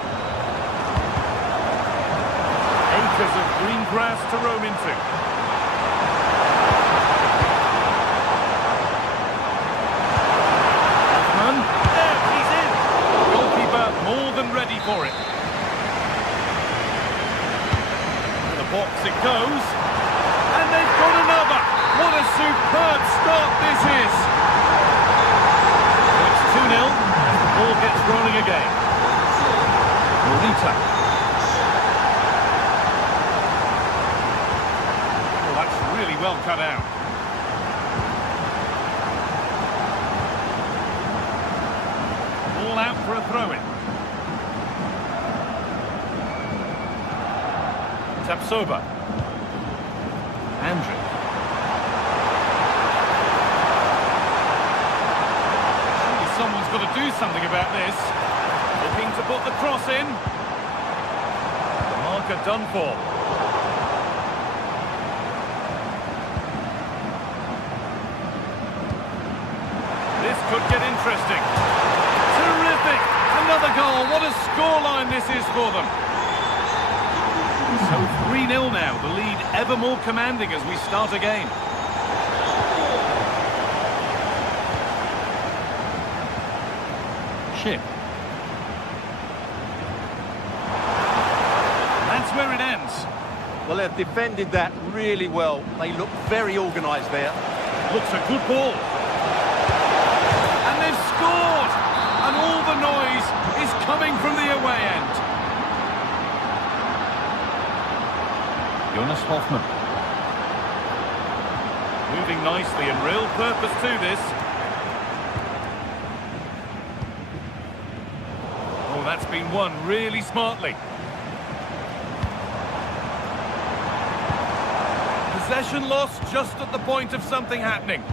Acres of green grass to roam into. Hoffman. There, he's in. Goalkeeper more than ready for it. To the box it goes. And they've got another. What a superb start this is. 2-0, the ball gets rolling again. Morita. Oh, that's really well cut out. Ball out for a throw-in. Tapsoba. Andrew. Someone's got to do something about this. Looking to put the cross in. The marker done for. This could get interesting. Terrific! Another goal. What a scoreline this is for them. So 3-0 now. The lead ever more commanding as we start again. Chip. That's where it ends. Well, they've defended that really well. They look very organised there. Looks a good ball. And they've scored! And all the noise is coming from the away end. Jonas Hoffman. Moving nicely and real purpose to this. Oh, that's been won really smartly. Possession lost just at the point of something happening.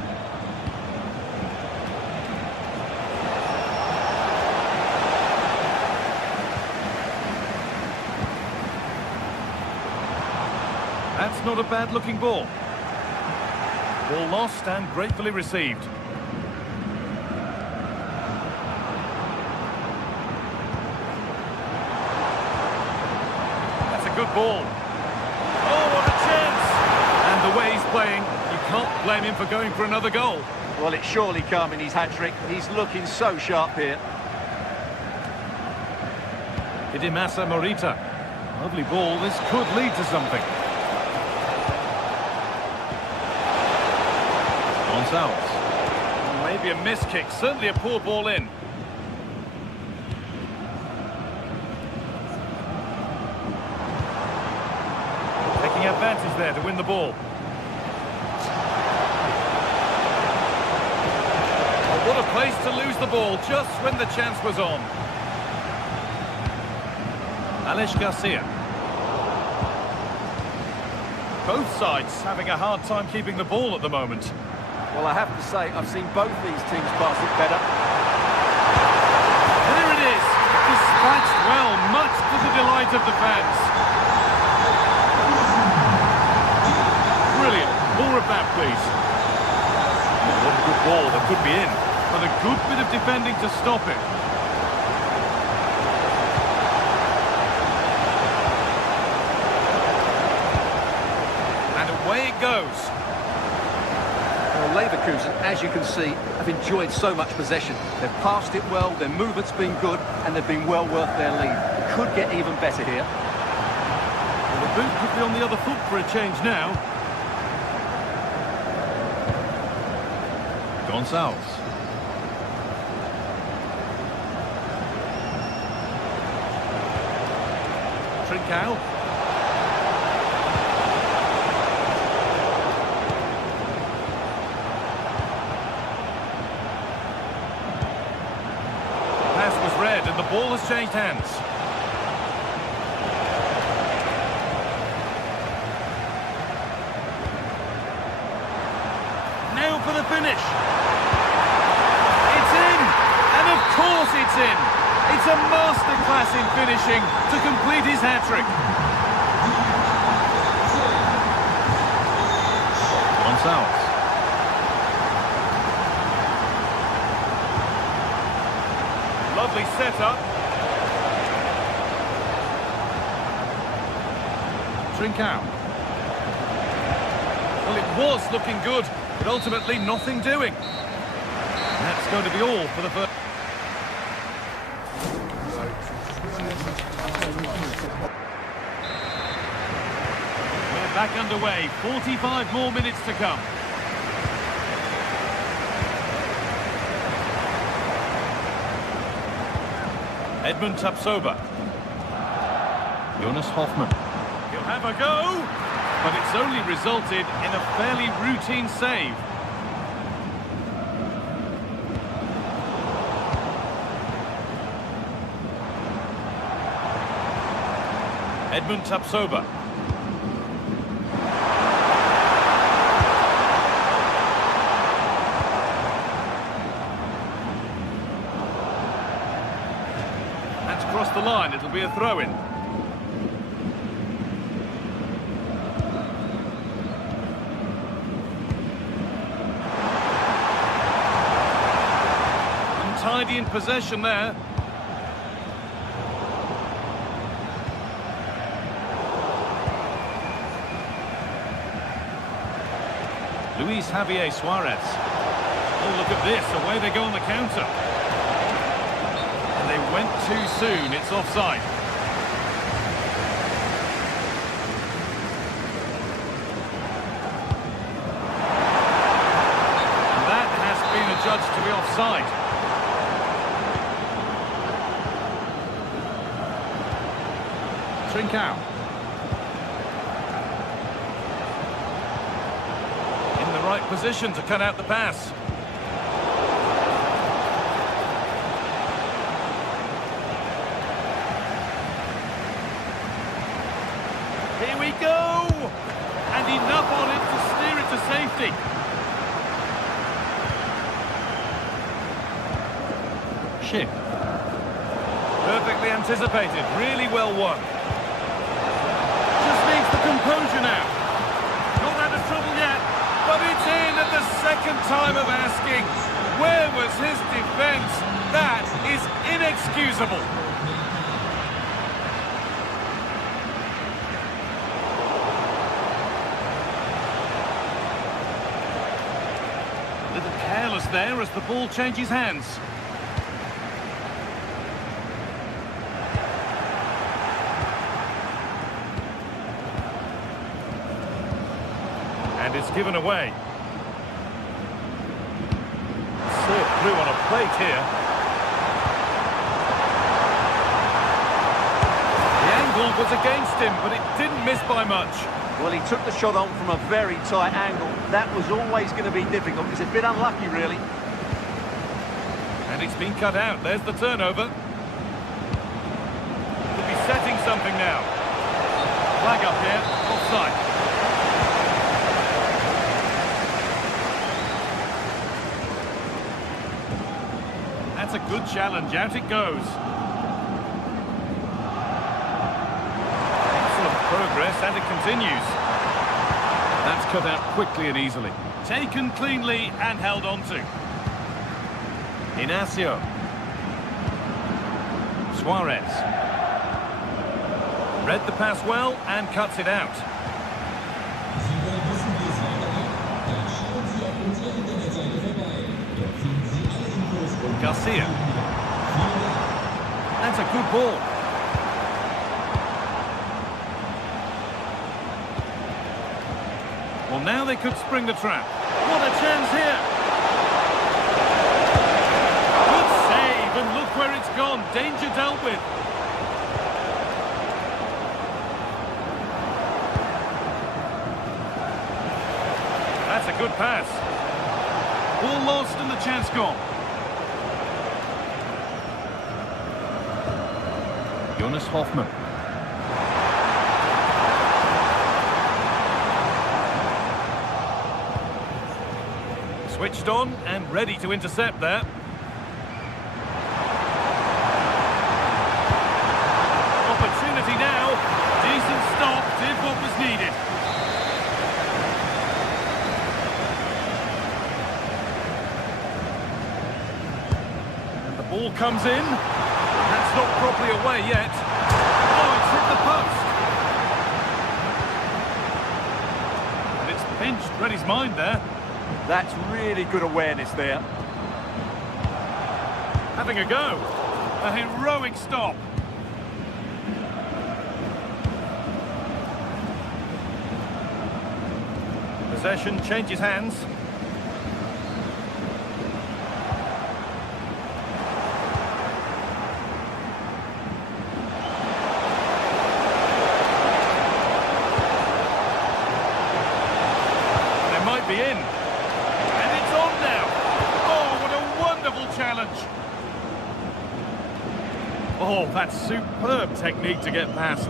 That's not a bad-looking ball. Ball lost and gratefully received. That's a good ball. Oh, what a chance! And the way he's playing, you can't blame him for going for another goal. Well, it's surely come in his hat-trick. He's looking so sharp here. Hidemasa Morita. Lovely ball. This could lead to something. Gonzalez. Maybe a miss kick. Certainly a poor ball in. advantage there to win the ball. Oh, what a place to lose the ball just when the chance was on. Alex Garcia. Both sides having a hard time keeping the ball at the moment. Well, I have to say, I've seen both these teams pass it better. There it is. Dispatched well, much to the delight of the fans. Brilliant. More of that, please. What a good ball that could be in, but a good bit of defending to stop it. And away it goes. Well, Leverkusen, as you can see, have enjoyed so much possession. They've passed it well, their movement's been good, and they've been well worth their lead. Could get even better here. Well, the boot could be on the other foot for a change now. Gonçalves. Trincao. Pass was read and the ball has changed hands. Now for the finish. It's in! And of course it's in! It's a masterclass in finishing to complete his hat-trick. Gonçalves. Lovely setup. Trincao. Well, it was looking good, but ultimately nothing doing. And that's going to be all for the first. We're back underway. 45 more minutes to come. Edmund Tapsoba. Jonas Hoffmann. He'll have a go, but it's only resulted in a fairly routine save. Edmund Tapsoba. That's crossed the line, it'll be a throw-in. Untidy in possession there. Luis Javier Suarez. Oh, look at this, away they go on the counter. And they went too soon, it's offside. And that has been adjudged to be offside. Trincao. Right position to cut out the pass. Here we go! And enough on it to steer it to safety. Schick. Perfectly anticipated, really well won. Just needs the composure now. Not out of trouble yet. But it's in at the second time of asking. Where was his defence? That is inexcusable. A little careless there as the ball changes hands. And it's given away. Served through on a plate here. The angle was against him, but it didn't miss by much. Well, he took the shot on from a very tight angle. That was always going to be difficult. He's a bit unlucky, really. And it's been cut out. There's the turnover. Could be setting something now. Flag up here. Offside. That's a good challenge. Out it goes. Excellent progress, and it continues. That's cut out quickly and easily. Taken cleanly and held on to. Inacio. Suarez. Read the pass well and cuts it out. Garcia. That's a good ball. Well, now they could spring the trap. What a chance here! Good save, and look where it's gone. Danger dealt with. That's a good pass. Ball lost and the chance gone. Jonas Hoffmann. Switched on and ready to intercept there. Opportunity now. Decent stop, did what was needed. And the ball comes in. That's not properly away yet. Oh, it's hit the post. And it's pinched, read his mind there. That's really good awareness there. Having a go. A heroic stop. Possession changes hands. They might be in. Challenge. Oh, that's superb technique to get past.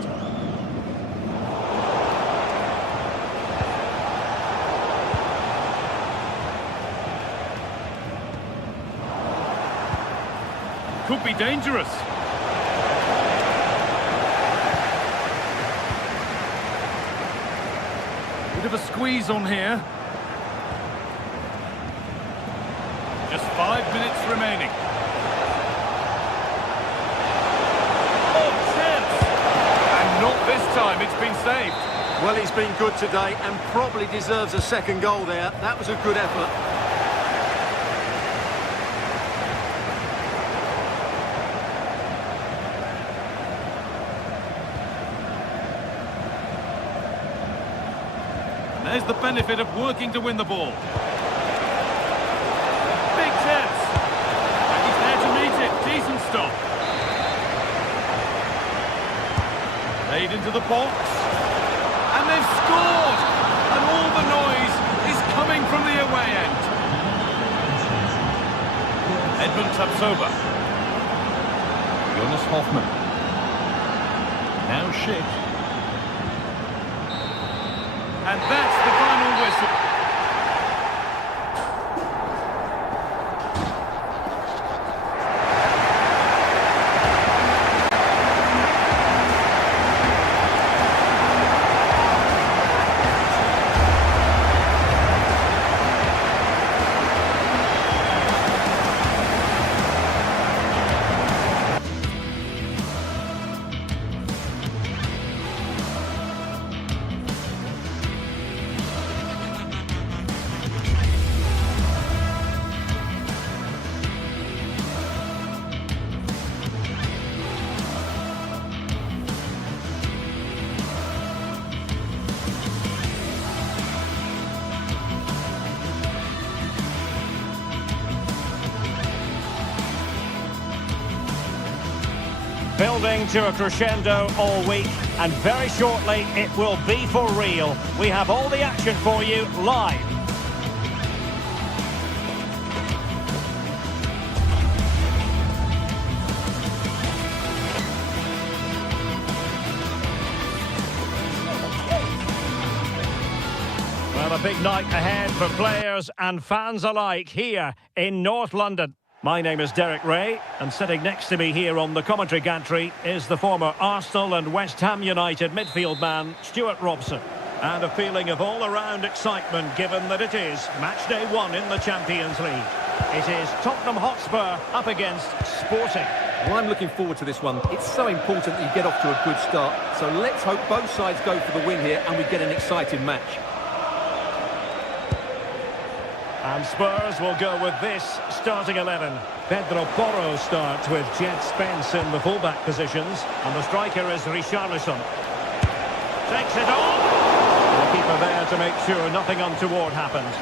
Could be dangerous. Bit of a squeeze on here. Just 5 minutes remaining. Oh, chance! And not this time, it's been saved. Well, he's been good today and probably deserves a second goal there. That was a good effort. There's the benefit of working to win the ball. And he's there to meet it. Decent stop. Played into the box. And they've scored! And all the noise is coming from the away end. Edmund Tapsoba. Jonas Hoffmann. Now Schick. And that's the final whistle. building to a crescendo all week, and very shortly it will be for real. We have all the action for you live. Well, a big night ahead for players and fans alike here in North London. My name is Derek Ray, and sitting next to me here on the commentary gantry is the former Arsenal and West Ham United midfield man, Stuart Robson. And a feeling of all-around excitement given that it is match day 1 in the Champions League. It is Tottenham Hotspur up against Sporting. Well, I'm looking forward to this one. It's so important that you get off to a good start. So let's hope both sides go for the win here and we get an exciting match. And Spurs will go with this starting 11. Pedro Porro starts with Jed Spence in the fullback positions. And the striker is Richarlison. Takes it on. The keeper there to make sure nothing untoward happens.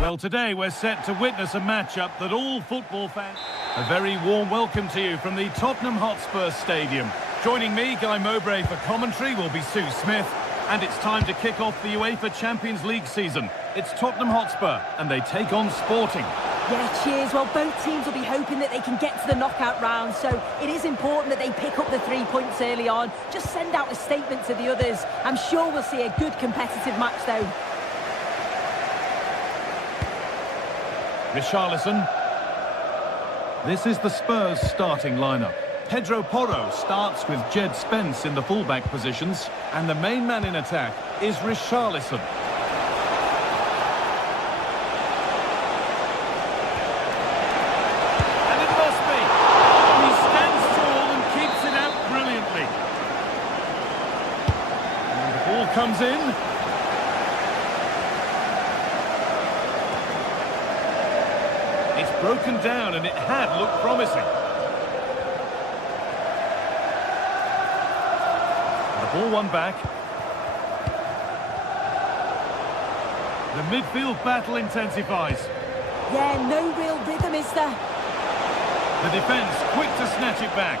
Well, today we're set to witness a matchup that all football fans... A very warm welcome to you from the Tottenham Hotspur Stadium. Joining me, Guy Mowbray, for commentary will be Sue Smith. And it's time to kick off the UEFA Champions League season. It's Tottenham Hotspur, and they take on Sporting. Yeah, cheers. Well, both teams will be hoping that they can get to the knockout round, so it is important that they pick up the 3 points early on. Just send out a statement to the others. I'm sure we'll see a good competitive match, though. Richarlison. This is the Spurs starting lineup. Pedro Porro starts with Jed Spence in the fullback positions, and the main man in attack is Richarlison. And it must be. He stands tall and keeps it out brilliantly. And the ball comes in. It's broken down, and it had looked promising. The ball won back. The midfield battle intensifies. Yeah, no real rhythm, is there? The defence quick to snatch it back.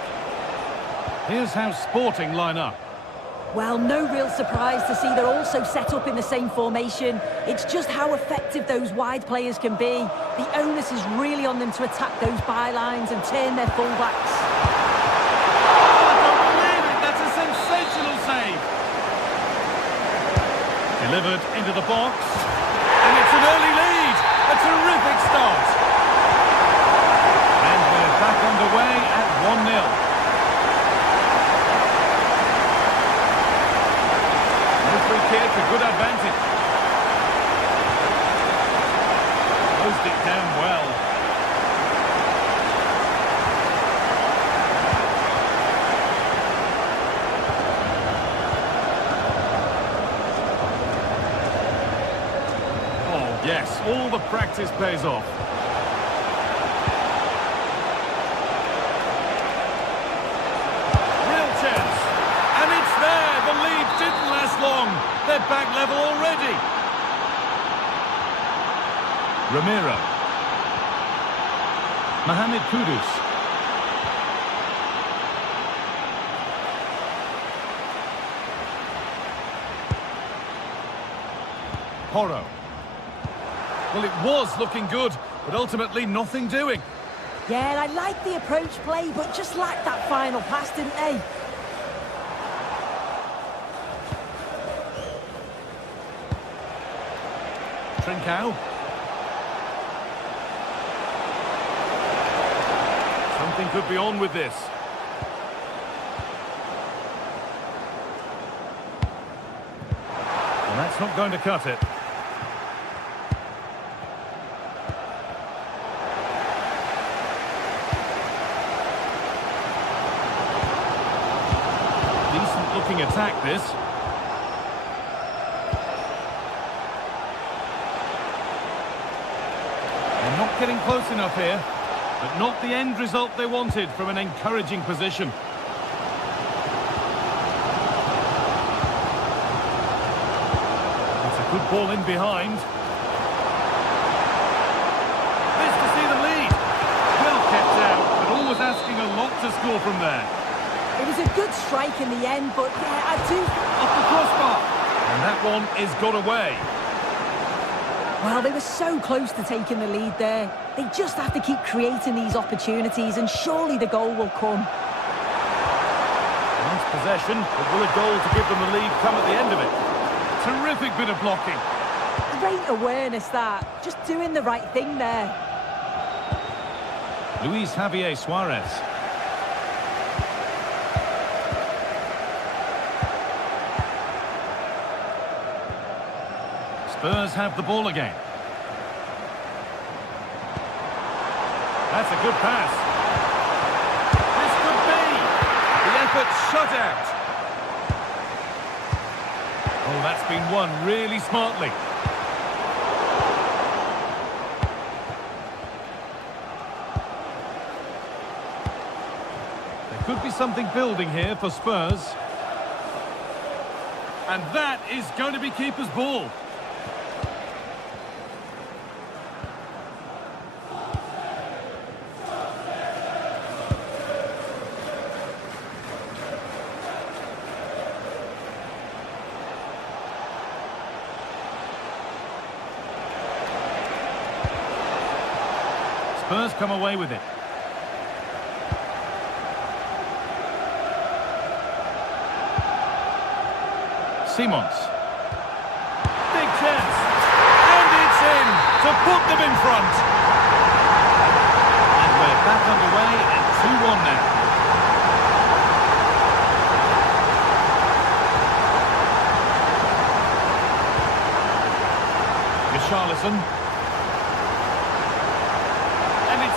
Here's how Sporting line up. Well, no real surprise to see they're also set up in the same formation. It's just how effective those wide players can be. The onus is really on them to attack those bylines and turn their fullbacks. I don't believe it! That's a sensational save! Delivered into the box. And it's an early lead! A terrific start! And we're back underway at 1-0. Free kick, a good advantage. Closed it down well. Oh, yes, all the practice pays off. Real chance. And it's there. The lead didn't last long. They're back level already. Ramiro. Mohamed Kudus. Porro. Well, it was looking good, but ultimately nothing doing. Yeah, I like the approach play, but just lacked that final pass, didn't they? Trincao. Something could be on with this. And that's not going to cut it. Decent looking attack, this. Not getting close enough here, but not the end result they wanted from an encouraging position. It's a good ball in behind. This to see the lead. Well kept out, but always asking a lot to score from there. It was a good strike in the end, but yeah, I do... Off the crossbar. And that one is got away. Well, they were so close to taking the lead there. They just have to keep creating these opportunities, and surely the goal will come. Nice possession, but will a goal to give them the lead come at the end of it? Terrific bit of blocking. Great awareness, that. Just doing the right thing there. Luis Javier Suarez. Spurs have the ball again. That's a good pass. This could be. The effort shut out. Oh, that's been won really smartly. There could be something building here for Spurs. And that is going to be keeper's ball. Spurs come away with it. Simons. Big chance. And it's in to put them in front. And we're back underway at 2-1 now. Richarlison.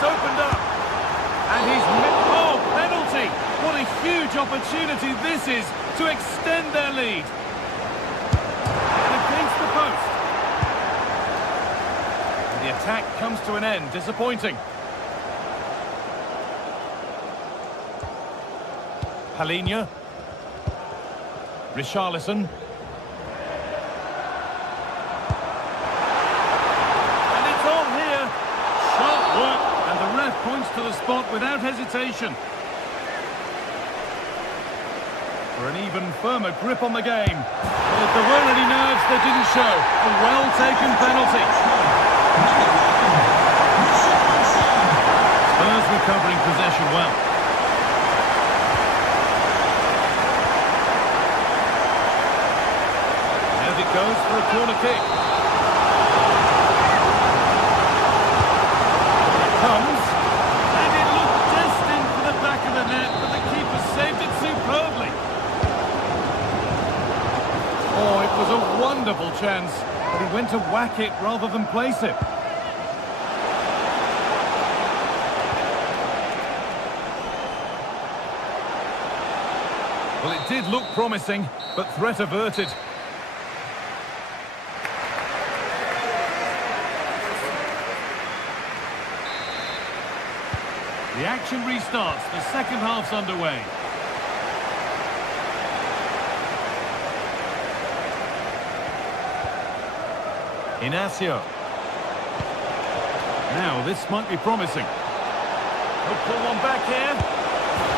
Opened up, and he's oh, penalty! What a huge opportunity this is to extend their lead. And against the post. And the attack comes to an end, disappointing. Palhinha. Richarlison. And it's on here. Sharp work. The ref points to the spot without hesitation. For an even firmer grip on the game. Well, if there weren't any nerves, they didn't show. A well-taken penalty. Spurs recovering possession well. As it goes for a corner kick. Comes, and it looked destined for the back of the net, but the keeper saved it superbly. Oh, it was a wonderful chance, but he went to whack it rather than place it. Well, it did look promising, but threat averted. The action restarts. The second half's underway. Inacio. Now, this might be promising. They'll pull one back here.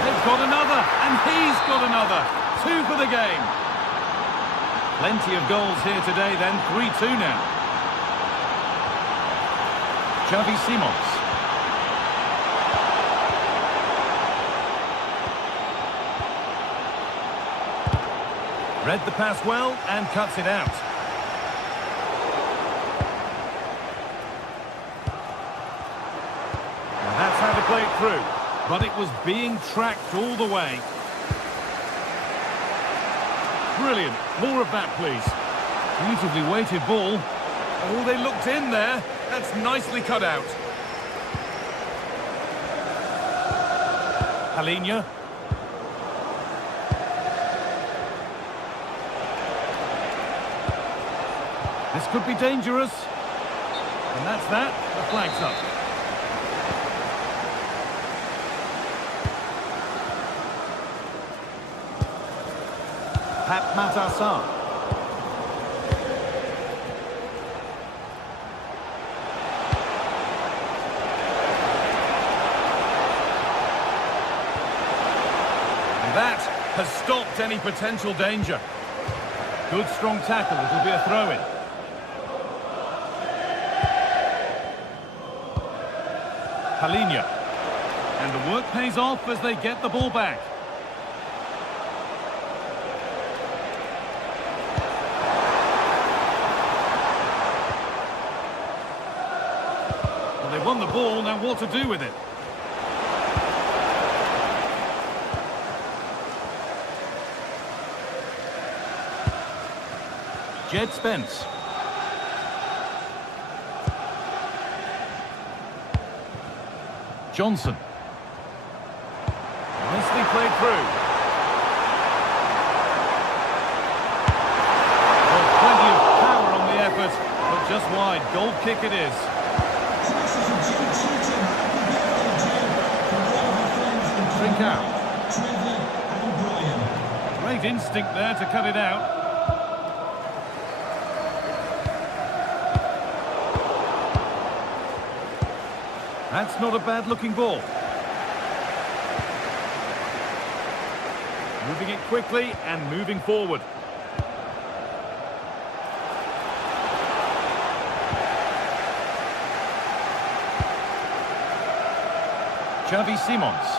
They've got another, and he's got another. 2 for the game. Plenty of goals here today, then. 3-2 now. Xavi Simons. Read the pass well and cuts it out. Now that's how to play it through. But it was being tracked all the way. Brilliant. More of that, please. Beautifully weighted ball. Oh, they looked in there. That's nicely cut out. Palhinha. This could be dangerous. And that's that. The flag's up. Pat Matassa. And that has stopped any potential danger. Good strong tackle, it'll be a throw-in. Palinha. And the work pays off as they get the ball back. Well, they won the ball, now what to do with it? Jed Spence. Johnson. Nicely played through. Well, plenty of power on the effort, but just wide. Goal kick it is. Trincao. Great instinct there to cut it out. That's not a bad-looking ball. Moving it quickly and moving forward. Xavi Simons.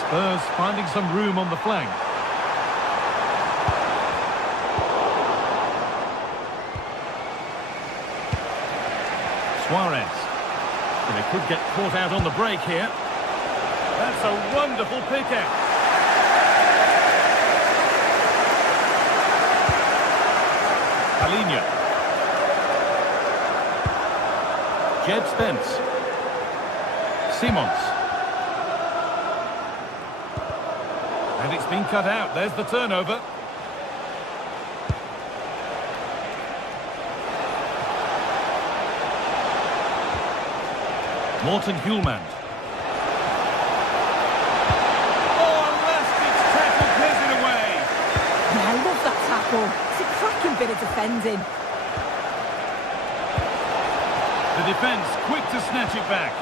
Spurs finding some room on the flank. Suarez. And they could get caught out on the break here. That's a wonderful pick-out. Palinha. Jed Spence. Simons. And it's been cut out. There's the turnover. Morten Hjulmand. Oh, elastic tackle clears it away. Yeah, I love that tackle. It's a cracking bit of defending. The defence quick to snatch it back.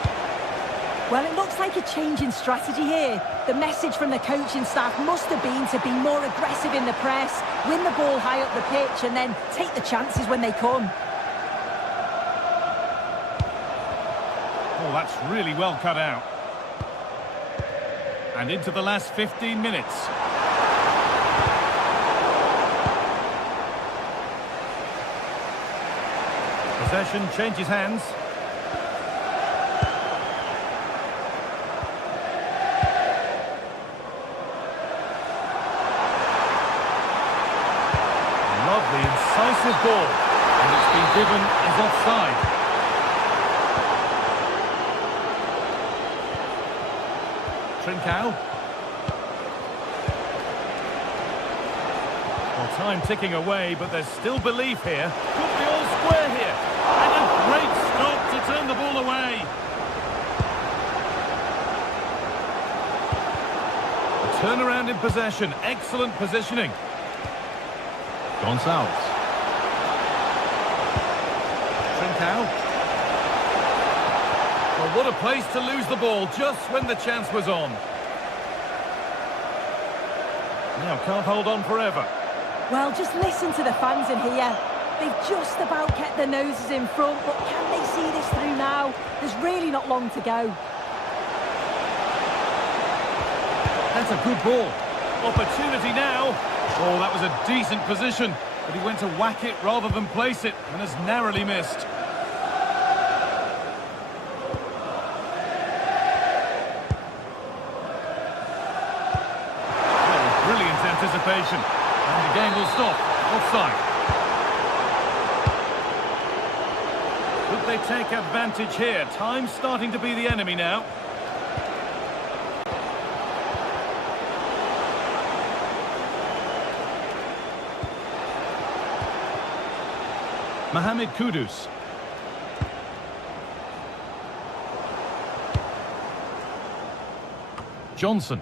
Well, it looks like a change in strategy here. The message from the coaching staff must have been to be more aggressive in the press, win the ball high up the pitch, and then take the chances when they come. Oh, that's really well cut out. And into the last 15 minutes. Possession changes hands. Lovely, incisive ball. And it's been given as offside. Trincao. Well, time ticking away, but there's still belief here. Could be all square here. And a great stop to turn the ball away. A turnaround in possession. Excellent positioning. Gonçalves. Trincao. Well, what a place to lose the ball just when the chance was on. Now, can't hold on forever. Well, just listen to the fans in here. They've just about kept their noses in front, but can they see this through now? There's really not long to go. That's a good ball. Opportunity now. Oh, that was a decent position, but he went to whack it rather than place it, and has narrowly missed. Brilliant anticipation. And the game will stop. Offside. Could they take advantage here? Time's starting to be the enemy now. Mohamed Kudus. Johnson.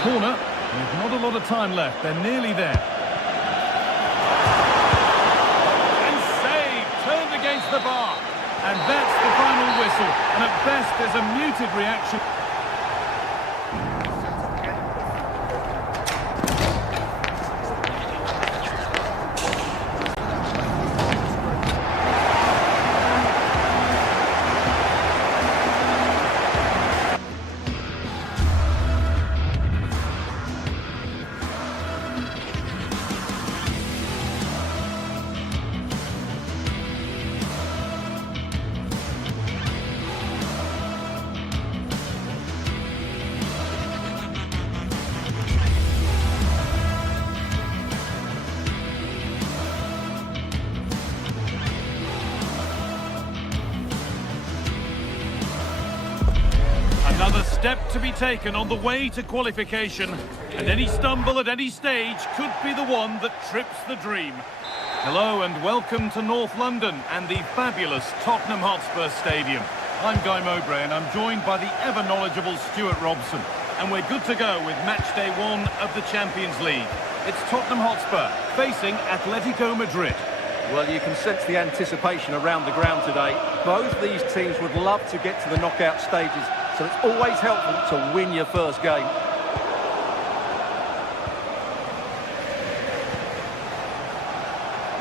corner. With not a lot of time left. They're nearly there. And saved. Turned against the bar. And that's the final whistle. And at best, there's a muted reaction. Another step to be taken on the way to qualification, and any stumble at any stage could be the one that trips the dream. Hello and welcome to North London and the fabulous Tottenham Hotspur Stadium. I'm Guy Mowbray and I'm joined by the ever-knowledgeable Stuart Robson. And we're good to go with match day 1 of the Champions League. It's Tottenham Hotspur facing Atletico Madrid. Well, you can sense the anticipation around the ground today. Both these teams would love to get to the knockout stages, so it's always helpful to win your first game.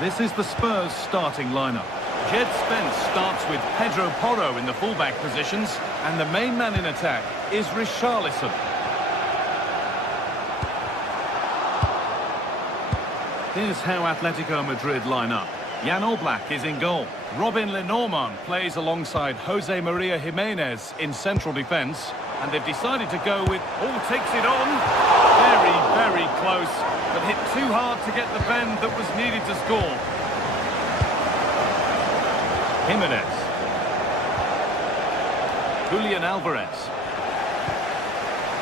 This is the Spurs starting lineup. Jed Spence starts with Pedro Porro in the fullback positions, and the main man in attack is Richarlison. Here's how Atletico Madrid line up. Jan Oblak is in goal. Robin Lenormand plays alongside Jose Maria Jimenez in central defence. And they've decided to go with... Oh, takes it on. Very, very close. But hit too hard to get the bend that was needed to score. Jimenez. Julian Alvarez.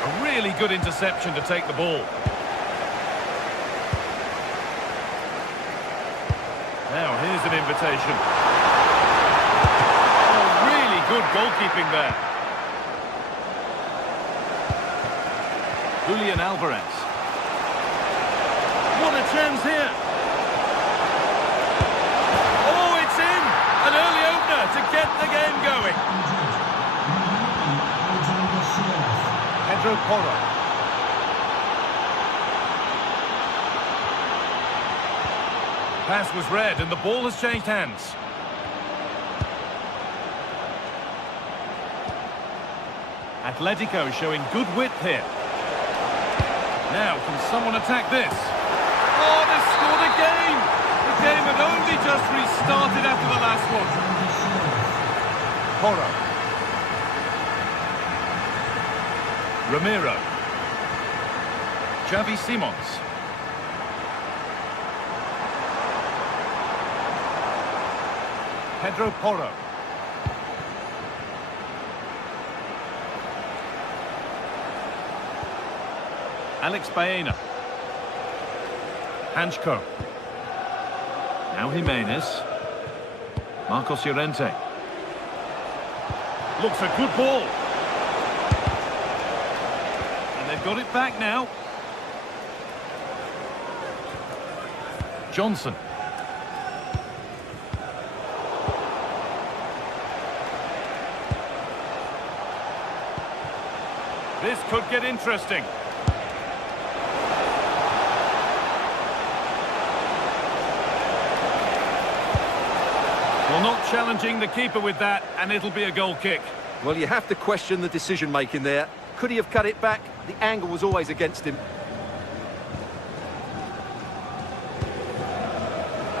A really good interception to take the ball. Now, here's an invitation. Oh, really good goalkeeping there. Julian Alvarez. What a chance here. Oh, it's in. An early opener to get the game going. Pedro Porro. Pass was read and the ball has changed hands. Atletico showing good width here. Now, can someone attack this? Oh, they've scored again! The game had only just restarted after the last one. Porro. Ramiro. Xavi Simons. Pedro Porro. Alex Baena. Hanchko. Now Jimenez. Marcos Llorente. Looks a good ball. And they've got it back now. Johnson. This could get interesting. Well, not challenging the keeper with that, and it'll be a goal kick. Well, you have to question the decision-making there. Could he have cut it back? The angle was always against him.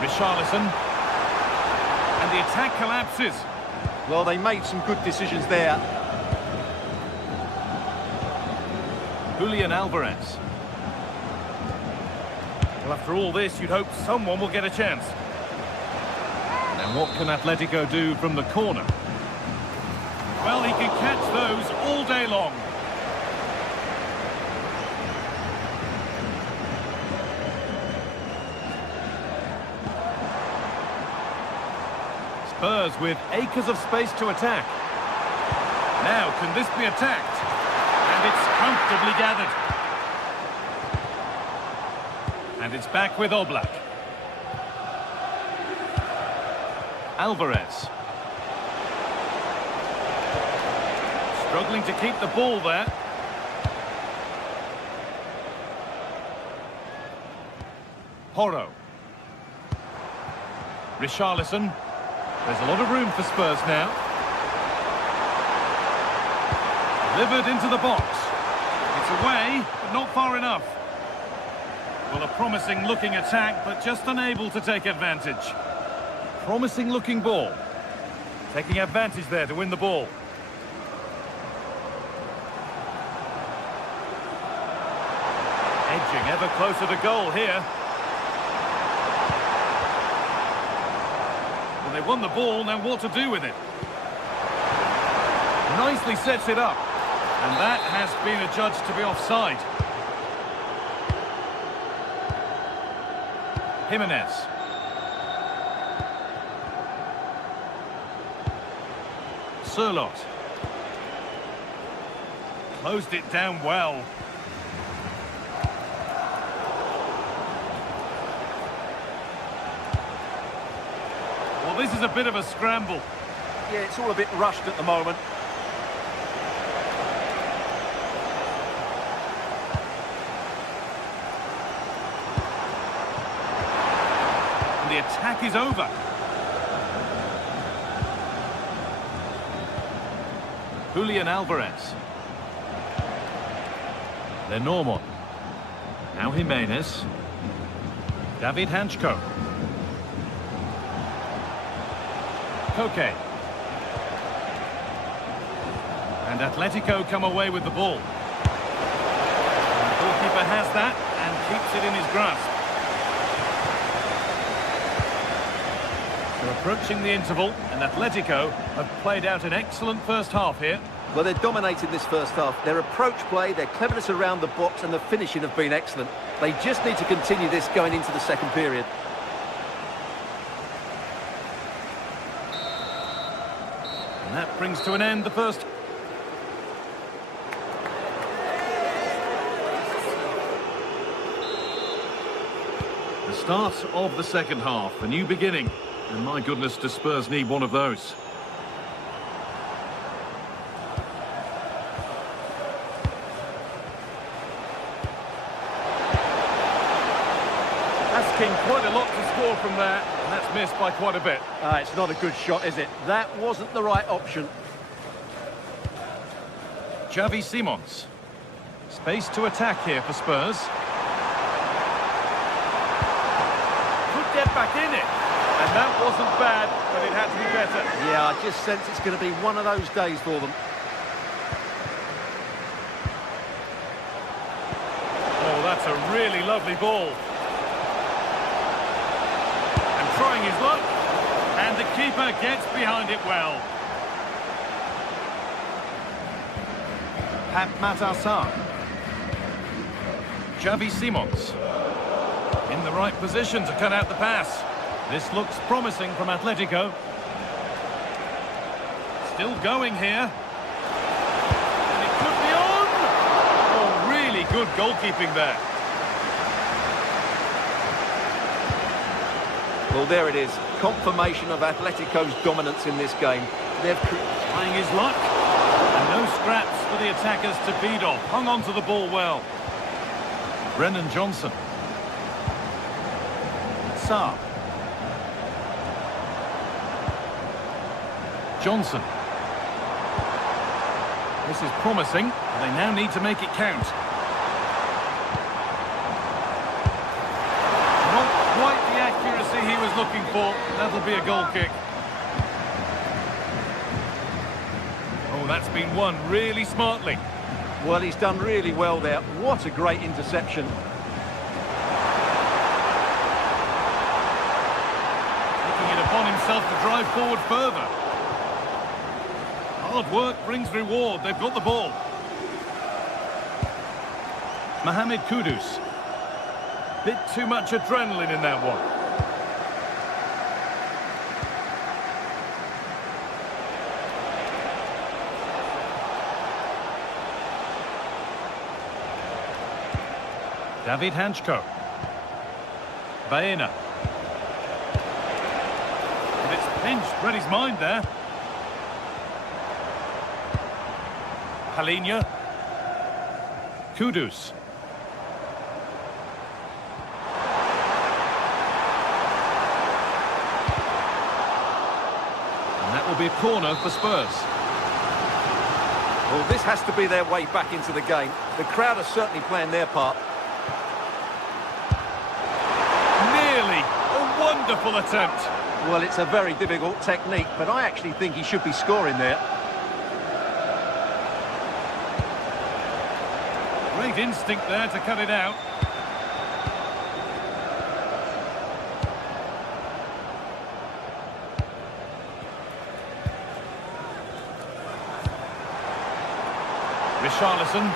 Richarlison. And the attack collapses. Well, they made some good decisions there. Julian Alvarez. Well, after all this, you'd hope someone will get a chance. And what can Atletico do from the corner? Well, he can catch those all day long. Spurs with acres of space to attack. Now, can this be attacked? And it's comfortably gathered. And it's back with Oblak. Alvarez. Struggling to keep the ball there. Porro. Richarlison. There's a lot of room for Spurs now. Delivered into the box. It's away, but not far enough. Well, a promising looking attack, but just unable to take advantage. Promising looking ball. Taking advantage there to win the ball. Edging ever closer to goal here. Well, they won the ball, now what to do with it? Nicely sets it up. And that has been adjudged to be offside. Jimenez. Sirlot. Closed it down well. Well, this is a bit of a scramble. Yeah, it's all a bit rushed at the moment. And the attack is over. Julian Alvarez. Lenormand. Now Jimenez. David Hanchko. Koke. And Atletico come away with the ball. The goalkeeper has that and keeps it in his grasp. So approaching the interval, and Atletico have played out an excellent first half here. Well, they're dominating this first half. Their approach play, their cleverness around the box and the finishing have been excellent. They just need to continue this going into the second period. And that brings to an end the first. The start of the second half, a new beginning. And my goodness, does Spurs need one of those. Asking quite a lot to score from there, and that's missed by quite a bit. It's not a good shot, is it? That wasn't the right option. Xavi Simons. Space to attack here for Spurs. Could get back in it. And that wasn't bad, but it had to be better. Yeah, I just sense it's going to be one of those days for them. Oh, that's a really lovely ball. And trying his luck. And the keeper gets behind it well. Pat Matassar. Xavi Simons. In the right position to cut out the pass. This looks promising from Atletico. Still going here. And it could be on! Oh, really good goalkeeping there. Well, there it is. Confirmation of Atletico's dominance in this game. They're Trying his luck. And no scraps for the attackers to beat off. Hung on to the ball well. Brennan Johnson. Saar. Johnson. This is promising. They now need to make it count. Not quite the accuracy he was looking for. That'll be a goal kick. Oh, that's been won really smartly. Well, he's done really well there. What a great interception. Taking it upon himself to drive forward further. Hard work brings reward. They've got the ball. Mohamed Kudus. Bit too much adrenaline in that one. David Hanchko. Baena. And it's pinched, read his mind there. Palinha. Kudus. And that will be a corner for Spurs. Well, this has to be their way back into the game. The crowd are certainly playing their part. Nearly a wonderful attempt. Well, it's a very difficult technique, but I actually think he should be scoring there. Great instinct there to cut it out. Richarlison.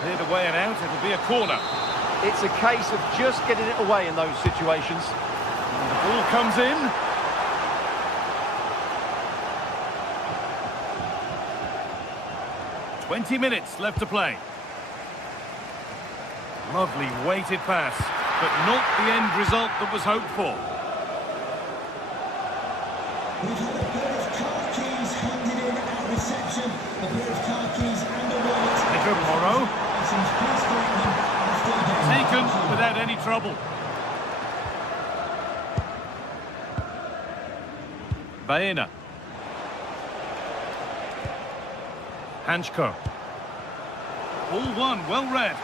Cleared away and out, it'll be a corner. It's a case of just getting it away in those situations. And the ball comes in. "20 minutes left to play. Lovely weighted pass, but not the end result that was hoped for. We've had a pair of car keys handed in at reception. A pair of car keys and a wallet. Pedro Porro. Items, please collect them after the game. Taken without any trouble. Baena. Hanchko. All one, well read.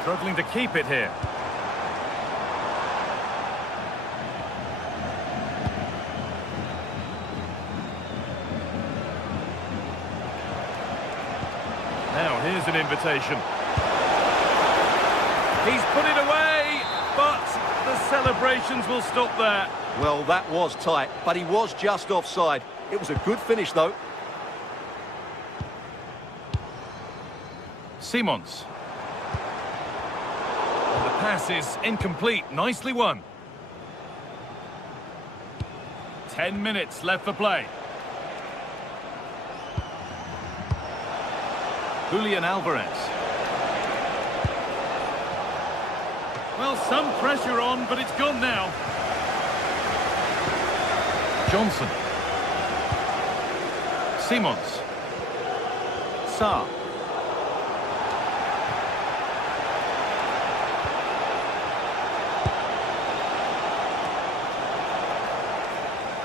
Struggling to keep it here. Now, here's an invitation. He's put it away, but the celebrations will stop there. Well, that was tight, but he was just offside. It was a good finish, though. Simons. And the pass is incomplete. Nicely won. 10 minutes left for play. Julian Alvarez. Well, some pressure on, but it's gone now. Johnson. Simons. Sarr.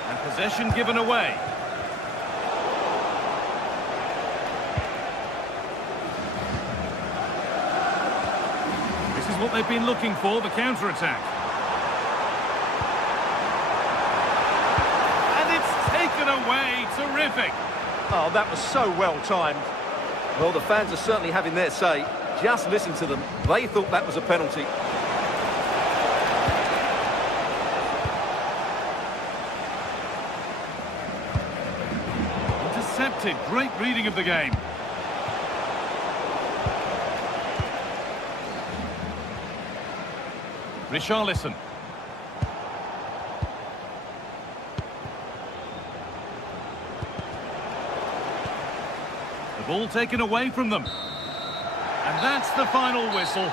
And possession given away. This is what they've been looking for, the counter-attack. And it's taken away. Terrific. Oh, that was so well timed. Well, the fans are certainly having their say. Just listen to them. They thought that was a penalty. Intercepted. Great reading of the game. Richarlison. The ball taken away from them. And that's the final whistle.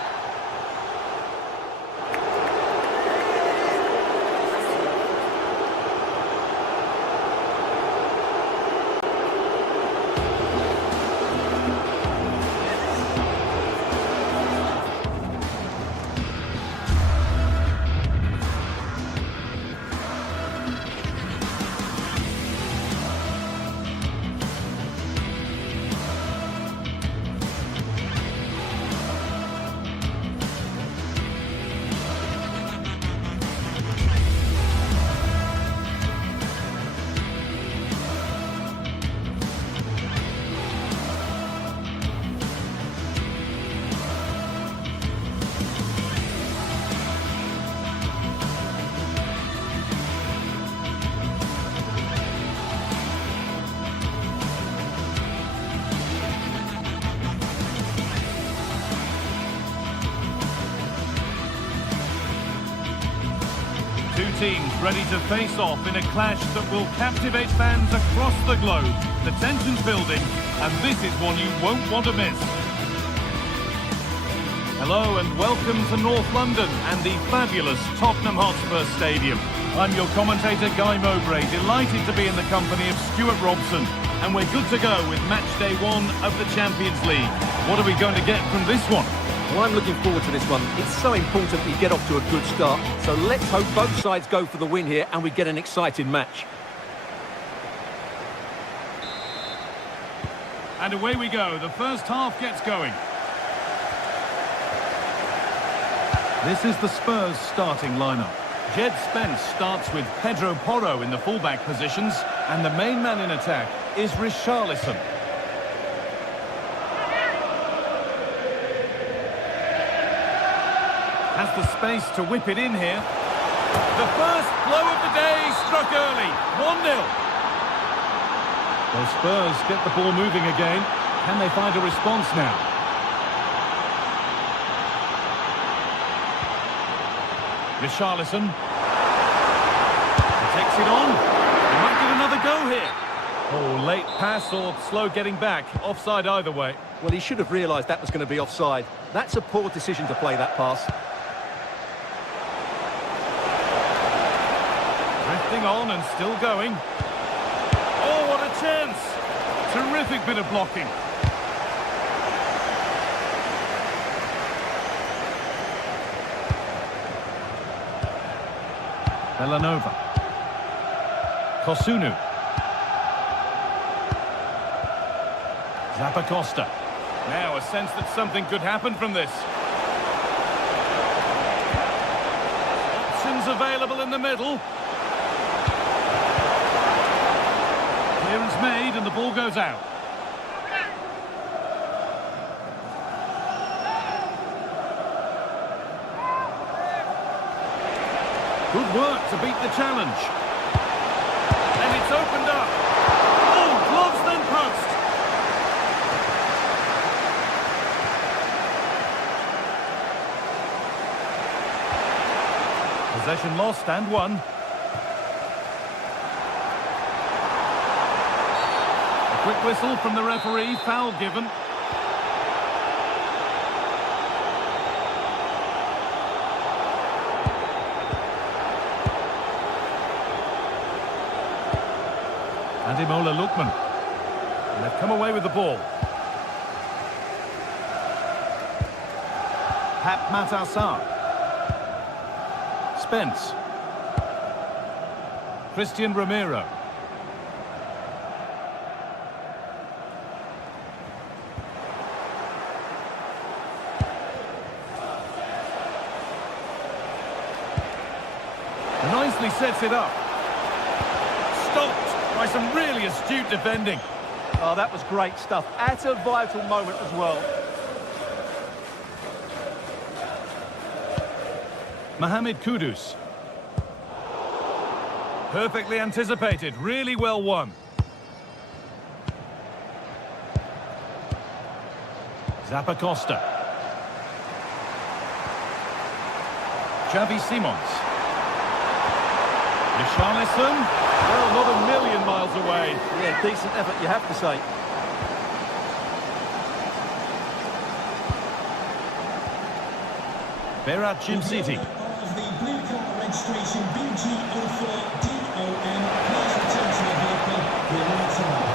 teams ready to face off in a clash that will captivate fans across the globe. The tension's building, and this is one you won't want to miss. Hello and welcome to North London and the fabulous Tottenham Hotspur Stadium. I'm your commentator Guy Mowbray, delighted to be in the company of Stuart Robson. And we're good to go with match day 1 of the Champions League. What are we going to get from this one? Well, I'm looking forward to this one. It's so important we get off to a good start. So let's hope both sides go for the win here and we get an exciting match. And away we go. The first half gets going. This is the Spurs starting lineup. Jed Spence starts with Pedro Porro in the fullback positions, and the main man in attack is Richarlison. Has the space to whip it in here. The first blow of the day struck early. 1-0. Well, Spurs get the ball moving again. Can they find a response now? Richarlison takes it on. He might get another go here. Oh, late pass or slow getting back. Offside either way. Well, he should have realised that was going to be offside. That's a poor decision to play that pass. Drifting on and still going. Oh, what a chance. Terrific bit of blocking. Villanova. Kosunu. Zappacosta. Now a sense that something could happen from this. Options available in the middle. Clearance made and the ball goes out. Good work to beat the challenge. And it's opened up. Oh, gloves then post. Possession lost and won. A quick whistle from the referee, foul given. Ademola Lookman. And they've come away with the ball. Pap Matassar. Spence. Christian Romero. Nicely sets it up. Stopped by some really astute defending. Oh, that was great stuff. At a vital moment as well. Mohamed Kudus. Perfectly anticipated, really well won. Zappacosta. Xavi Simons. Richarlison. Well, not a million miles away. Yeah, decent effort, you have to say. Berat City. Of the blue car registration BG04DOM, please return to the vehicle within the time.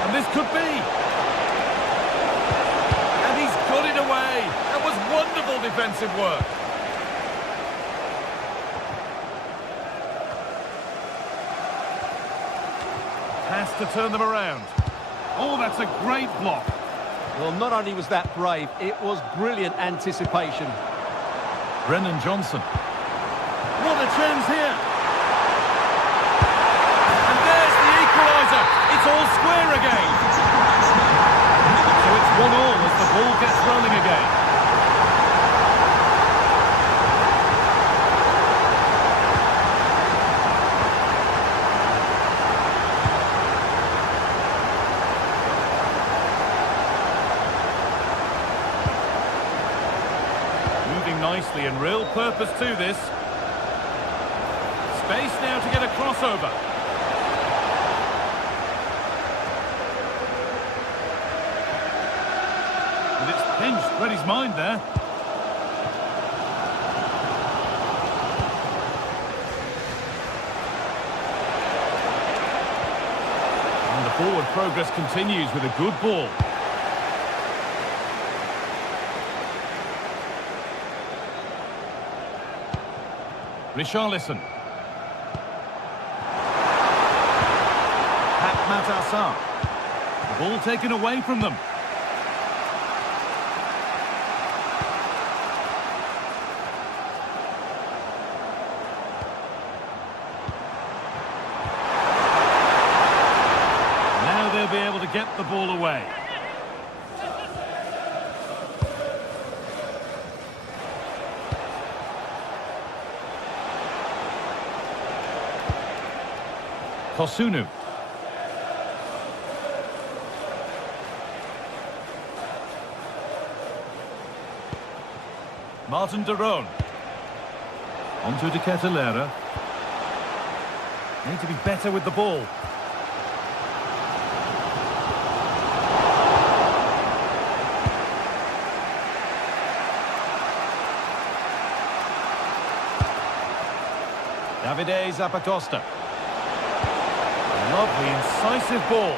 And this could be. And he's got it away. That was wonderful defensive work. Has to turn them around. Oh, that's a great block. Well, not only was that brave, it was brilliant anticipation. Brennan Johnson. What a chance here. And there's the equaliser. It's all square again. So it's 1-1 as the ball gets rolling again. Nicely and real purpose to this. Space now to get a crossover. And it's pinched Freddie's mind there. And the forward progress continues with a good ball. Richarlison. Matassar. The ball taken away from them. Now they'll be able to get the ball away. Kosunu. Martin de Roon. Onto De Ketelaere. Need to be better with the ball. Davide Zappacosta. Lovely, incisive ball.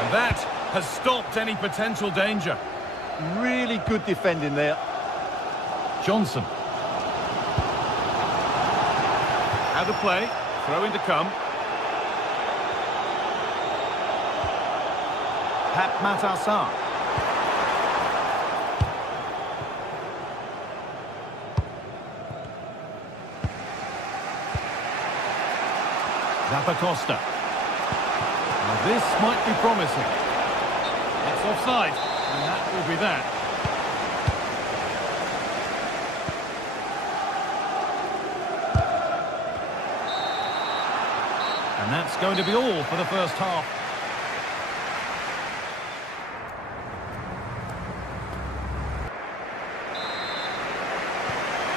And that has stopped any potential danger. Really good defending there. Johnson. Out of play. Throw in to come. Matassar. Zappacosta. Now this might be promising. It's offside, and that will be that. And that's going to be all for the first half.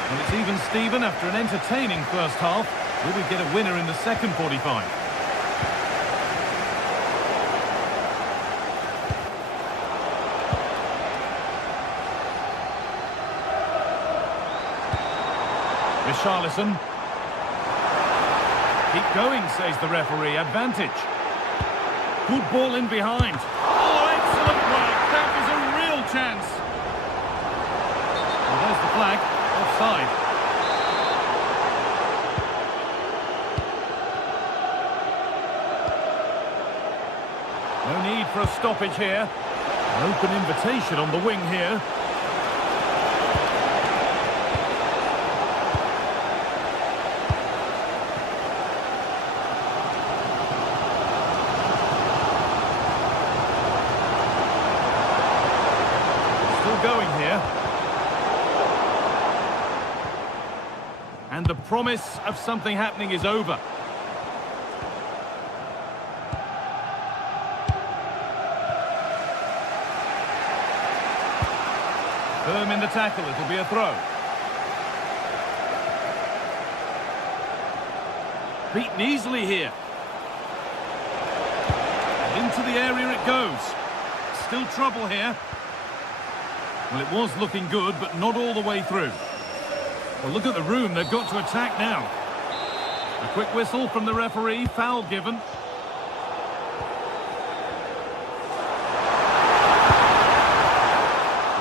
Well, it's even Steven after an entertaining first half. Will we get a winner in the second 45? Richarlison. Keep going, says the referee. Advantage. Good ball in behind. Oh, excellent work. That was a real chance. Well, there's the flag. Offside. No need for a stoppage here. An open invitation on the wing here. Still going here. And the promise of something happening is over. Firm in the tackle, it'll be a throw. Beaten easily here. And into the area it goes. Still trouble here. Well, it was looking good, but not all the way through. Well, look at the room, they've got to attack now. A quick whistle from the referee, foul given.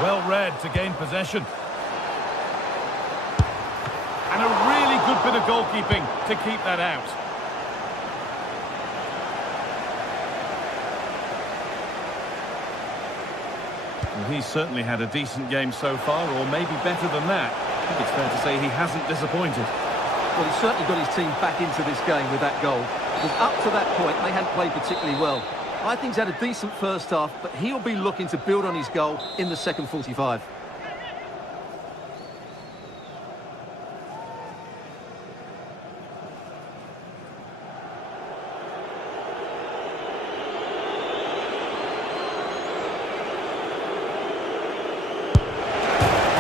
Well read to gain possession. And a really good bit of goalkeeping to keep that out. Well, he's certainly had a decent game so far, or maybe better than that. I think it's fair to say he hasn't disappointed. Well, he's certainly got his team back into this game with that goal. Because up to that point, they hadn't played particularly well. I think he's had a decent first half, but he'll be looking to build on his goal in the second 45.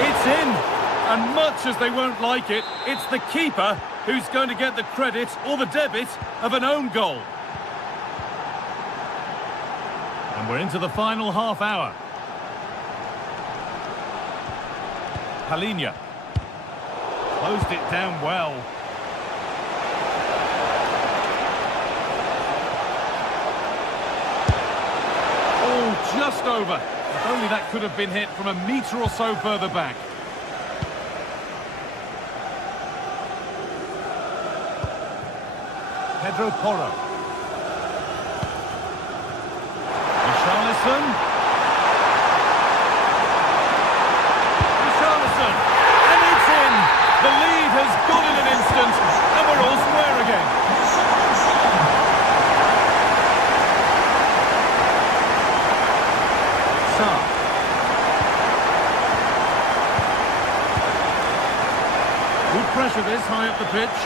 It's in! And much as they won't like it, it's the keeper Who's going to get the credit or the debit of an own goal? And we're into the final half hour. Palinha. Closed it down well. Oh, just over. If only that could have been hit from a metre or so further back. Pedro Porro. Richarlison. Richarlison. And it's in. The lead has gone in an instant, and we're all square again. Sarr. Good pressure this high up the pitch.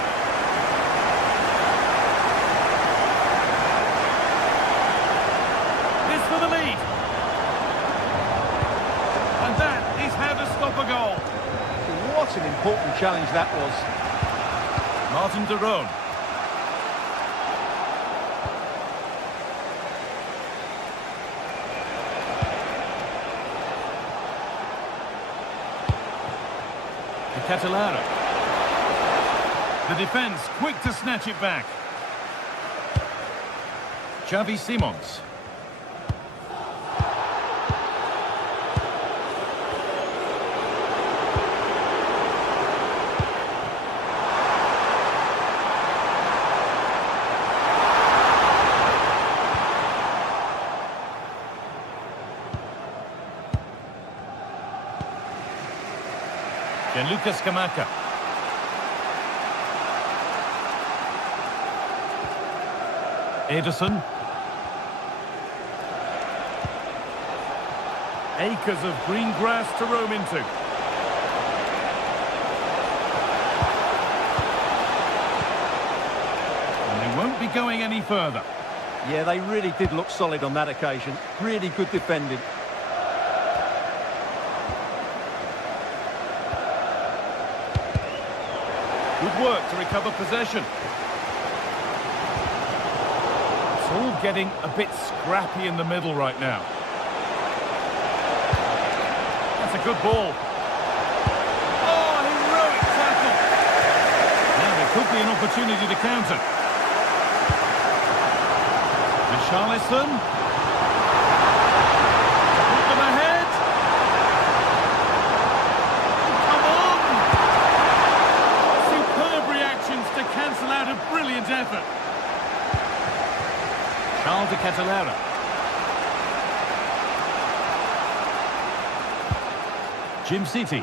For the lead. And that is how to stop a goal. What an important challenge that was. Martin de Roon. De Catalara. The defence quick to snatch it back. Xavi Simons. Lucas Kamaka. Ederson. Acres of green grass to roam into. And they won't be going any further. Yeah, they really did look solid on that occasion. Really good defending. Good work to recover possession. It's all getting a bit scrappy in the middle right now. That's a good ball. Oh, heroic tackle. Now there could be an opportunity to counter. Richarlison. Put them ahead. To cancel out a brilliant effort. Charles de Catalara. Jim City.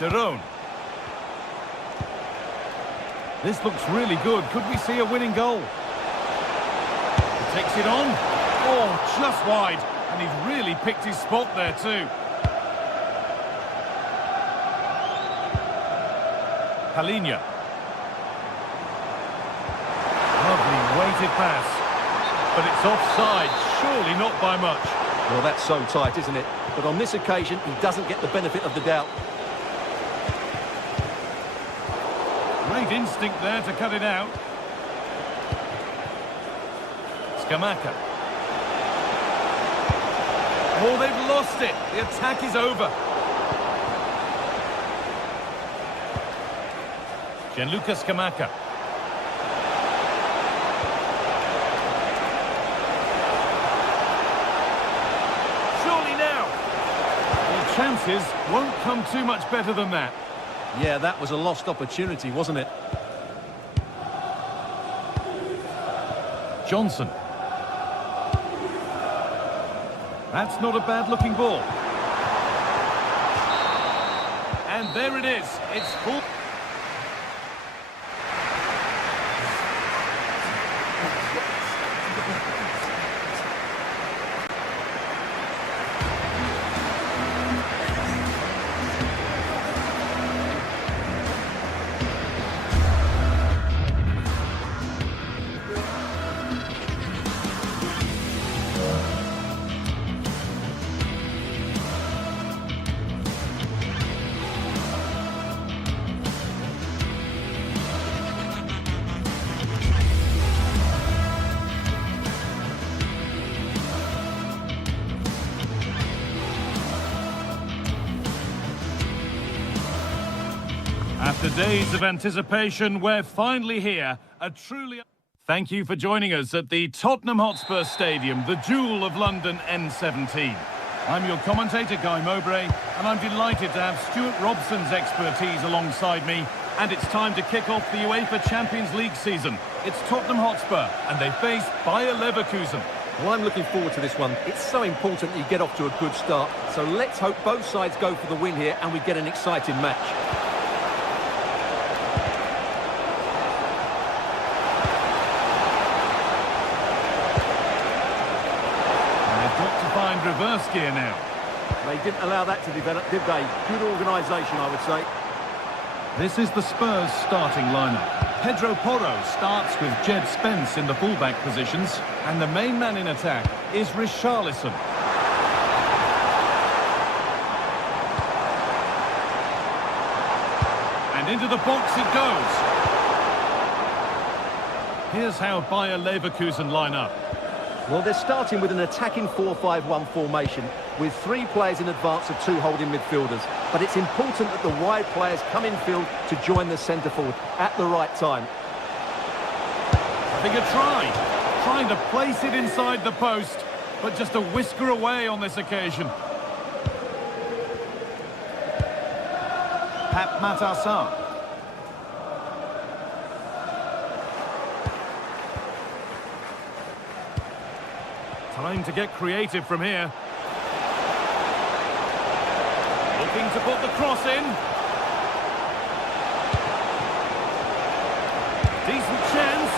De Roon. This looks really good. Could we see a winning goal? He takes it on. Oh, just wide. And he's really picked his spot there too. Palinha. Lovely weighted pass. But it's offside, surely not by much. Well, that's so tight, isn't it? But on this occasion, he doesn't get the benefit of the doubt. Great instinct there to cut it out. Skamaka. Oh, they've lost it. The attack is over. Gianluca Scamacca. Surely now. Well, chances won't come too much better than that. Yeah, that was a lost opportunity, wasn't it? Johnson. That's not a bad-looking ball. And there it is. It's full. days of anticipation, we're finally here. A truly... Thank you for joining us at the Tottenham Hotspur Stadium, the jewel of London N17. I'm your commentator, Guy Mowbray, and I'm delighted to have Stuart Robson's expertise alongside me. And it's time to kick off the UEFA Champions League season. It's Tottenham Hotspur, and they face Bayer Leverkusen. Well, I'm looking forward to this one. It's so important that you get off to a good start. So let's hope both sides go for the win here and we get an exciting match. Find reverse gear now. They didn't allow that to develop, did they? Good organisation, I would say. This is the Spurs starting lineup. Pedro Porro starts with Jed Spence in the fullback positions, and the main man in attack is Richarlison. And into the box it goes. Here's how Bayer Leverkusen line up. Well, they're starting with an attacking 4-5-1 formation with 3 players in advance of 2 holding midfielders. But it's important that the wide players come in field to join the centre forward at the right time. Having a try. Trying to place it inside the post, but just a whisker away on this occasion. Pap Matassar. Trying to get creative from here. Looking to put the cross in. Decent chance.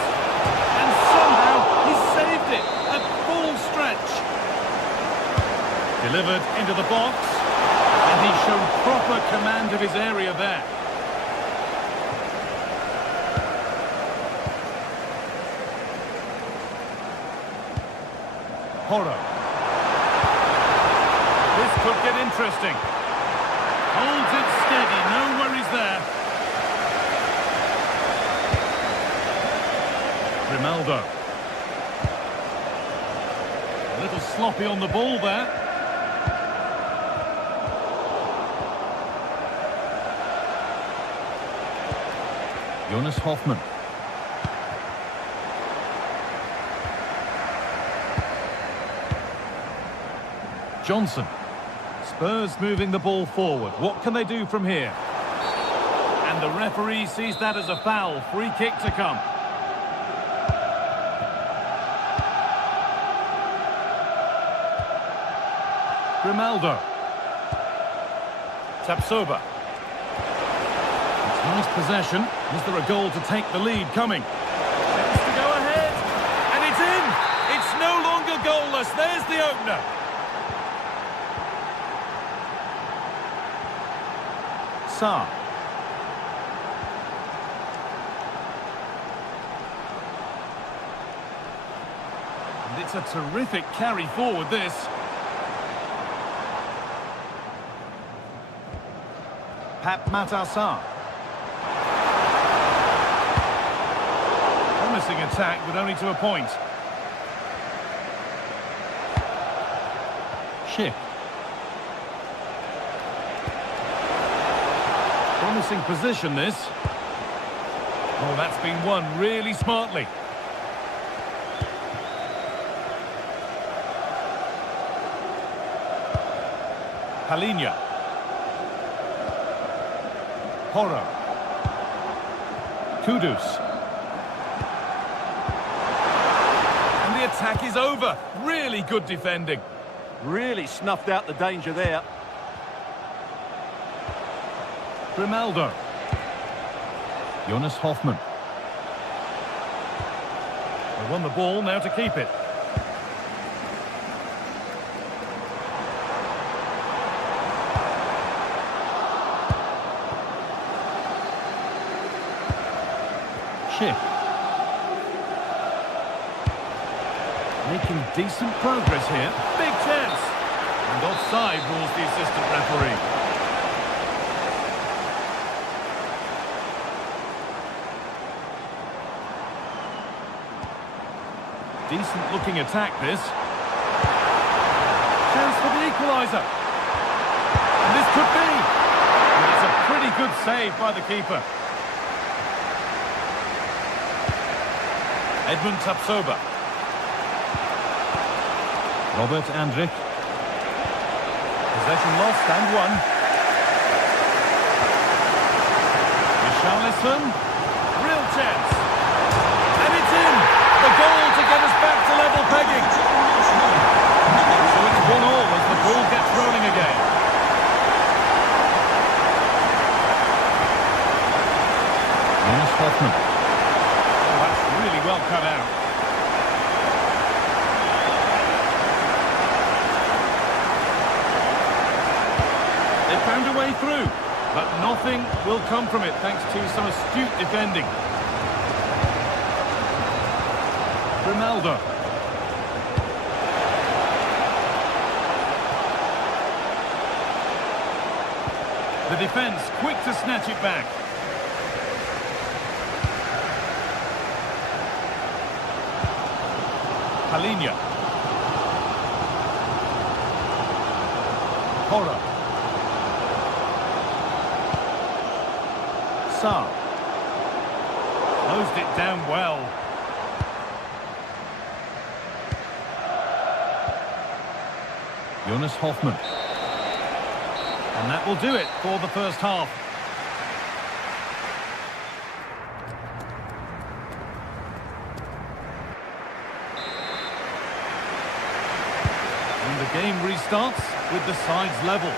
And somehow he saved it at full stretch. Delivered into the box. And he showed proper command of his area there. Porro. This could get interesting. Holds it steady, no worries there. Grimaldo. A little sloppy on the ball there. Jonas Hoffmann. Johnson. Spurs moving the ball forward. What can they do from here? And the referee sees that as a foul. Free kick to come. Grimaldo. Tapsoba. It's nice possession. Is there a goal to take the lead coming? Chance to go ahead. And it's in. It's no longer goalless. There's the opener. Sarr. And it's a terrific carry forward, this. Pap Matassar. Promising attack, but only to a point. Schick. Promising position, this. Oh, that's been won really smartly. Palhinha. Porro. Kudus. And the attack is over. Really good defending. Really snuffed out the danger there. Grimaldo. Jonas Hoffmann. They won the ball, now to keep it. Schick. Making decent progress here. Big chance. And offside rules the assistant referee. Decent looking attack, this. Chance for the equaliser. And this could be. And it's a pretty good save by the keeper. Edmund Tapsoba. Robert Andrich. Possession lost and won. Richarlison. Real chance. And it's in. The goal to get us back to level pegging. So it's 1-1 as the ball gets rolling again. Jonas Hoffman. Oh, that's really well cut out. They found a way through, but nothing will come from it thanks to some astute defending. Ronaldo. The defence quick to snatch it back. Palinia. Hora. Sa. Closed it down well. Jonas Hoffman. And that will do it for the first half. And the game restarts with the sides level.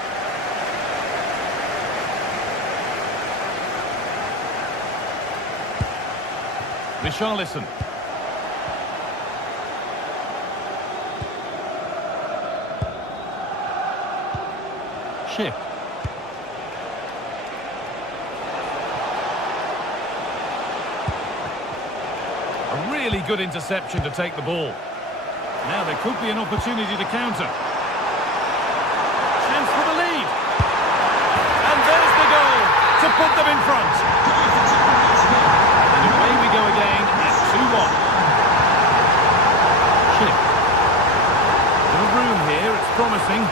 Richarlison. Schick. A really good interception to take the ball. Now there could be an opportunity to counter. Chance for the lead. And there's the goal to put them in front. And away we go again at 2-1. Schick. Little room here, it's promising.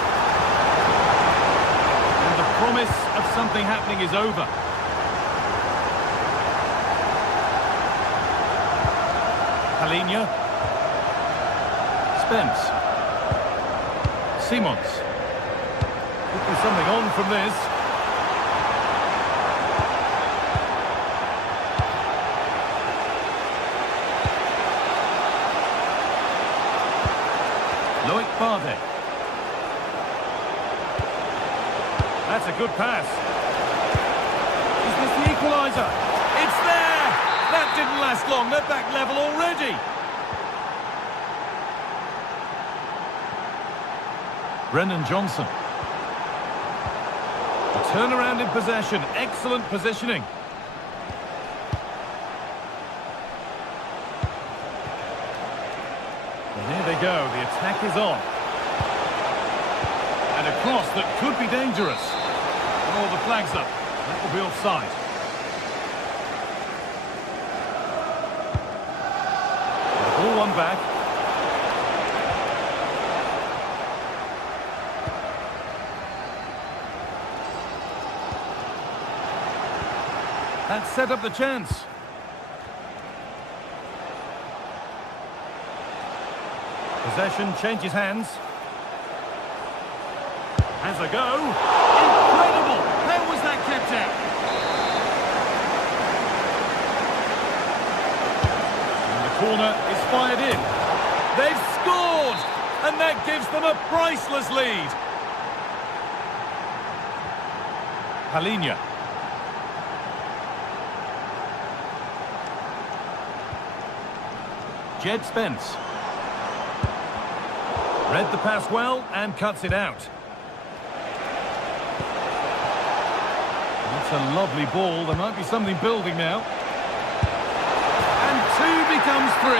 And the promise of something happening is over. Palinia. Spence. Simons. Could be something on from this. Loic Bardet. That's a good pass. Is this the equaliser? It's there! That didn't last long. They're back level already. Brennan Johnson. A turnaround in possession. Excellent positioning. And here they go. The attack is on. And a cross that could be dangerous. Oh, the flag's up. That will be offside. The ball won back. That set up the chance. Possession changes hands. Has a go. Incredible! How was that kept out? And the corner is fired in. They've scored! And that gives them a priceless lead. Palinia. Jed Spence. Read the pass well and cuts it out. That's a lovely ball. There might be something building now. And 2 becomes 3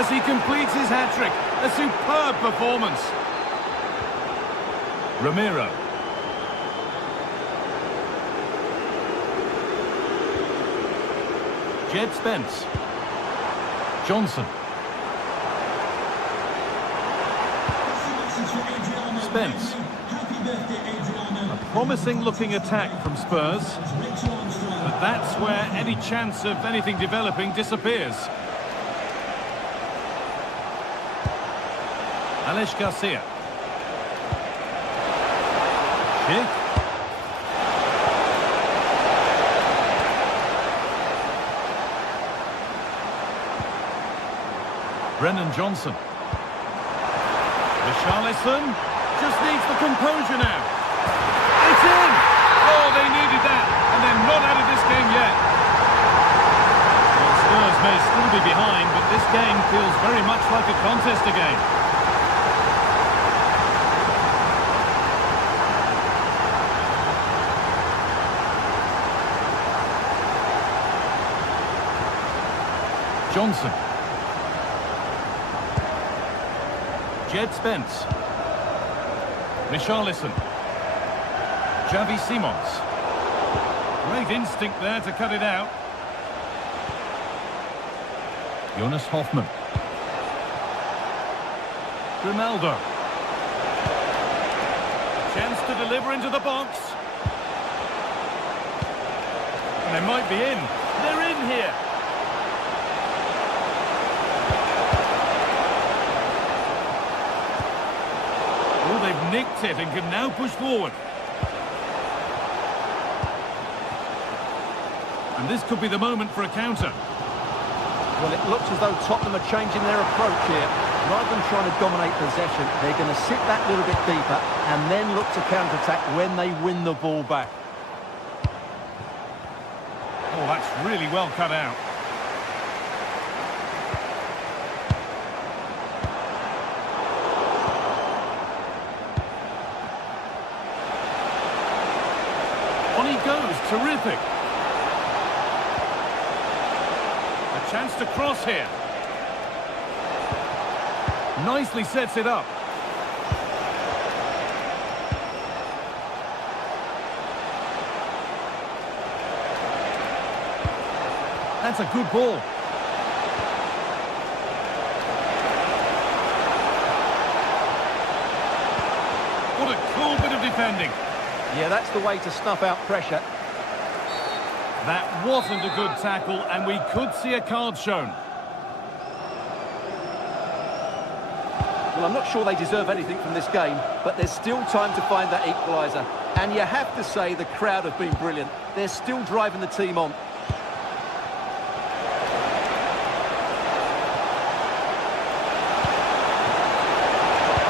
as he completes his hat-trick. A superb performance. Romero. Jed Spence. Johnson. Spence. A promising looking attack from Spurs, but that's where any chance of anything developing disappears. Alex Garcia. Schick. Brennan Johnson. Richarlison just needs the composure now. It's in! Oh, they needed that, and they're not out of this game yet. Well, Spurs may still be behind, but this game feels very much like a contest again. Johnson. Jed Spence. Richarlison. Xavi Simons. Great instinct there to cut it out. Jonas Hoffmann. Grimaldo. Chance to deliver into the box. And they might be in. They're in here. Oh, they've nicked it and can now push forward. And this could be the moment for a counter. Well, it looks as though Tottenham are changing their approach here. Rather than trying to dominate possession, they're going to sit that little bit deeper and then look to counter-attack when they win the ball back. Oh, that's really well cut out. On he goes, terrific. A chance to cross here. Nicely sets it up. That's a good ball. What a cool bit of defending. Yeah, that's the way to snuff out pressure. That wasn't a good tackle, and we could see a card shown. Well, I'm not sure they deserve anything from this game, but there's still time to find that equaliser. And you have to say the crowd have been brilliant. They're still driving the team on.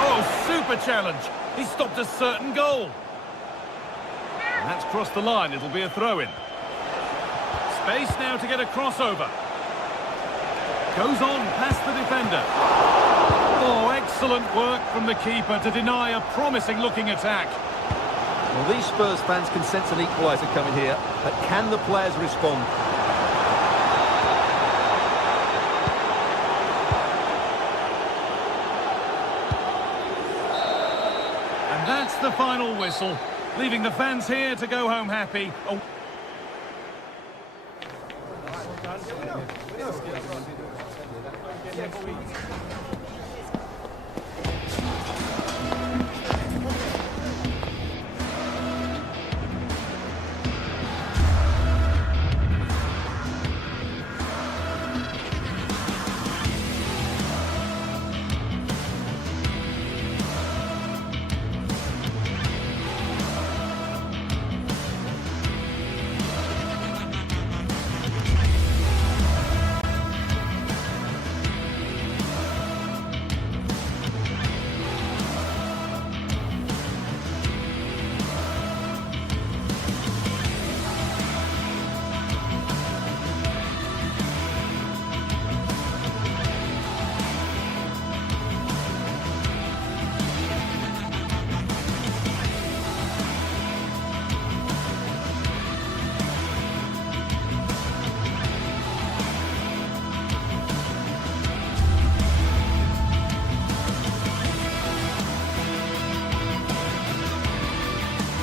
Oh, super challenge. He stopped a certain goal. And that's crossed the line. It'll be a throw-in. Space now to get a crossover. Goes on past the defender. Oh, excellent work from the keeper to deny a promising-looking attack. Well, these Spurs fans can sense an equaliser coming here, but can the players respond? And that's the final whistle, leaving the fans here to go home happy. Oh.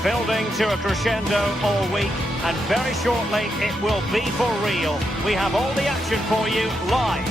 Building to a crescendo all week, and very shortly it will be for real. We have all the action for you live.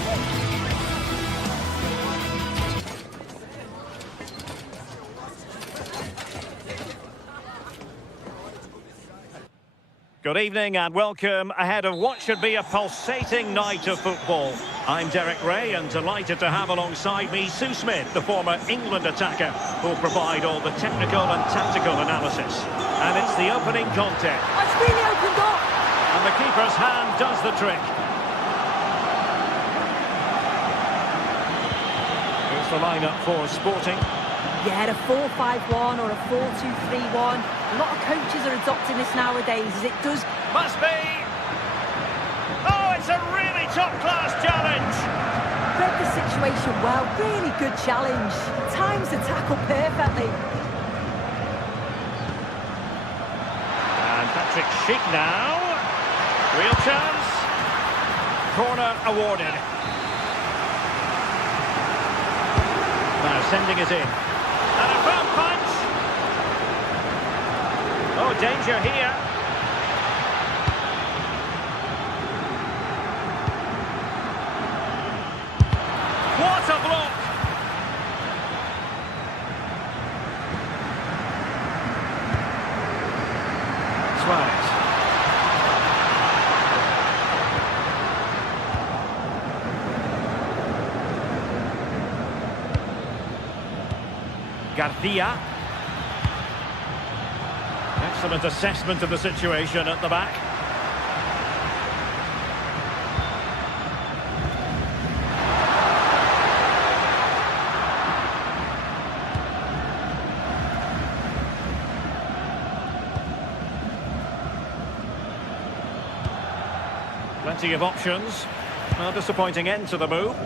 Good evening and welcome ahead of what should be a pulsating night of football. I'm Derek Ray and delighted to have alongside me Sue Smith, the former England attacker, who'll provide all the technical and tactical analysis. And it's the opening contest. It's really opened up. And the keeper's hand does the trick. Here's the lineup for Sporting. Yeah, a 4-5-1 or a 4-2-3-1. A lot of coaches are adopting this nowadays, as it does... Must be! Oh, it's a really top-class challenge! Read the situation well, really good challenge. Times the tackle perfectly. And Patrick Schick now. Real chance. Corner awarded. Now sending it in. And a firm punch. Oh, danger here. What a block. Suarez. Garcia. Excellent assessment of the situation at the back. Plenty of options. A disappointing end to the move.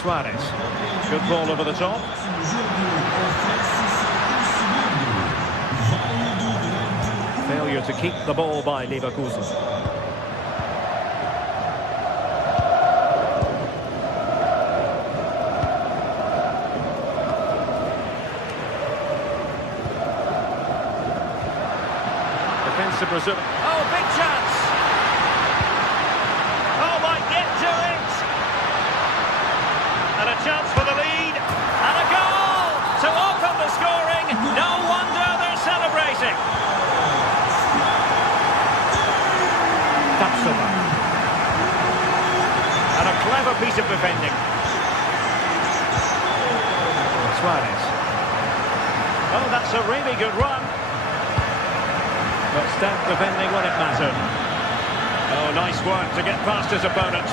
Suarez. Good ball over the top. Failure to keep the ball by Leverkusen. Defensive Brazil. Oh, big chance! Oh, might get to it! And a chance for the lead. And a goal to open the scoring. No wonder they're celebrating. And a clever piece of defending. Suarez. Oh, that's a really good run. But stout defending when it mattered. Oh, nice work to get past his opponent.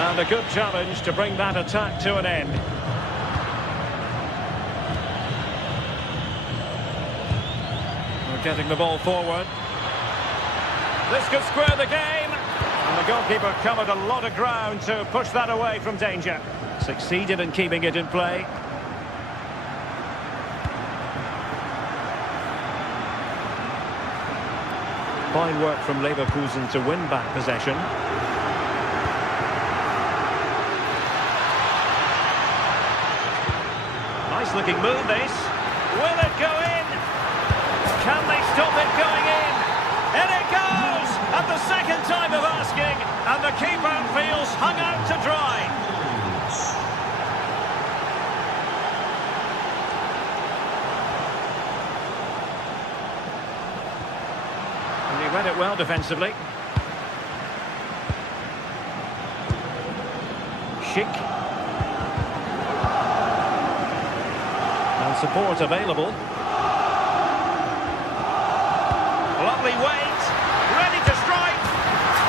And a good challenge to bring that attack to an end. We're getting the ball forward. This could square the game. And the goalkeeper covered a lot of ground to push that away from danger. Succeeded in keeping it in play. Fine work from Leverkusen to win back possession. Nice looking move this. Will it go in? Can they stop it going in? In it goes! At the second time of asking, and the keeper feels hung out to dry. And he read it well defensively. Schick. Support available. Lovely weight, ready to strike,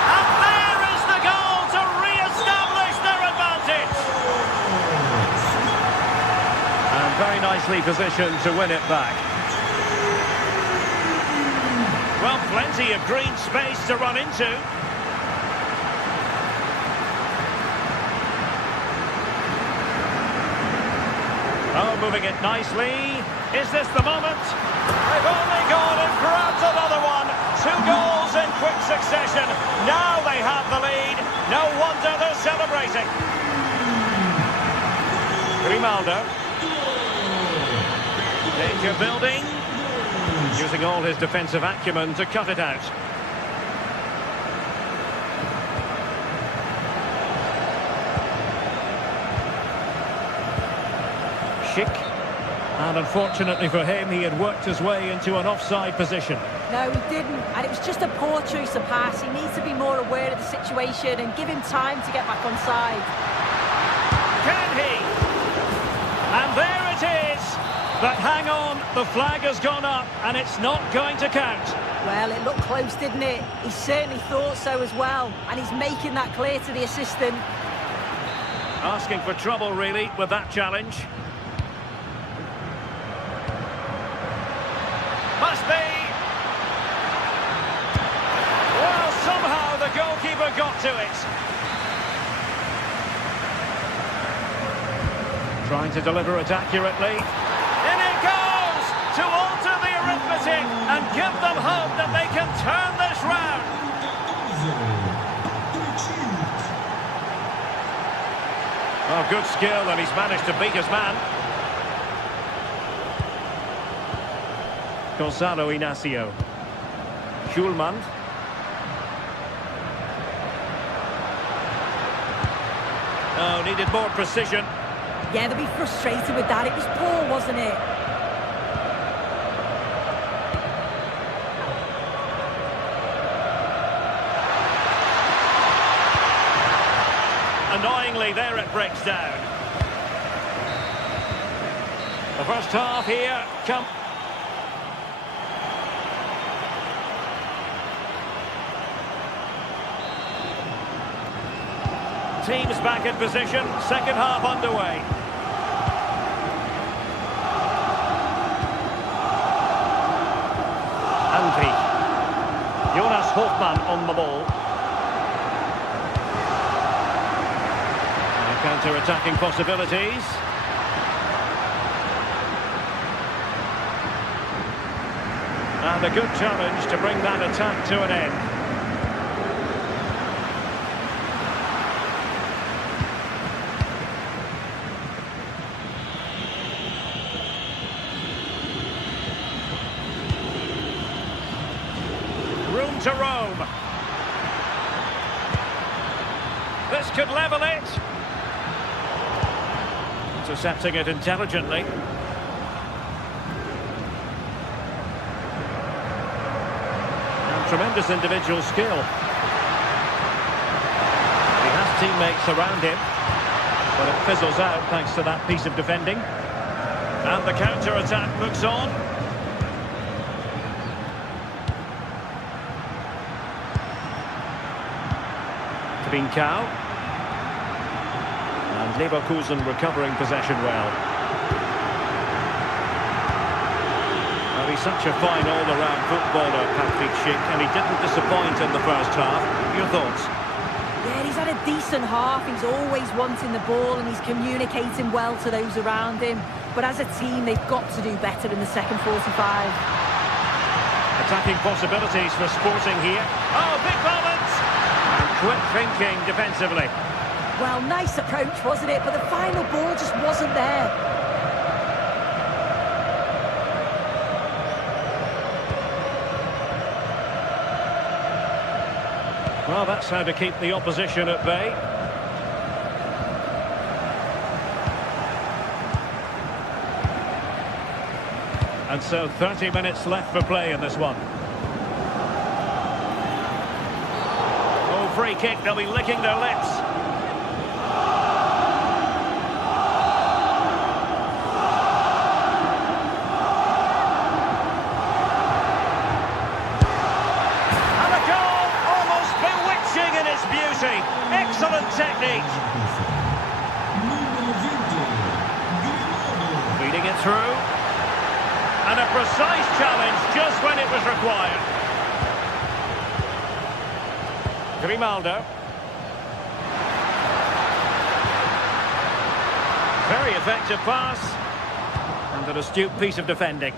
and there is the goal to re-establish their advantage. And very nicely positioned to win it back. Well, plenty of green space to run into. Oh, moving it nicely. Is this the moment? They've only gone and grabbed another one. 2 goals in quick succession. Now they have the lead. No wonder they're celebrating. Grimaldo. Danger building. Using all his defensive acumen to cut it out. Schick. And unfortunately for him, he had worked his way into an offside position. No, he didn't, and it was just a poor choice of pass. He needs to be more aware of the situation and give him time to get back on side. Can he? And there it is! But hang on, the flag has gone up, and it's not going to count. Well, it looked close, didn't it? He certainly thought so as well, and he's making that clear to the assistant. Asking for trouble, really, with that challenge. Must be! Well, somehow the goalkeeper got to it. Trying to deliver it accurately. In it goes! To alter the arithmetic and give them hope that they can turn this round. Oh, good skill, and he's managed to beat his man. Gonzalo Inacio. Schulman. Oh, needed more precision. Yeah, they'll be frustrated with that. It was poor, wasn't it? Annoyingly, there it breaks down. The first half here come. Teams back in position, second half underway. Andy. Jonas Hofmann on the ball. Counter-attacking possibilities. And a good challenge to bring that attack to an end. Room to roam. This could level it. Intercepting it intelligently. And tremendous individual skill. He has teammates around him, but it fizzles out thanks to that piece of defending. And the counter-attack looks on. Trincao. And Leverkusen recovering possession well. Well, he's such a fine all-around footballer, Patrick Schick, and he didn't disappoint in the first half. Your thoughts? Yeah, he's had a decent half. He's always wanting the ball and he's communicating well to those around him. But as a team, they've got to do better in the second 45. Attacking possibilities for Sporting here. Oh, big moment! And quick thinking defensively. Well, nice approach, wasn't it? But the final ball just wasn't there. Well, that's how to keep the opposition at bay. And so 30 minutes left for play in this one. Oh, free kick, they'll be licking their lips. Excellent technique. Feeding it through. And a precise challenge just when it was required. Grimaldo. Very effective pass. And an astute piece of defending.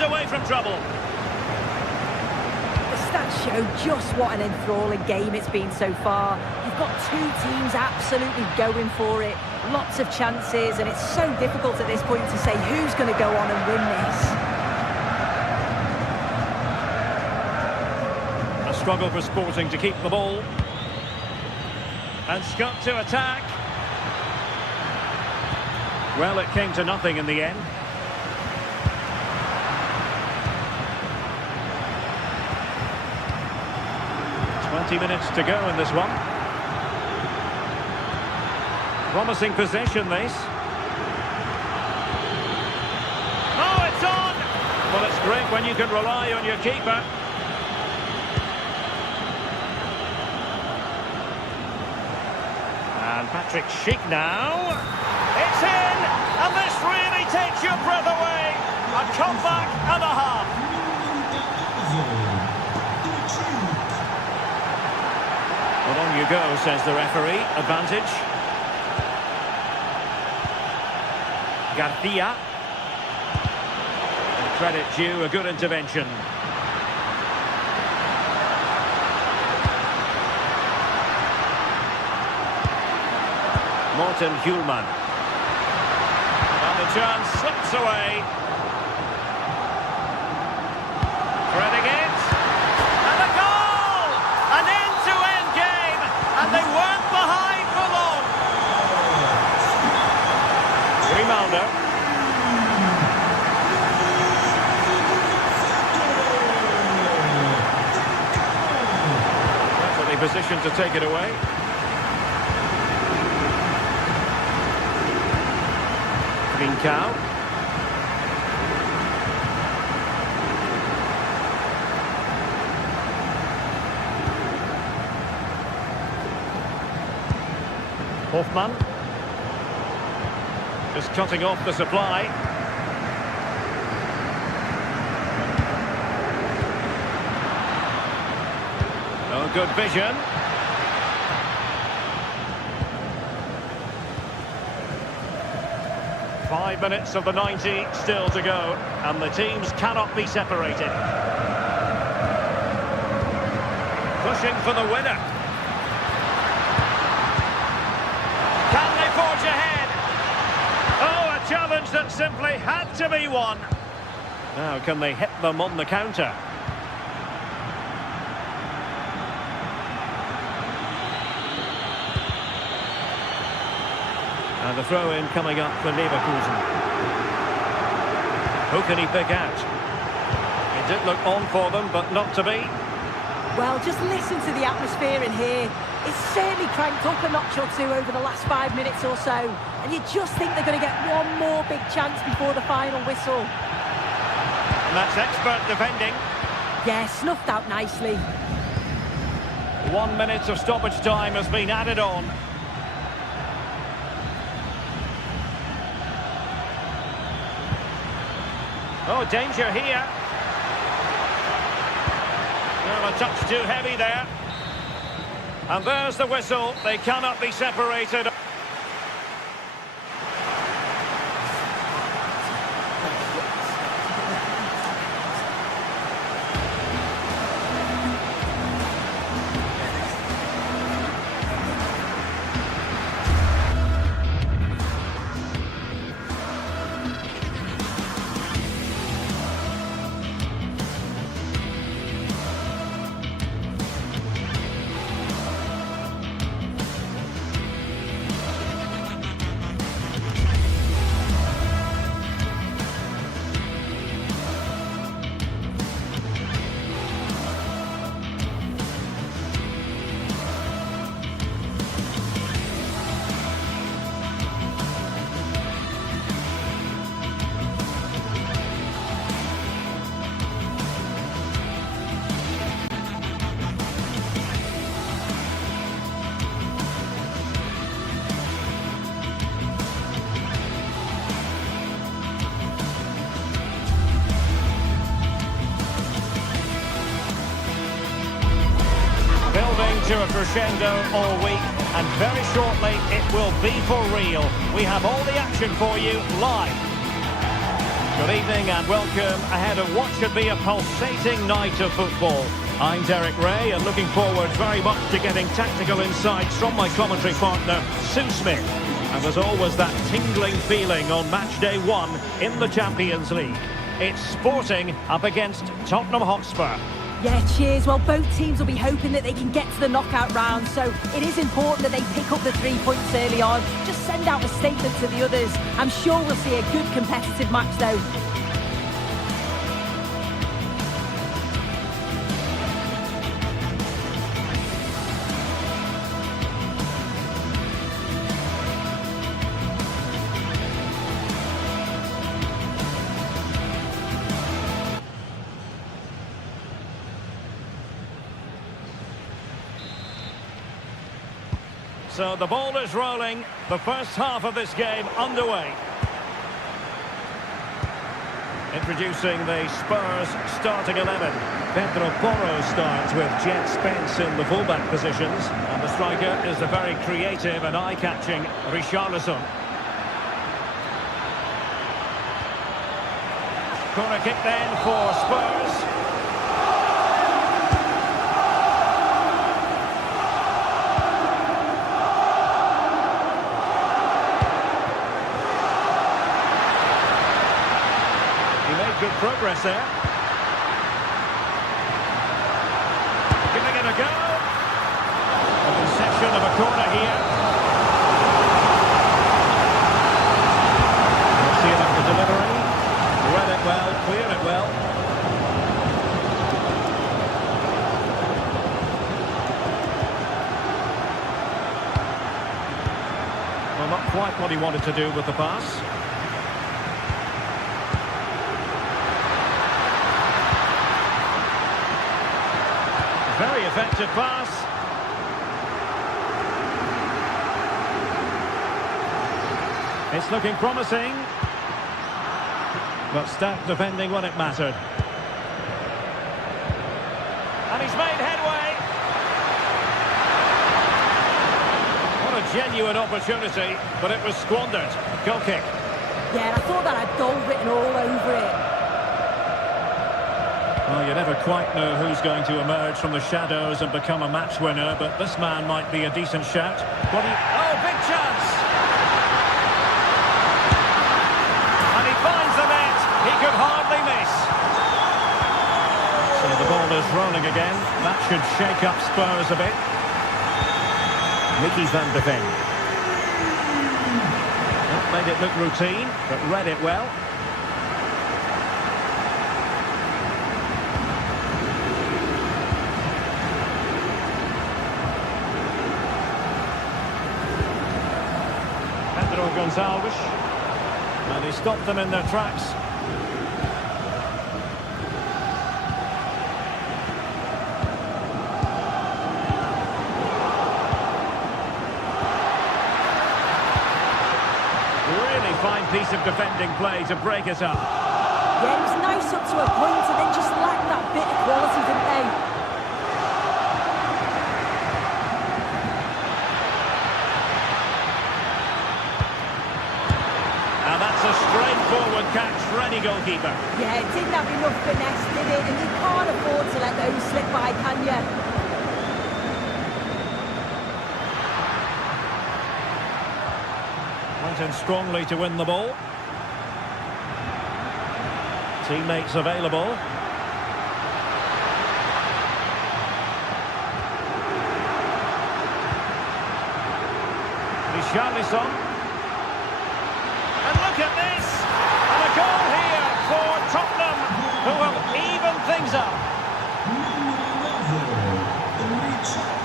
Away from trouble. The stats show just what an enthralling game it's been so far. You've got two teams absolutely going for it. Lots of chances, and it's so difficult at this point to say who's going to go on and win this. struggle for Sporting to keep the ball. And Scott to attack. Well, it came to nothing in the end. Minutes to go in this one. Promising possession, this. Oh, it's on! Well, it's great when you can rely on your keeper. And Patrick Schick now. It's in! And this really takes your breath away. A comeback and a half. Well, on you go, says the referee. Advantage. Garcia. And credit due, a good intervention. Morten Hjulman. And the chance slips away. Threading it. And a goal! An end-to-end game. And they weren't behind for long. Grimaldo. Perfectly positioned to take it away. Trincao. Hoffman. Just cutting off the supply. Oh, good vision. Five minutes of the 90 still to go, and the teams cannot be separated. Pushing for the winner. Can they forge ahead? Oh, a challenge that simply had to be won. Now, can they hit them on the counter? And the throw-in coming up for Leverkusen. Who can he pick out? It did look on for them, but not to be. Well, just listen to the atmosphere in here. It's certainly cranked up a notch or two over the last 5 minutes or so. And you just think they're going to get one more big chance before the final whistle. And that's expert defending. Yeah, snuffed out nicely. 1 minute of stoppage time has been added on. Oh, danger here. Well, a touch too heavy there. And there's the whistle. They cannot be separated. To a crescendo all week, and very shortly it will be for real. We have all the action for you live. Good evening and welcome ahead of what should be a pulsating night of football. I'm Derek Ray and looking forward very much to getting tactical insights from my commentary partner, Sue Smith. And there's always that tingling feeling on match day 1 in the Champions League. It's Sporting up against Tottenham Hotspur. Yeah, cheers. Well, both teams will be hoping that they can get to the knockout round, so it is important that they pick up the 3 points early on. Just send out a statement to the others. I'm sure we'll see a good competitive match, though. So the ball is rolling. The first half of this game underway. Introducing the Spurs starting 11. Pedro Porro starts with Jet Spence in the fullback positions. And the striker is the very creative and eye-catching Richarlison. Corner kick then for Spurs. Good progress there. Giving it a go. A concession of a corner here. We'll see about the delivery. Read it well, cleared it well. Well, not quite what he wanted to do with the pass. Very effective pass. It's looking promising. But stout defending when it mattered. And he's made headway. What a genuine opportunity, but it was squandered. Goal kick. Yeah, I thought that had goal written all over it. Well, you never quite know who's going to emerge from the shadows and become a match winner, but this man might be a decent shout. Oh, big chance! And he finds the net. He could hardly miss. So the ball is rolling again. That should shake up Spurs a bit. Mickey van de Ven. That made it look routine, but read it well. Gonzalez, and he stopped them in their tracks. Really fine piece of defending play to break it up. Yeah, it was nice up to a point, and they just lacked that bit of quality, didn't they? A straightforward catch for any goalkeeper. Yeah, it didn't have enough finesse, did it? And you can't afford to let those slip by, can you? Went in strongly to win the ball. Teammates available. Richarlison. And look at this! And a goal here for Tottenham, who will even things up.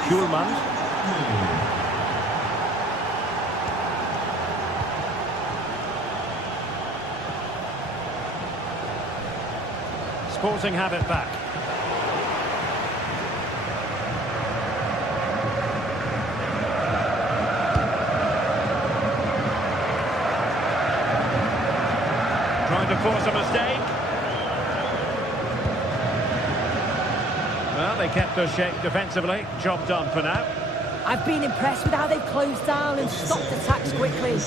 Schulman. Sporting have it back. Trying to force a mistake. Well, they kept their shape defensively. Job done for now. I've been impressed with how they've closed down and stopped attacks quickly.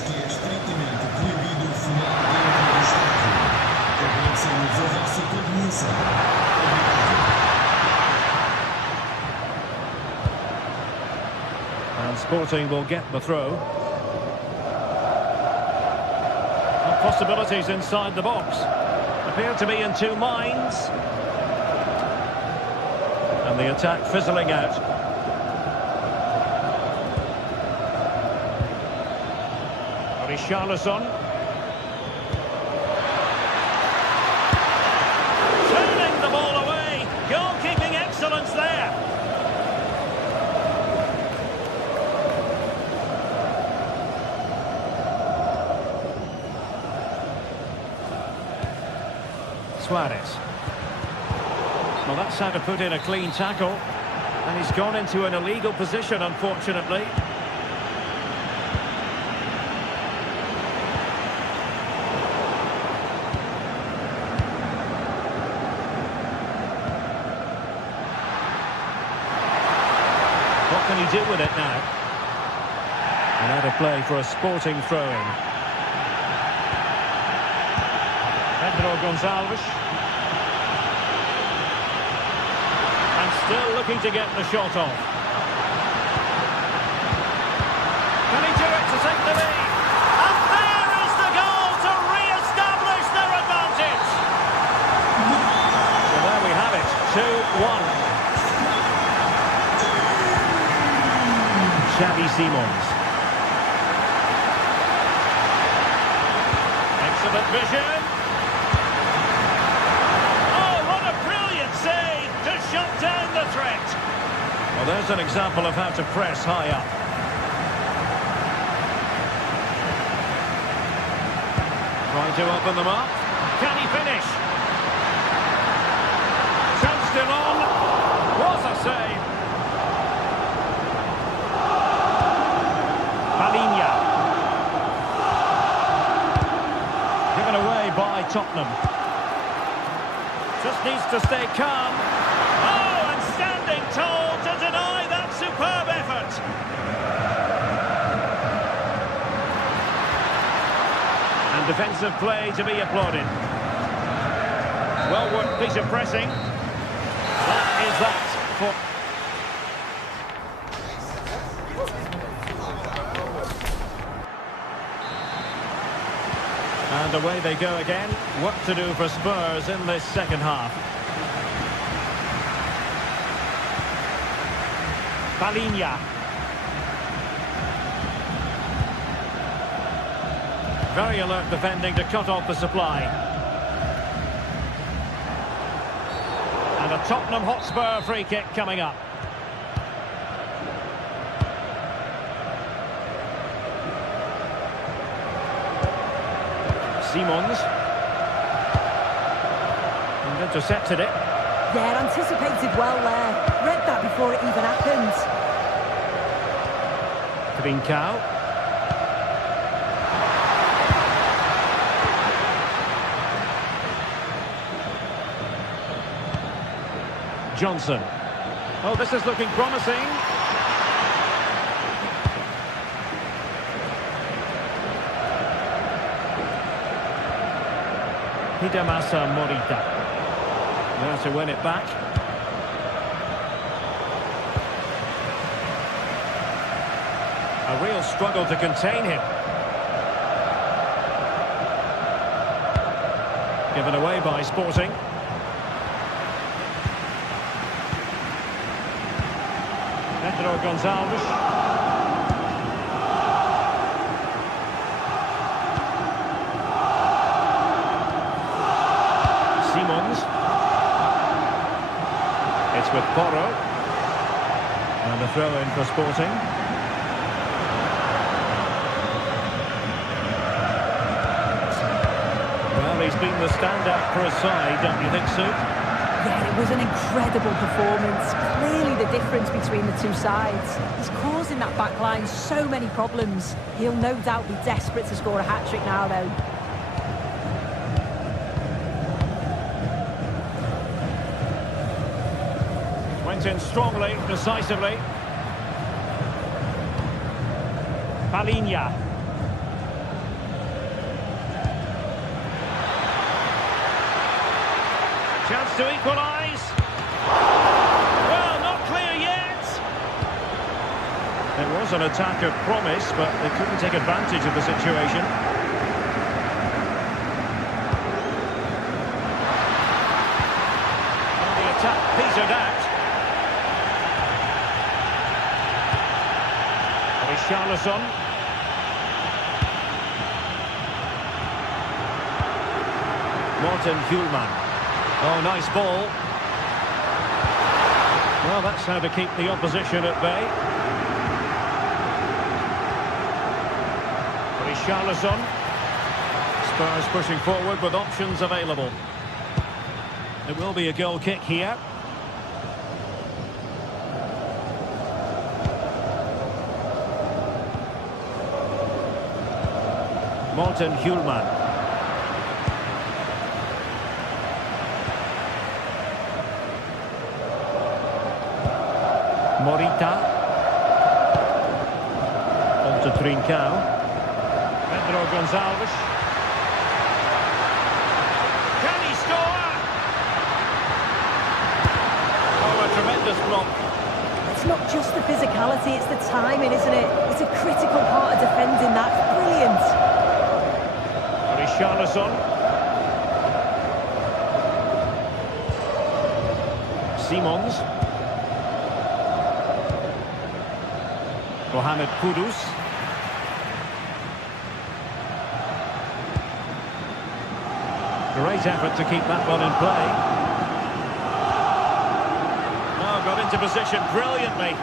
And Sporting will get the throw. Possibilities inside the box. Appear to be in two minds. And the attack fizzling out. Richarlison. Turning the ball away. Goalkeeping excellence there. Suarez. Well, that's how to put in a clean tackle. And he's gone into an illegal position, unfortunately. What can he do with it now? And out of play for a Sporting throw-in. Pedro Gonçalves. And still looking to get the shot off. Can he do it to take the lead? And there is the goal to re-establish their advantage. So there we have it, 2-1. Xavi Simons. Excellent vision. Oh, what a brilliant save to shut down the threat. Well, there's an example of how to press high up. Trying to open them up. Can he finish? Chance still on. What a save. Given away by Tottenham. Just needs to stay calm. Oh, and standing tall to deny that superb effort. And defensive play to be applauded. Well-worked piece of pressing. That is that for... And away they go again. Work to do for Spurs in this second half. Palinha. Very alert defending to cut off the supply. And a Tottenham Hotspur free kick coming up. Simons. And intercepted it. Yeah, anticipated well there. Read that before it even happened. Trincao. Johnson. Oh, this is looking promising. Hidemasa Morita. There to win it back. A real struggle to contain him. Given away by Sporting. Pedro Gonçalves. It's with Porro. And a throw-in for Sporting. Well, he's been the standout for his side, don't you think, Sue? Yeah, it was an incredible performance. Clearly the difference between the two sides. He's causing that back line so many problems. He'll no doubt be desperate to score a hat-trick now, though. Went in strongly, decisively. Palinha. Chance to equalise. Well, not clear yet. It was an attack of promise, but they couldn't take advantage of the situation. And the attack petered out. Richarlison. Morten Hjulman. Oh, nice ball. Well, that's how to keep the opposition at bay. Richarlison. Spurs pushing forward with options available. It will be a goal kick here. Morten Hjulman. Morita. On to Trincao. Pedro Gonçalves. Can he score? Oh, a tremendous block. It's not just the physicality, it's the timing, isn't it? It's a critical part of defending that. Brilliant. Richarlison. Simons. Mohamed Kudus. Great effort to keep that one in play. Oh, got into position brilliantly.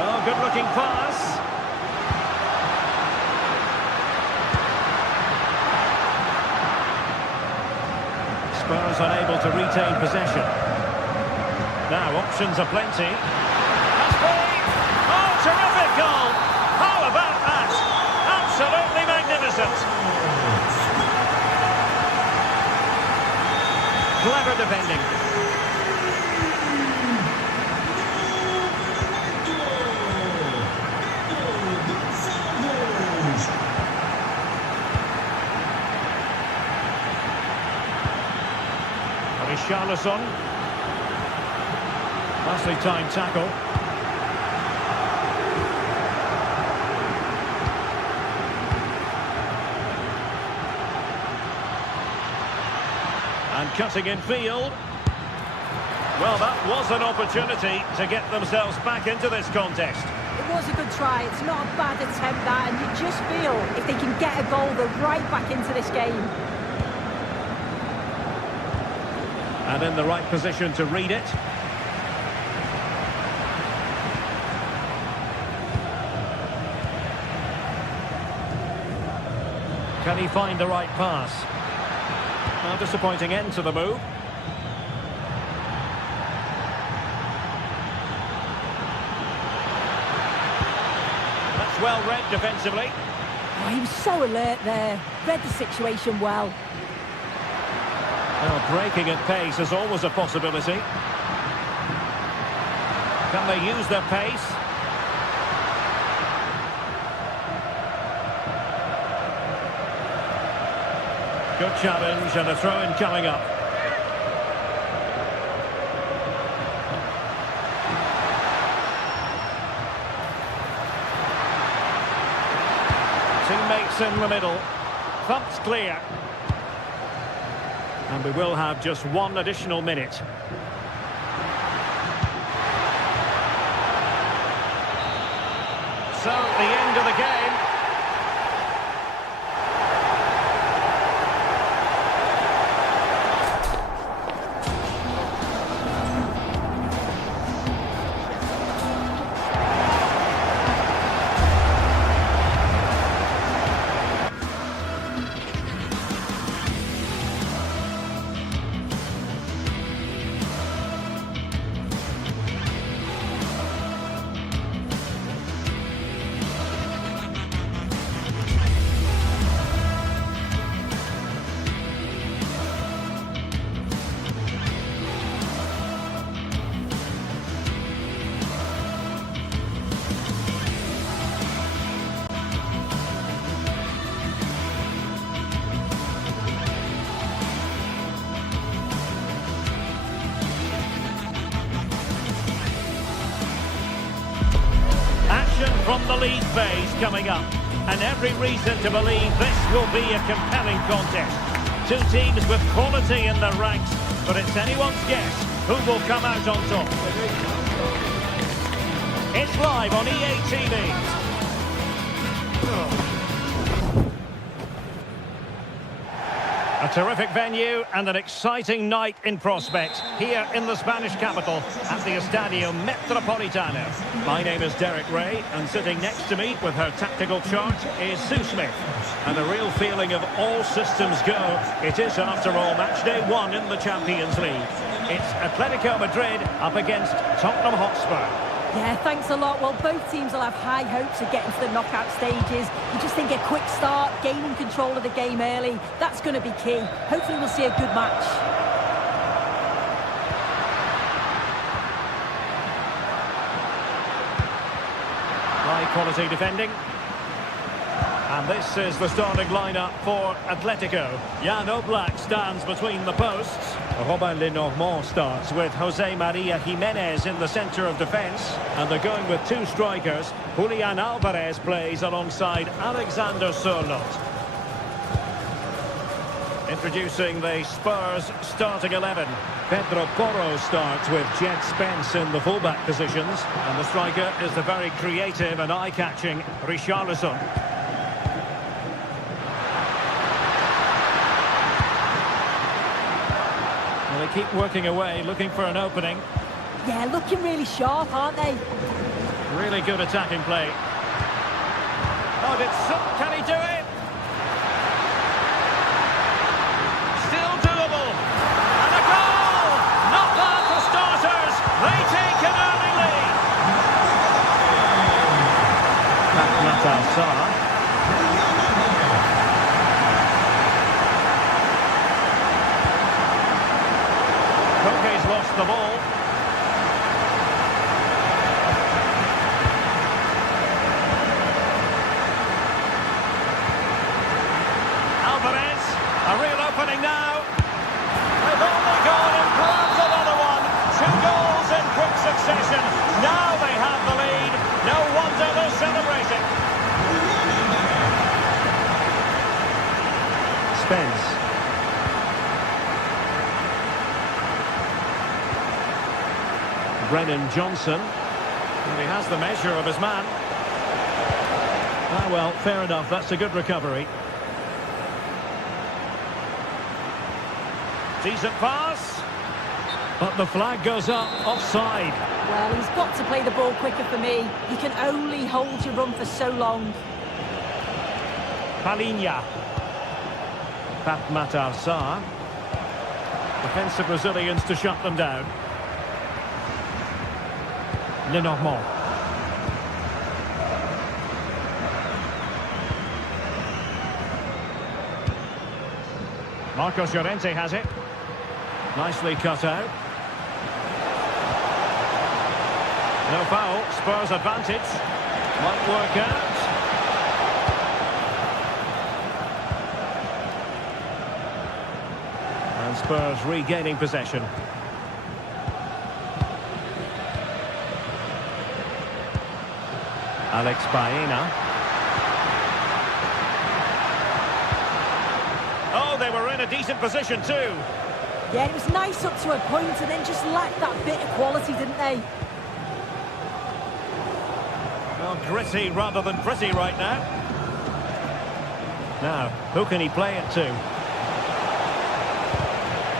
Oh, good-looking pass. Spurs unable to retain possession. Now, options are plenty. That's big! Oh, terrific goal! How about that? Absolutely magnificent! Clever defending. Richarlison. Nicely timed tackle. And cutting in field. Well, that was an opportunity to get themselves back into this contest. It was a good try. It's not a bad attempt, that, and you just feel if they can get a goal, they're right back into this game. And in the right position to read it. Can he find the right pass? A disappointing end to the move. That's well read defensively. Oh, he was so alert there. Read the situation well. Well, breaking at pace is always a possibility. Can they use their pace? Good challenge and a throw-in coming up. Teammates in the middle. Thumped clear. And we will have just one additional minute. So, the end of the game. From the league phase coming up, and every reason to believe this will be a compelling contest. Two teams with quality in their ranks, but it's anyone's guess Who will come out on top? It's live on EA TV. A terrific venue and an exciting night in prospect here in the Spanish capital at the Estadio Metropolitano. My name is Derek Ray, and sitting next to me with her tactical chart is Sue Smith. And a real feeling of all systems go. It is, after all, match day 1 in the Champions League. It's Atletico Madrid up against Tottenham Hotspur. Yeah, thanks a lot. Well, both teams will have high hopes of getting to the knockout stages. You just think a quick start, gaining control of the game early, that's going to be key. Hopefully we'll see a good match. High quality defending. And this is the starting lineup for Atletico. Jan Oblak stands between the posts. Robin Lenormand starts with Jose Maria Jimenez in the centre of defence. And they're going with 2 strikers. Julian Alvarez plays alongside Alexander Sørloth. Introducing the Spurs starting 11. Pedro Porro starts with Jed Spence in the fullback positions. And the striker is the very creative and eye-catching Richarlison. They keep working away, looking for an opening. Yeah, looking really sharp, aren't they? Really good attacking play. Oh, can he do it? Still doable. And a goal! Not bad for starters. They take an early lead. That's Sarr. Koke's lost the ball. Alvarez, a real opening now. They've only gone and planned another one. 2 goals in quick succession. Now they have the lead. No wonder they're celebrating. Spence. Brennan Johnson. And he has the measure of his man. Ah, well, fair enough. That's a good recovery. Decent pass. But the flag goes up, offside. Well, he's got to play the ball quicker for me. You can only hold your run for so long. Palinha. Matar Sarr. Defensive Brazilians to shut them down. Lenormand. Marcos Llorente has it. Nicely cut out. No foul. Spurs advantage. Might work out. And Spurs regaining possession. Alex Baena. Oh, they were in a decent position too. Yeah, it was nice up to a point and then just lacked that bit of quality, didn't they? Well, gritty rather than pretty right now. Now, who can he play it to?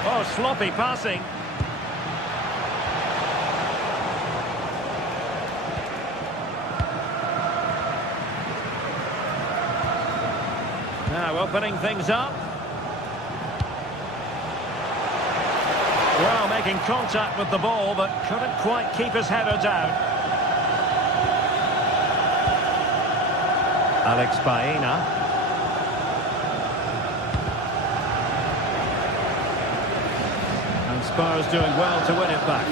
Oh, sloppy passing. Now opening things up. Well, making contact with the ball, but couldn't quite keep his header down. Alex Baena. And Spurs doing well to win it back.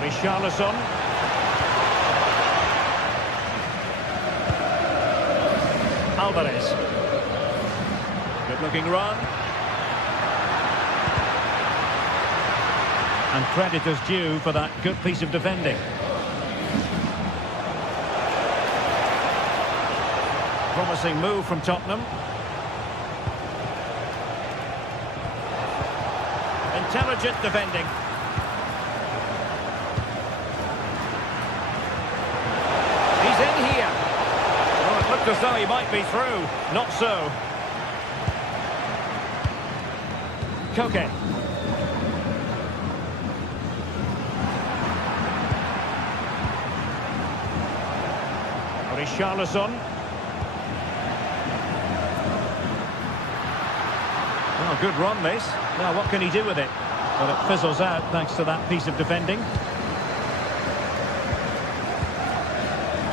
Richarlison. Alvarez. Good looking run. And credit is due for that good piece of defending. promising move from Tottenham. Intelligent defending. He's in here. Oh, it looked as though he might be through. Not so. Koke. Richarlison. Well, good run, this. Now, what can he do with it? Well, it fizzles out thanks to that piece of defending.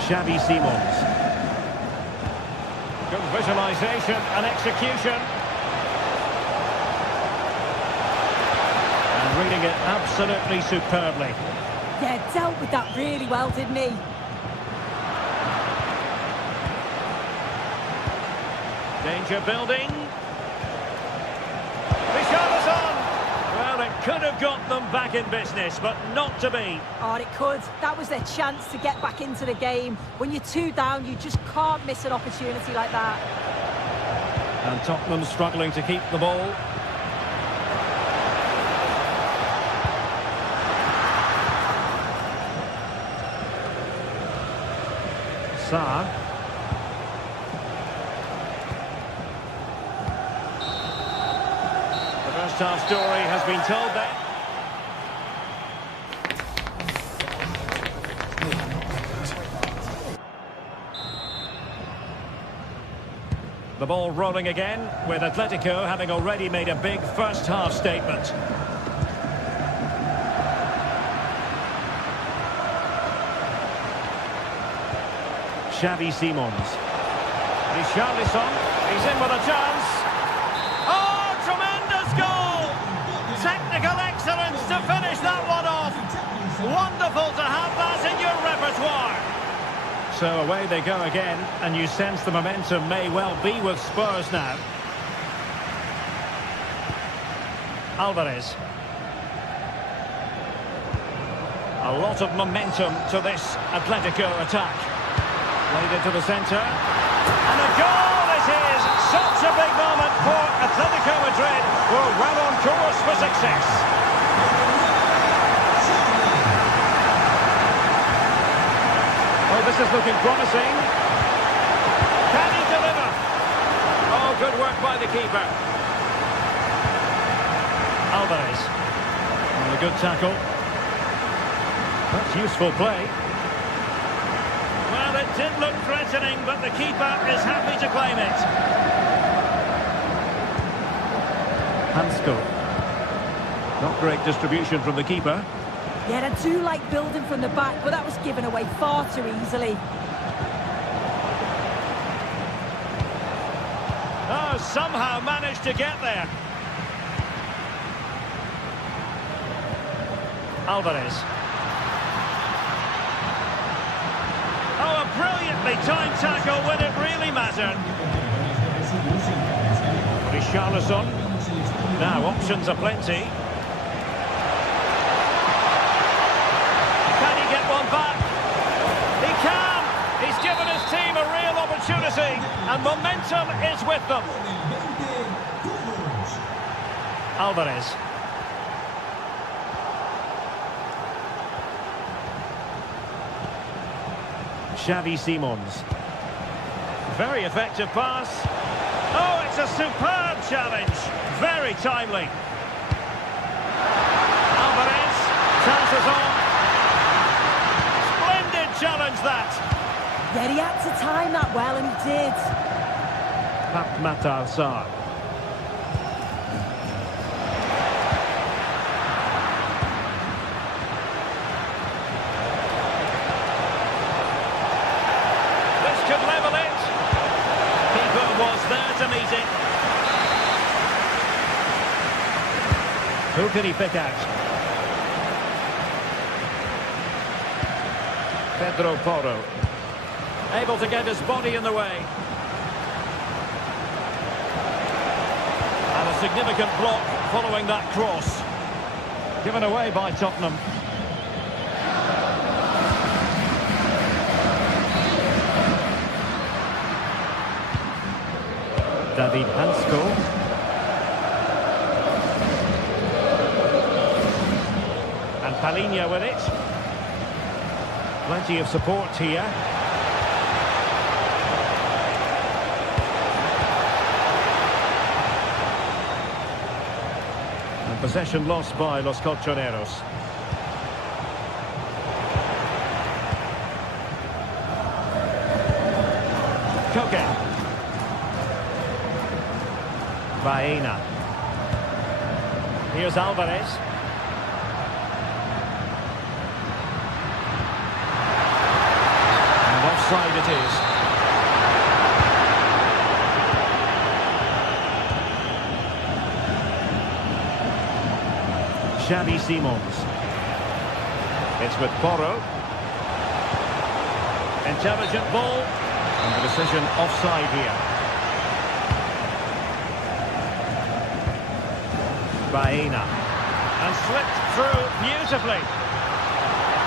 Xavi Simons. Good visualisation and execution. And reading it absolutely superbly. Yeah, dealt with that really well, didn't he? Danger building. Richarlison! Well, it could have got them back in business, but not to be. Oh, it could. That was their chance to get back into the game. When you're 2 down, you just can't miss an opportunity like that. And Tottenham struggling to keep the ball. Sarr. First half story has been told there. The ball rolling again, with Atletico having already made a big first half statement. Xavi Simons. Richarlison, he's in with a chance. Tremendous goal! Technical excellence to finish that one off. Wonderful to have that in your repertoire. So away they go again, and you sense the momentum may well be with Spurs now. Alvarez. A lot of momentum to this Atletico attack. Played into the centre. And a goal it is! Such a big moment for Atletico Madrid, who are well on course for success. Oh, this is looking promising. Can he deliver? Oh, good work by the keeper. Alvarez. And a good tackle. That's useful play. Well, it did look threatening, but the keeper is happy to claim it. Hansko. Not great distribution from the keeper. Yeah, I do like building from the back, but that was given away far too easily. Oh, somehow managed to get there. Alvarez. Oh, a brilliantly timed tackle when it really mattered. Richarlison. Now, options are plenty. Can he get one back? He can! He's given his team a real opportunity, and momentum is with them. Alvarez. Xavi Simons. Very effective pass. Oh, it's a superb challenge. Very timely. Alvarez. Chances on. Splendid challenge that. Yeah, he had to time that well, and he did. Pape Matar Sarr. This could level it. Keeper was there to meet it. Who can he pick out? Pedro Porro. Able to get his body in the way. And a significant block following that cross. Given away by Tottenham. David Hansko. And Palinha with it. Plenty of support here. And possession lost by Los Colchoneros. Koke. Baena. Here's Alvarez. And offside it is. Xavi Simons. It's with Porro. Intelligent ball. And the decision offside here. Baena. And slipped through beautifully.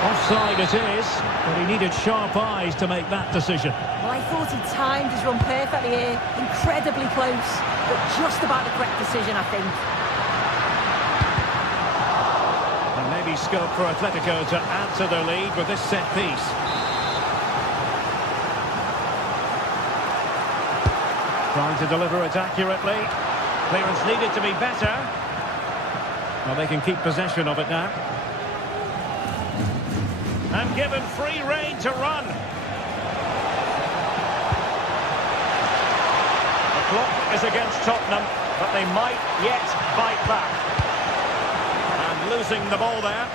Offside it is, but he needed sharp eyes to make that decision. Well, I thought he timed his run perfectly here. Incredibly close, but just about the correct decision, I think. And maybe scope for Atletico to add to their lead with this set piece. Trying to deliver it accurately. Clearance needed to be better. Well, they can keep possession of it now. And given free rein to run. The clock is against Tottenham, but they might yet bite back. And losing the ball there.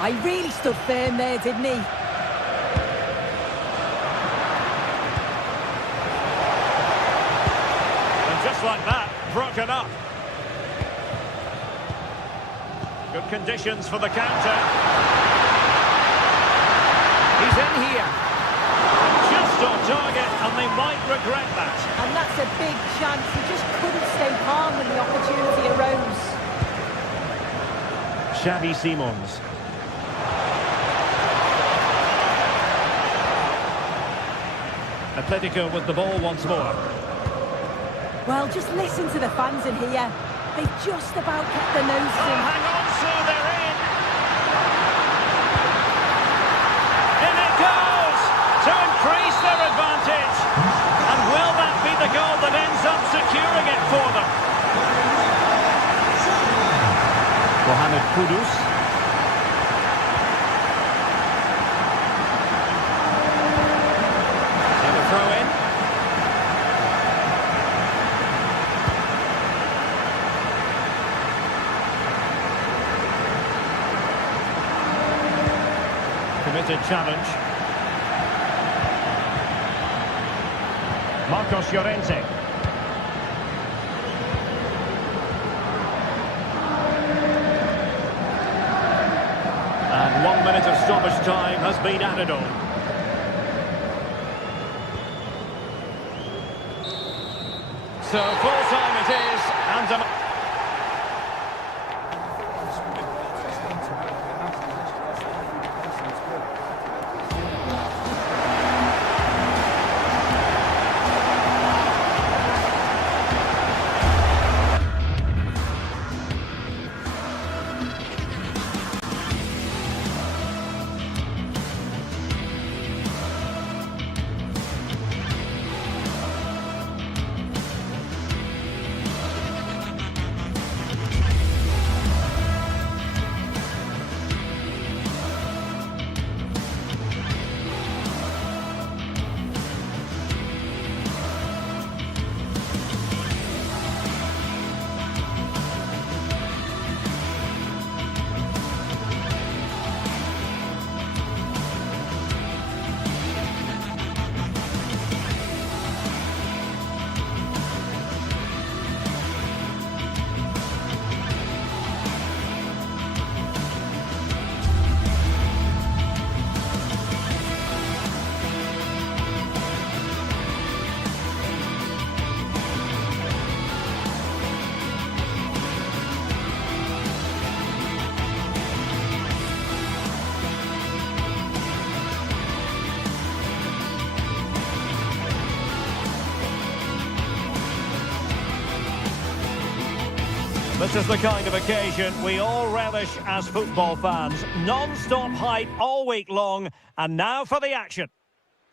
I really stood firm there, didn't he? Just like that, broken up. Good conditions for the counter. He's in here. Just on target, and they might regret that. And that's a big chance. He just couldn't stay calm when the opportunity arose. Xavi Simons. Atletico with the ball once more. Well, just listen to the fans in here. They've just about kept their noses in. Hang on, so they're in. In it goes to increase their advantage. And will that be the goal that ends up securing it for them? Mohamed Kudus. And a throw in. Committed challenge. Marcos Llorente. And 1 minute of stoppage time has been added on. So full time it is, and This is the kind of occasion we all relish as football fans. Non-stop hype all week long, and now for the action.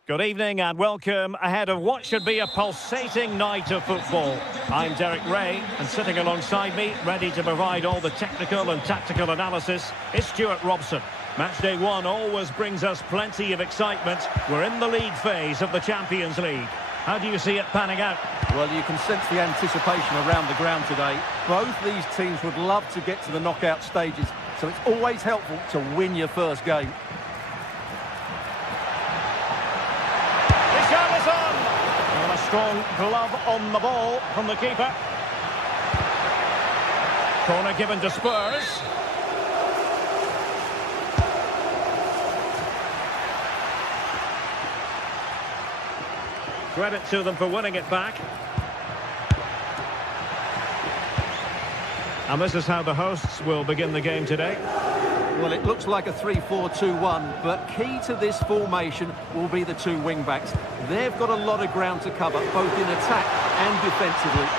Good evening and welcome ahead of what should be a pulsating night of football. I'm Derek Ray, and sitting alongside me, ready to provide all the technical and tactical analysis, is Stuart Robson. Matchday 1 always brings us plenty of excitement. We're in the league phase of the Champions League. How do you see it panning out? Well, you can sense the anticipation around the ground today. Both these teams would love to get to the knockout stages, so it's always helpful to win your first game. Richarlison! And a strong glove on the ball from the keeper. Corner given to Spurs. Credit to them for winning it back. And this is how the hosts will begin the game today. Well, it looks like a 3-4-2-1, but key to this formation will be the two wing-backs. They've got a lot of ground to cover, both in attack and defensively.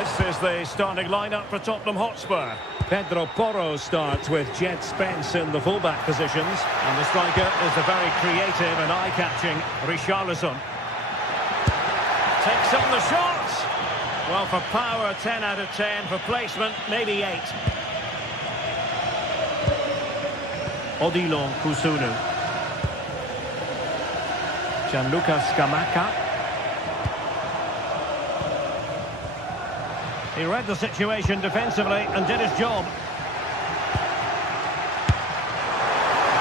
This is the starting lineup for Tottenham Hotspur. Pedro Porro starts with Jed Spence in the fullback positions. And the striker is the very creative and eye-catching Richarlison. Takes on the shot. Well, for power, 10 out of 10. For placement, maybe 8. Odilon Kusunu. Gianluca Scamacca. He read the situation defensively and did his job.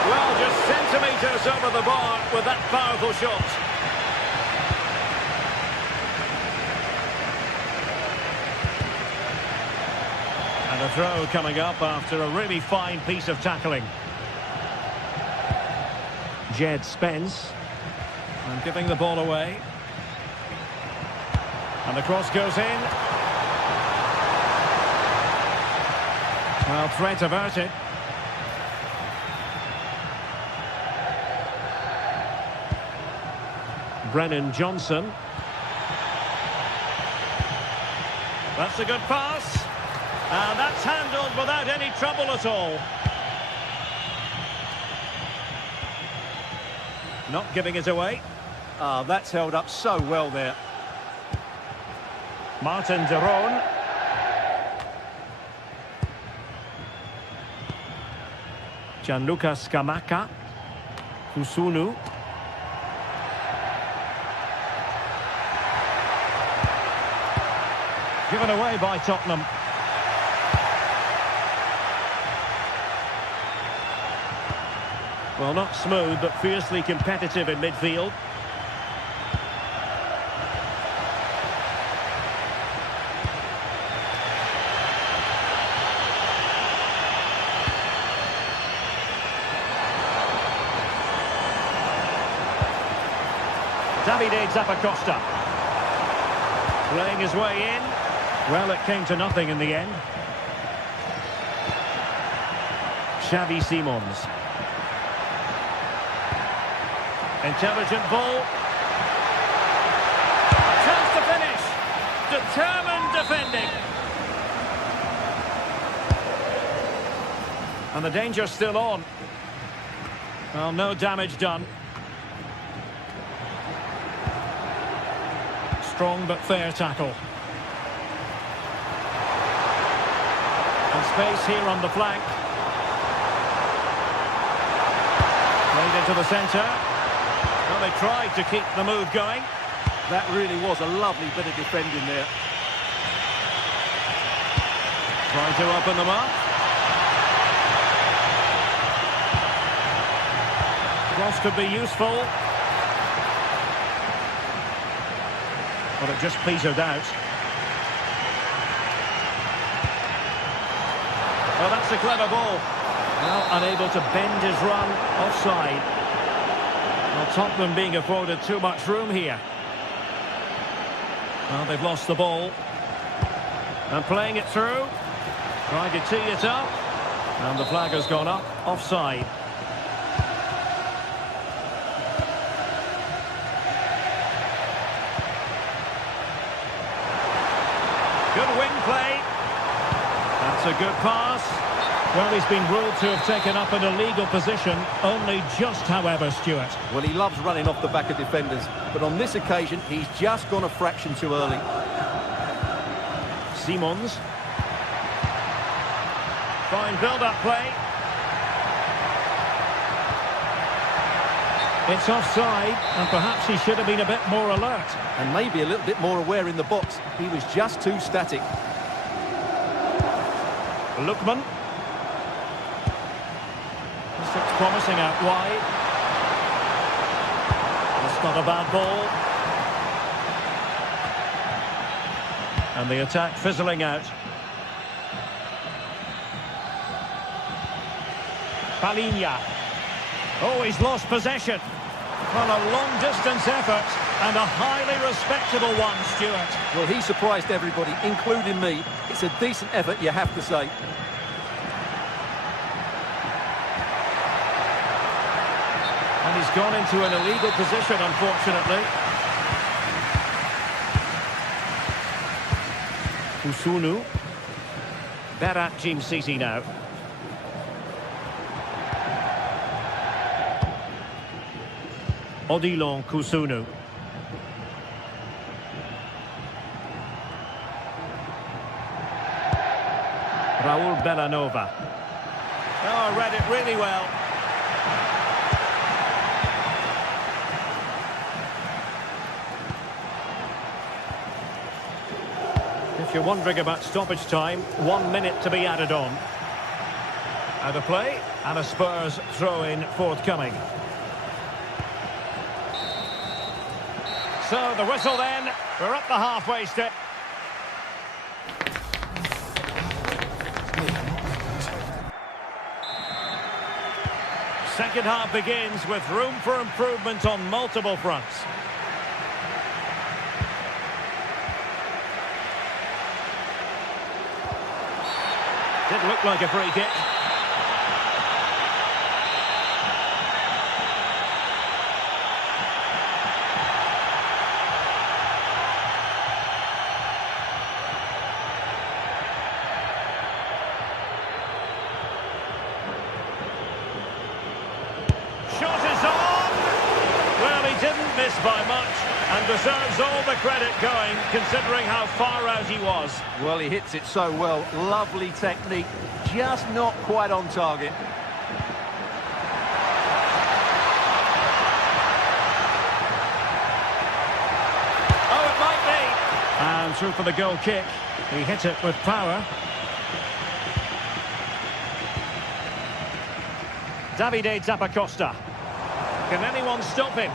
Well, just centimetres over the bar with that powerful shot. And a throw coming up after a really fine piece of tackling. Jed Spence. And giving the ball away. And the cross goes in. Well, threat averted. Brennan Johnson. That's a good pass. And that's handled without any trouble at all. Not giving it away. That's held up so well there. Martin de Roon. Gianluca Scamacca. Kusunu. Given away by Tottenham. Well, not smooth, but fiercely competitive in midfield. Davide Zappacosta. Playing his way in. Well, it came to nothing in the end. Xavi Simons. Intelligent ball. Chance to finish. Determined defending. And the danger's still on. Well, no damage done. Strong but fair tackle. And space here on the flank. Played into the centre. Well, they tried to keep the move going. That really was a lovely bit of defending there. Trying to open them up. Cross could be useful. But it just petered out. Well, that's a clever ball. Well, unable to bend his run offside. Well, Tottenham being afforded too much room here. Well, they've lost the ball. And playing it through. Trying to tee it up. And the flag has gone up. Offside. Good wing play. That's a good pass. Well, he's been ruled to have taken up an illegal position, only just, however, Stuart. Well, he loves running off the back of defenders, but on this occasion, he's just gone a fraction too early. Simons. Fine build-up play. It's offside, and perhaps he should have been a bit more alert. And maybe a little bit more aware in the box. He was just too static. Lookman. This looks promising out wide. That's not a bad ball. And the attack fizzling out. Palinha. Oh, he's lost possession. Well, a long-distance effort and a highly respectable one, Stuart. Well, he surprised everybody, including me. It's a decent effort, you have to say. And he's gone into an illegal position, unfortunately. Kusunu. Berat Jim City now. Odilon Kusunu. Raul Bellanova. Oh, read it really well. If you're wondering about stoppage time, 1 minute to be added on. Out of play, and a Spurs throw-in forthcoming. So the whistle then, we're up the halfway step. Second half begins with room for improvement on multiple fronts. Didn't look like a free kick. Shot is on! Well, he didn't miss by much and deserves all the credit going, considering how far out he was. Well, he hits it so well. Lovely technique, just not quite on target. Oh, it might be! And through for the goal kick. He hit it with power. Davide Zappacosta. Can anyone stop him?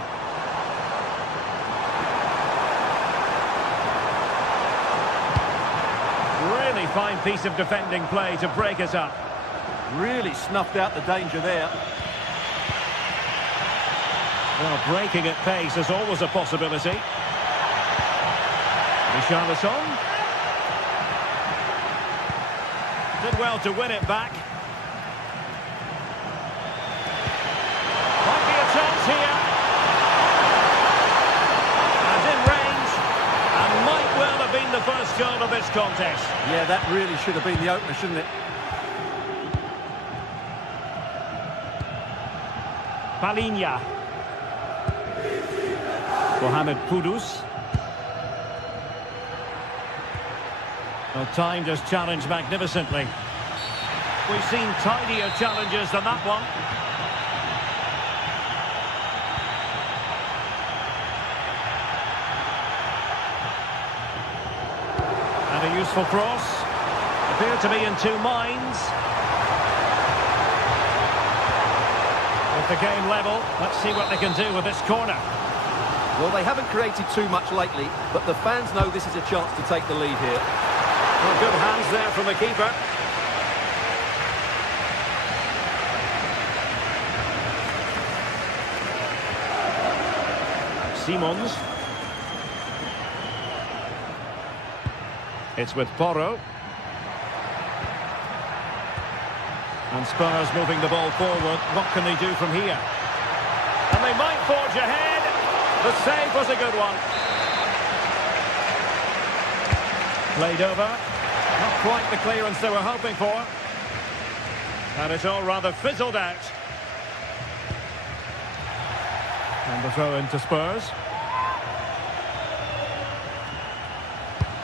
Really fine piece of defending play to break us up. Really snuffed out the danger there. Well, breaking at pace is always a possibility. Richarlison. Did well to win it back. Might be a chance here. And in range. And might well have been the first goal of this contest. Yeah, that really should have been the opener, shouldn't it? Palinha. Mohamed Kudus. Well, timed his challenge magnificently. We've seen tidier challenges than that one. And a useful cross. Appear to be in two minds. With the game level, let's see what they can do with this corner. Well, they haven't created too much lately, but the fans know this is a chance to take the lead here. Well, good hands there from the keeper. Simons. It's with Porro. And Spurs moving the ball forward. What can they do from here? And they might forge ahead. The save was a good one. Played over. Not quite the clearance they were hoping for. And it's all rather fizzled out. And the throw into Spurs.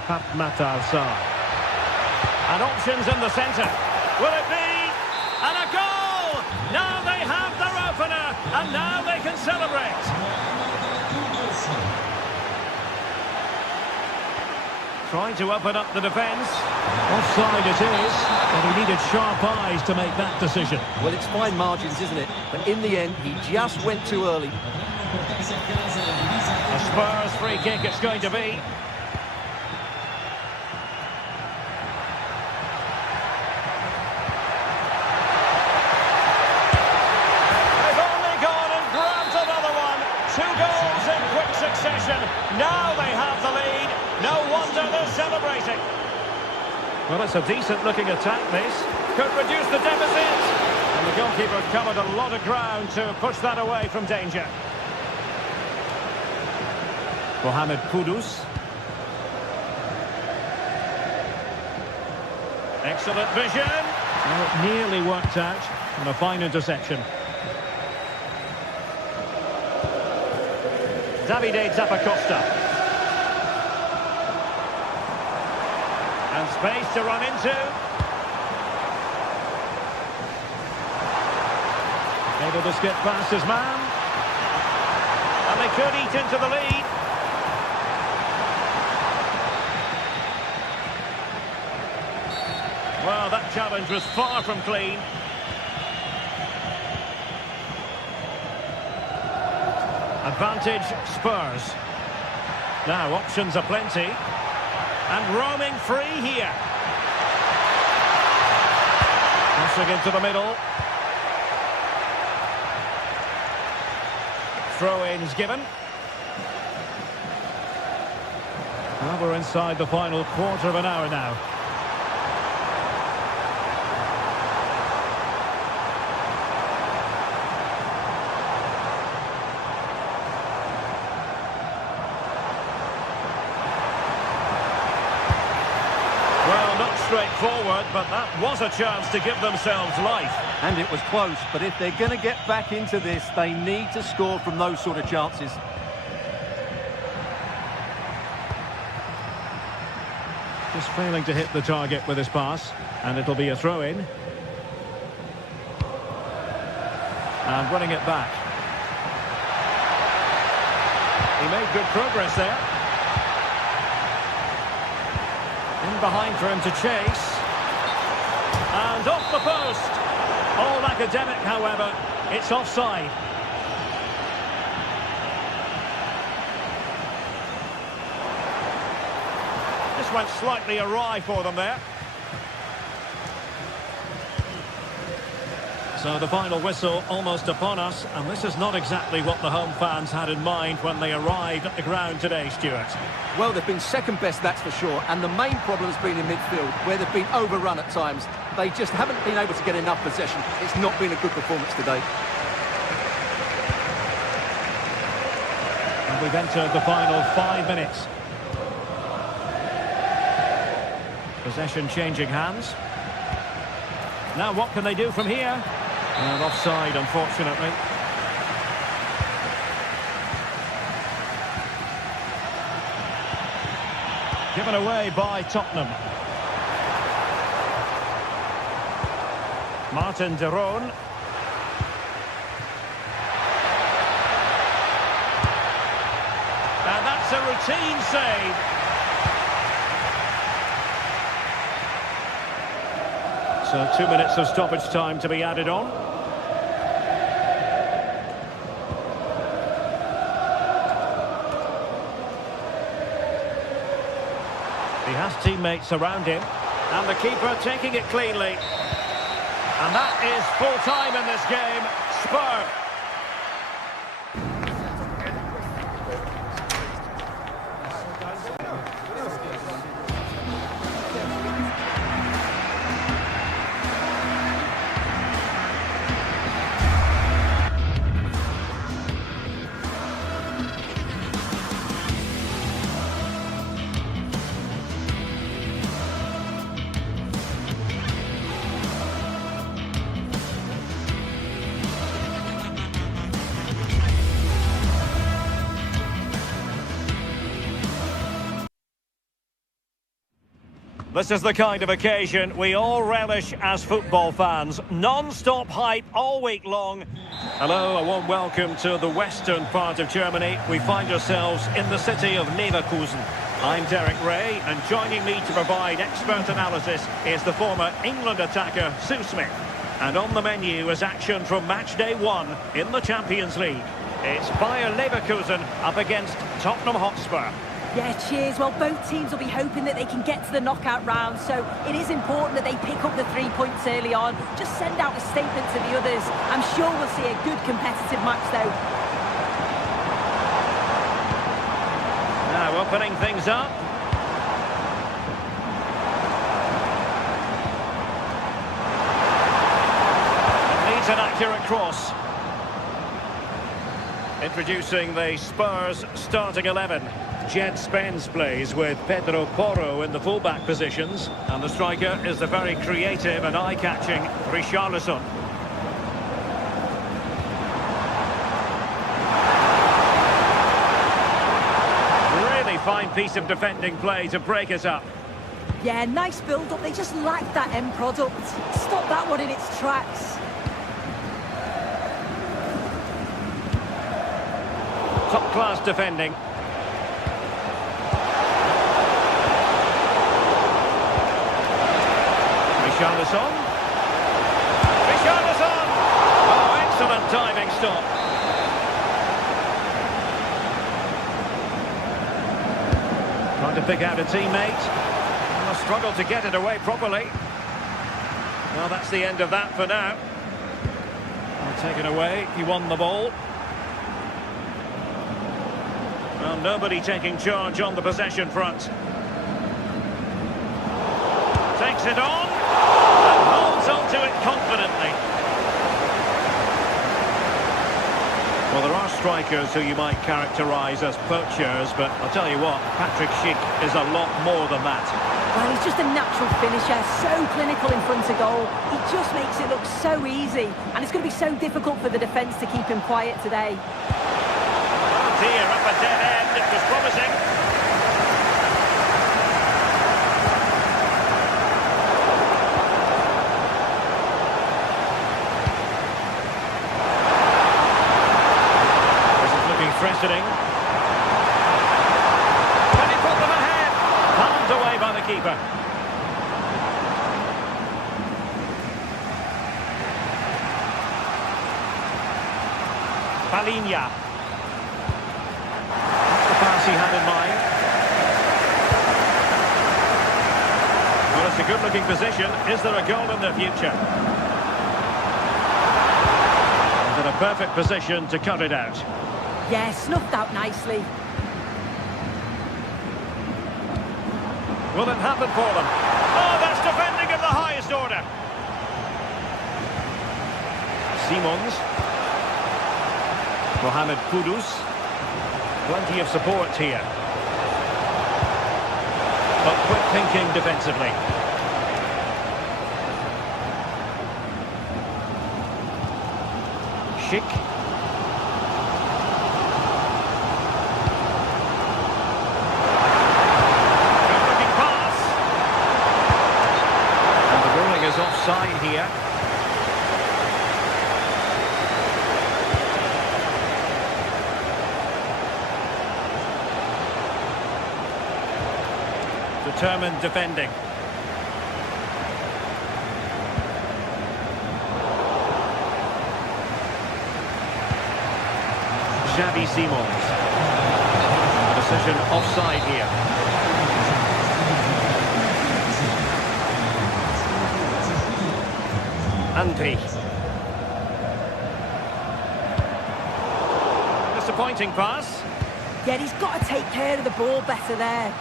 Pat Matar. And options in the centre. Will it be? And a goal! Now they have their opener, and now they can celebrate. Trying to open up the defence. Offside it is, but he needed sharp eyes to make that decision. Well, it's fine margins, isn't it? But in the end, he just went too early. A Spurs free kick it's going to be. They've only gone and grabbed another one. 2 goals in quick succession. Now they have the lead. No wonder they're celebrating. Well, it's a decent-looking attack, this. Could reduce the deficit. And the goalkeeper covered a lot of ground to push that away from danger. Mohamed Kudus. Excellent vision. Well, it nearly worked out. And a fine interception. Davide Zappacosta. And space to run into. Able to skip past his man. And they could eat into the lead. Well, that challenge was far from clean. Advantage Spurs. Now options are plenty. And roaming free here. Passing into the middle. Throw-ins given. Well, we're inside the final quarter of an hour now. Straightforward, but that was a chance to give themselves life. And it was close, but if they're going to get back into this, they need to score from those sort of chances. Just failing to hit the target with his pass, and it'll be a throw-in. And running it back. He made good progress there. In behind for him to chase. And off the post. All academic, however. It's offside. This went slightly awry for them there. So the final whistle almost upon us, and this is not exactly what the home fans had in mind when they arrived at the ground today, Stuart. Well, they've been second best, that's for sure, and the main problem has been in midfield, where they've been overrun at times. They just haven't been able to get enough possession. It's not been a good performance today. And we've entered the final 5 minutes. Possession changing hands. Now what can they do from here? And offside, unfortunately. Given away by Tottenham. Martin de Roon. And that's a routine save. So 2 minutes of stoppage time to be added on. He has teammates around him. And the keeper taking it cleanly. And that is full time in this game. Spurs. This is the kind of occasion we all relish as football fans. Non-stop hype all week long. Hello, a warm welcome to the western part of Germany. We find ourselves in the city of Leverkusen. I'm Derek Ray, and joining me to provide expert analysis is the former England attacker, Sue Smith. And on the menu is action from match day 1 in the Champions League. It's Bayer Leverkusen up against Tottenham Hotspur. Yeah, cheers. Well, both teams will be hoping that they can get to the knockout round, so it is important that they pick up the 3 points early on. Just send out a statement to the others. I'm sure we'll see a good competitive match, though. Now opening things up. It needs an accurate cross. Introducing the Spurs starting 11. Jed Spence plays with Pedro Porro in the fullback positions. And the striker is the very creative and eye-catching Richarlison. Really fine piece of defending play to break it up. Yeah, nice build-up. They just lacked that end product. Stop that one in its tracks. Top-class defending. Richarlison. Richarlison! Oh, excellent diving stop. Trying to pick out a teammate. And a struggle to get it away properly. Well, that's the end of that for now. Well, taken away. He won the ball. Well, nobody taking charge on the possession front. Takes it on and holds on to it confidently. Well, there are strikers who you might characterise as poachers, but I'll tell you what, Patrick Schick is a lot more than that. Well, he's just a natural finisher, so clinical in front of goal. He just makes it look so easy, and it's going to be so difficult for the defence to keep him quiet today. Here up a dead end, it was promising. This is looking threatening. Can he put them ahead? Palmed away by the keeper. Palinha. He had in mind. Well, it's a good-looking position. Is there a goal in the future? And in a perfect position to cut it out. Yeah, snuffed out nicely. Will it happen for them? Oh, that's defending of the highest order. Simons. Mohamed Kudus. Plenty of support here. But quick thinking defensively. Schick. Good-looking pass. And the ruling is offside here. Determined defending. Xavi Simons. Decision offside here. Andri. Disappointing pass. Yeah, he's got to take care of the ball better there.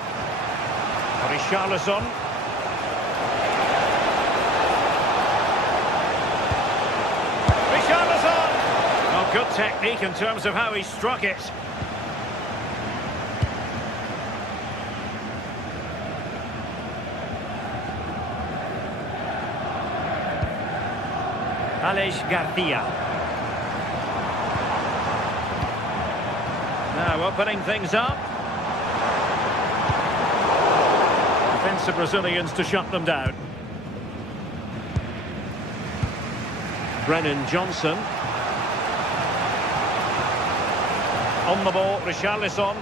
Richarlison. Richarlison! Oh, good technique in terms of how he struck it. Aleix Garcia. Now opening things up. chance the Brazilians to shut them down. Brennan Johnson. On the ball, Richarlison.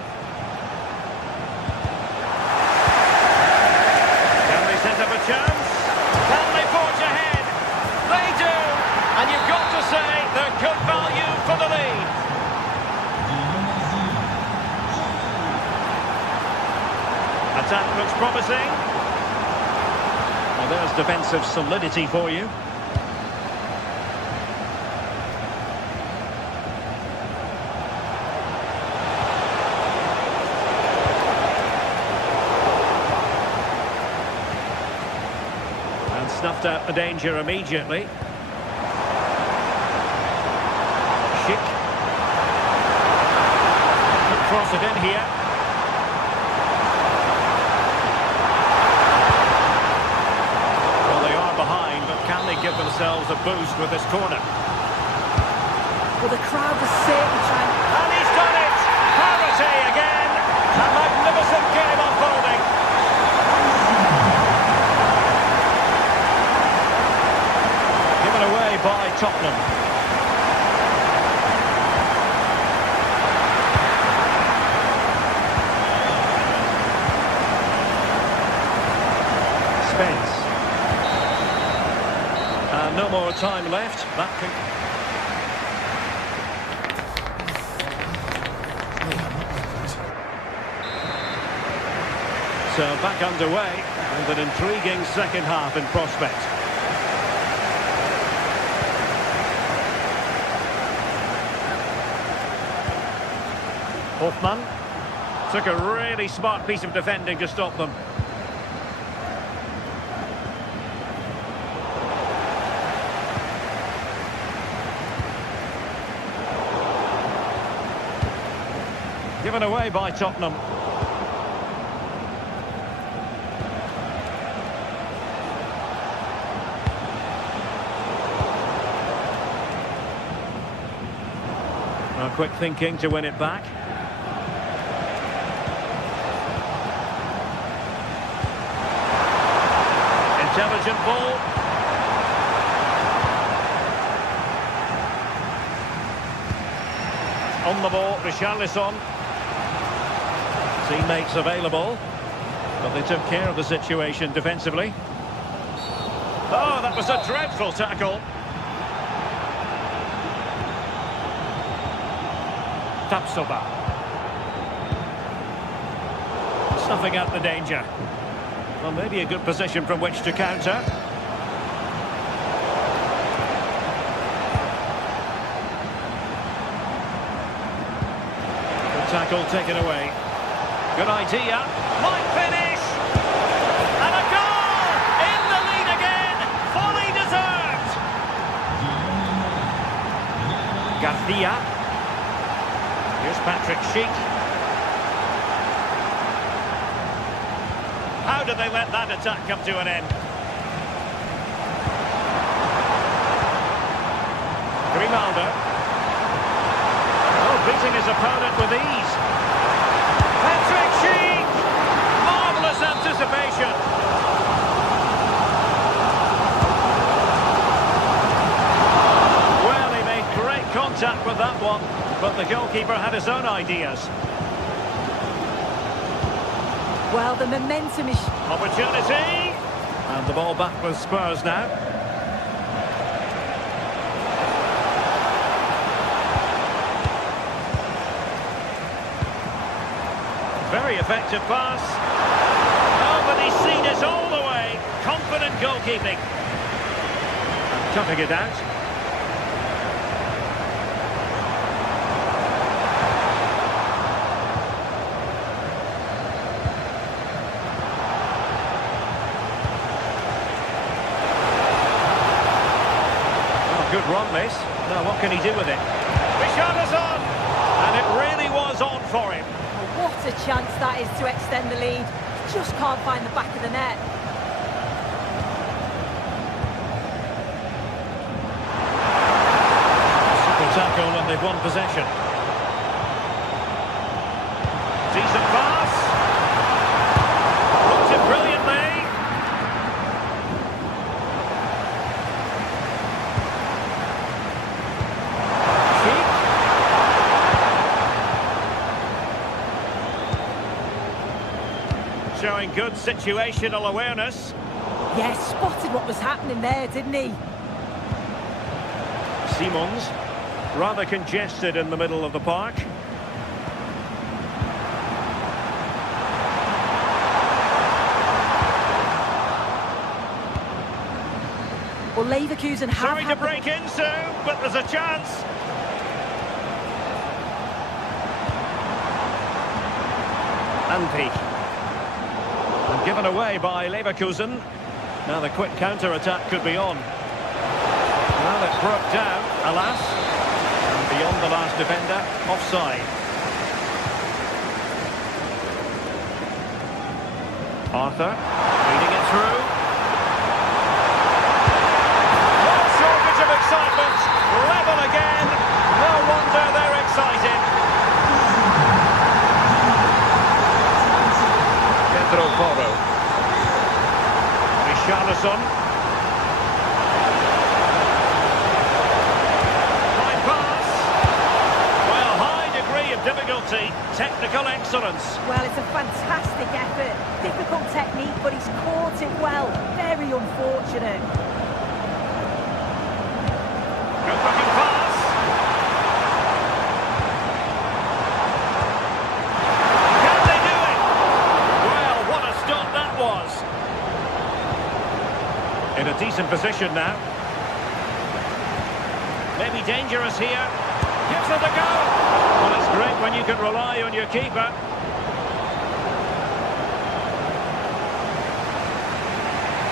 Can they set up a chance? Can they forge ahead? They do! And you've got to say they're good value for the lead. Attack looks promising. Well, there's defensive solidity for you. And snuffed out the danger immediately. Schick. Could cross it in here. Give themselves a boost with this corner. Well, the crowd was certainly trying. And he's done it! Parity again! A magnificent game unfolding. Given away by Tottenham. Spence. No more time left. That can... So back underway, and an intriguing second half in prospect. Hoffmann took a really smart piece of defending to stop them. Given away by Tottenham. Well, quick thinking to win it back. Intelligent ball. On the ball, Richarlison. Teammates available, but they took care of the situation defensively. Oh, that was a dreadful tackle. Tapsoba. Snuffing out the danger. Well, maybe a good position from which to counter. Good tackle taken away. Good idea. Might finish. And a goal! In the lead again. Fully deserved. Garcia. Here's Patrick Schick. How did they let that attack come to an end? Grimaldo. Oh, beating his opponent with ease. Patrick Schick! Marvellous anticipation. Well, he made great contact with that one, but the goalkeeper had his own ideas. Well, the momentum is... Opportunity! And the ball back with Spurs now. Very effective pass. Oh, but he's seen it all the way. Confident goalkeeping. And cutting it out. Oh, good run, this. Now, what can he do with it? Richarlison! And it really was on for him. What a chance that is to extend the lead. Just can't find the back of the net. Super tackle and they've won possession. Decent pass. Blocked it brilliantly. showing good situational awareness. Yes, spotted what was happening there, didn't he? Simons, rather congested in the middle of the park. Well, Leverkusen have... Sorry to break in soon, but there's a chance. Antti. And given away by Leverkusen. Now the quick counter-attack could be on. Well, it broke down, alas. And beyond the last defender, offside. Arthur, feeding it through. No shortage of excitement. Level again. No wonder they're excited. Pedro Porro. Richarlison. High pass. Well, high degree of difficulty. Technical excellence. Well, it's a fantastic effort. Difficult technique, but he's caught it well. Very unfortunate. Good looking pass. Can they do it? Well, what a stop that was. In a decent position now. Maybe dangerous here. Gives it a go. Well, it's great when you can rely on your keeper.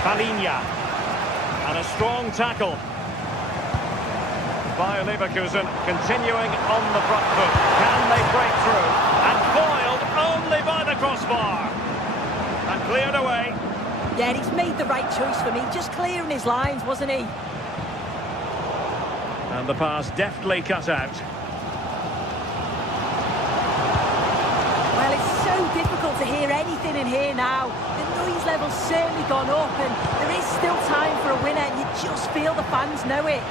Palinha. And a strong tackle by Leverkusen, continuing on the front foot. Can they break through? And foiled only by the crossbar. And cleared away. Yeah, he's made the right choice for me. Just clearing his lines, wasn't he? And the pass deftly cut out. Well, it's so difficult to hear anything in here now. The noise level's certainly gone up, and there is still time for a winner, and you just feel the fans know it.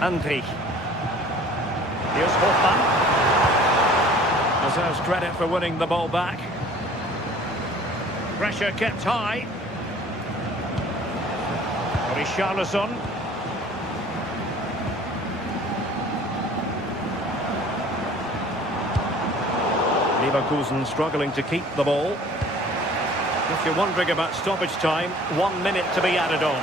Antti. Here's Hoffmann. Deserves credit for winning the ball back. Pressure kept high. Richarlison. Leverkusen struggling to keep the ball. If you're wondering about stoppage time, 1 minute to be added on.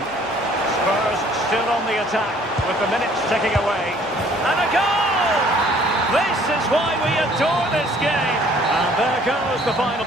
Spurs still on the attack with the minutes ticking away. And a goal! This is why we adore this game. And there goes the final.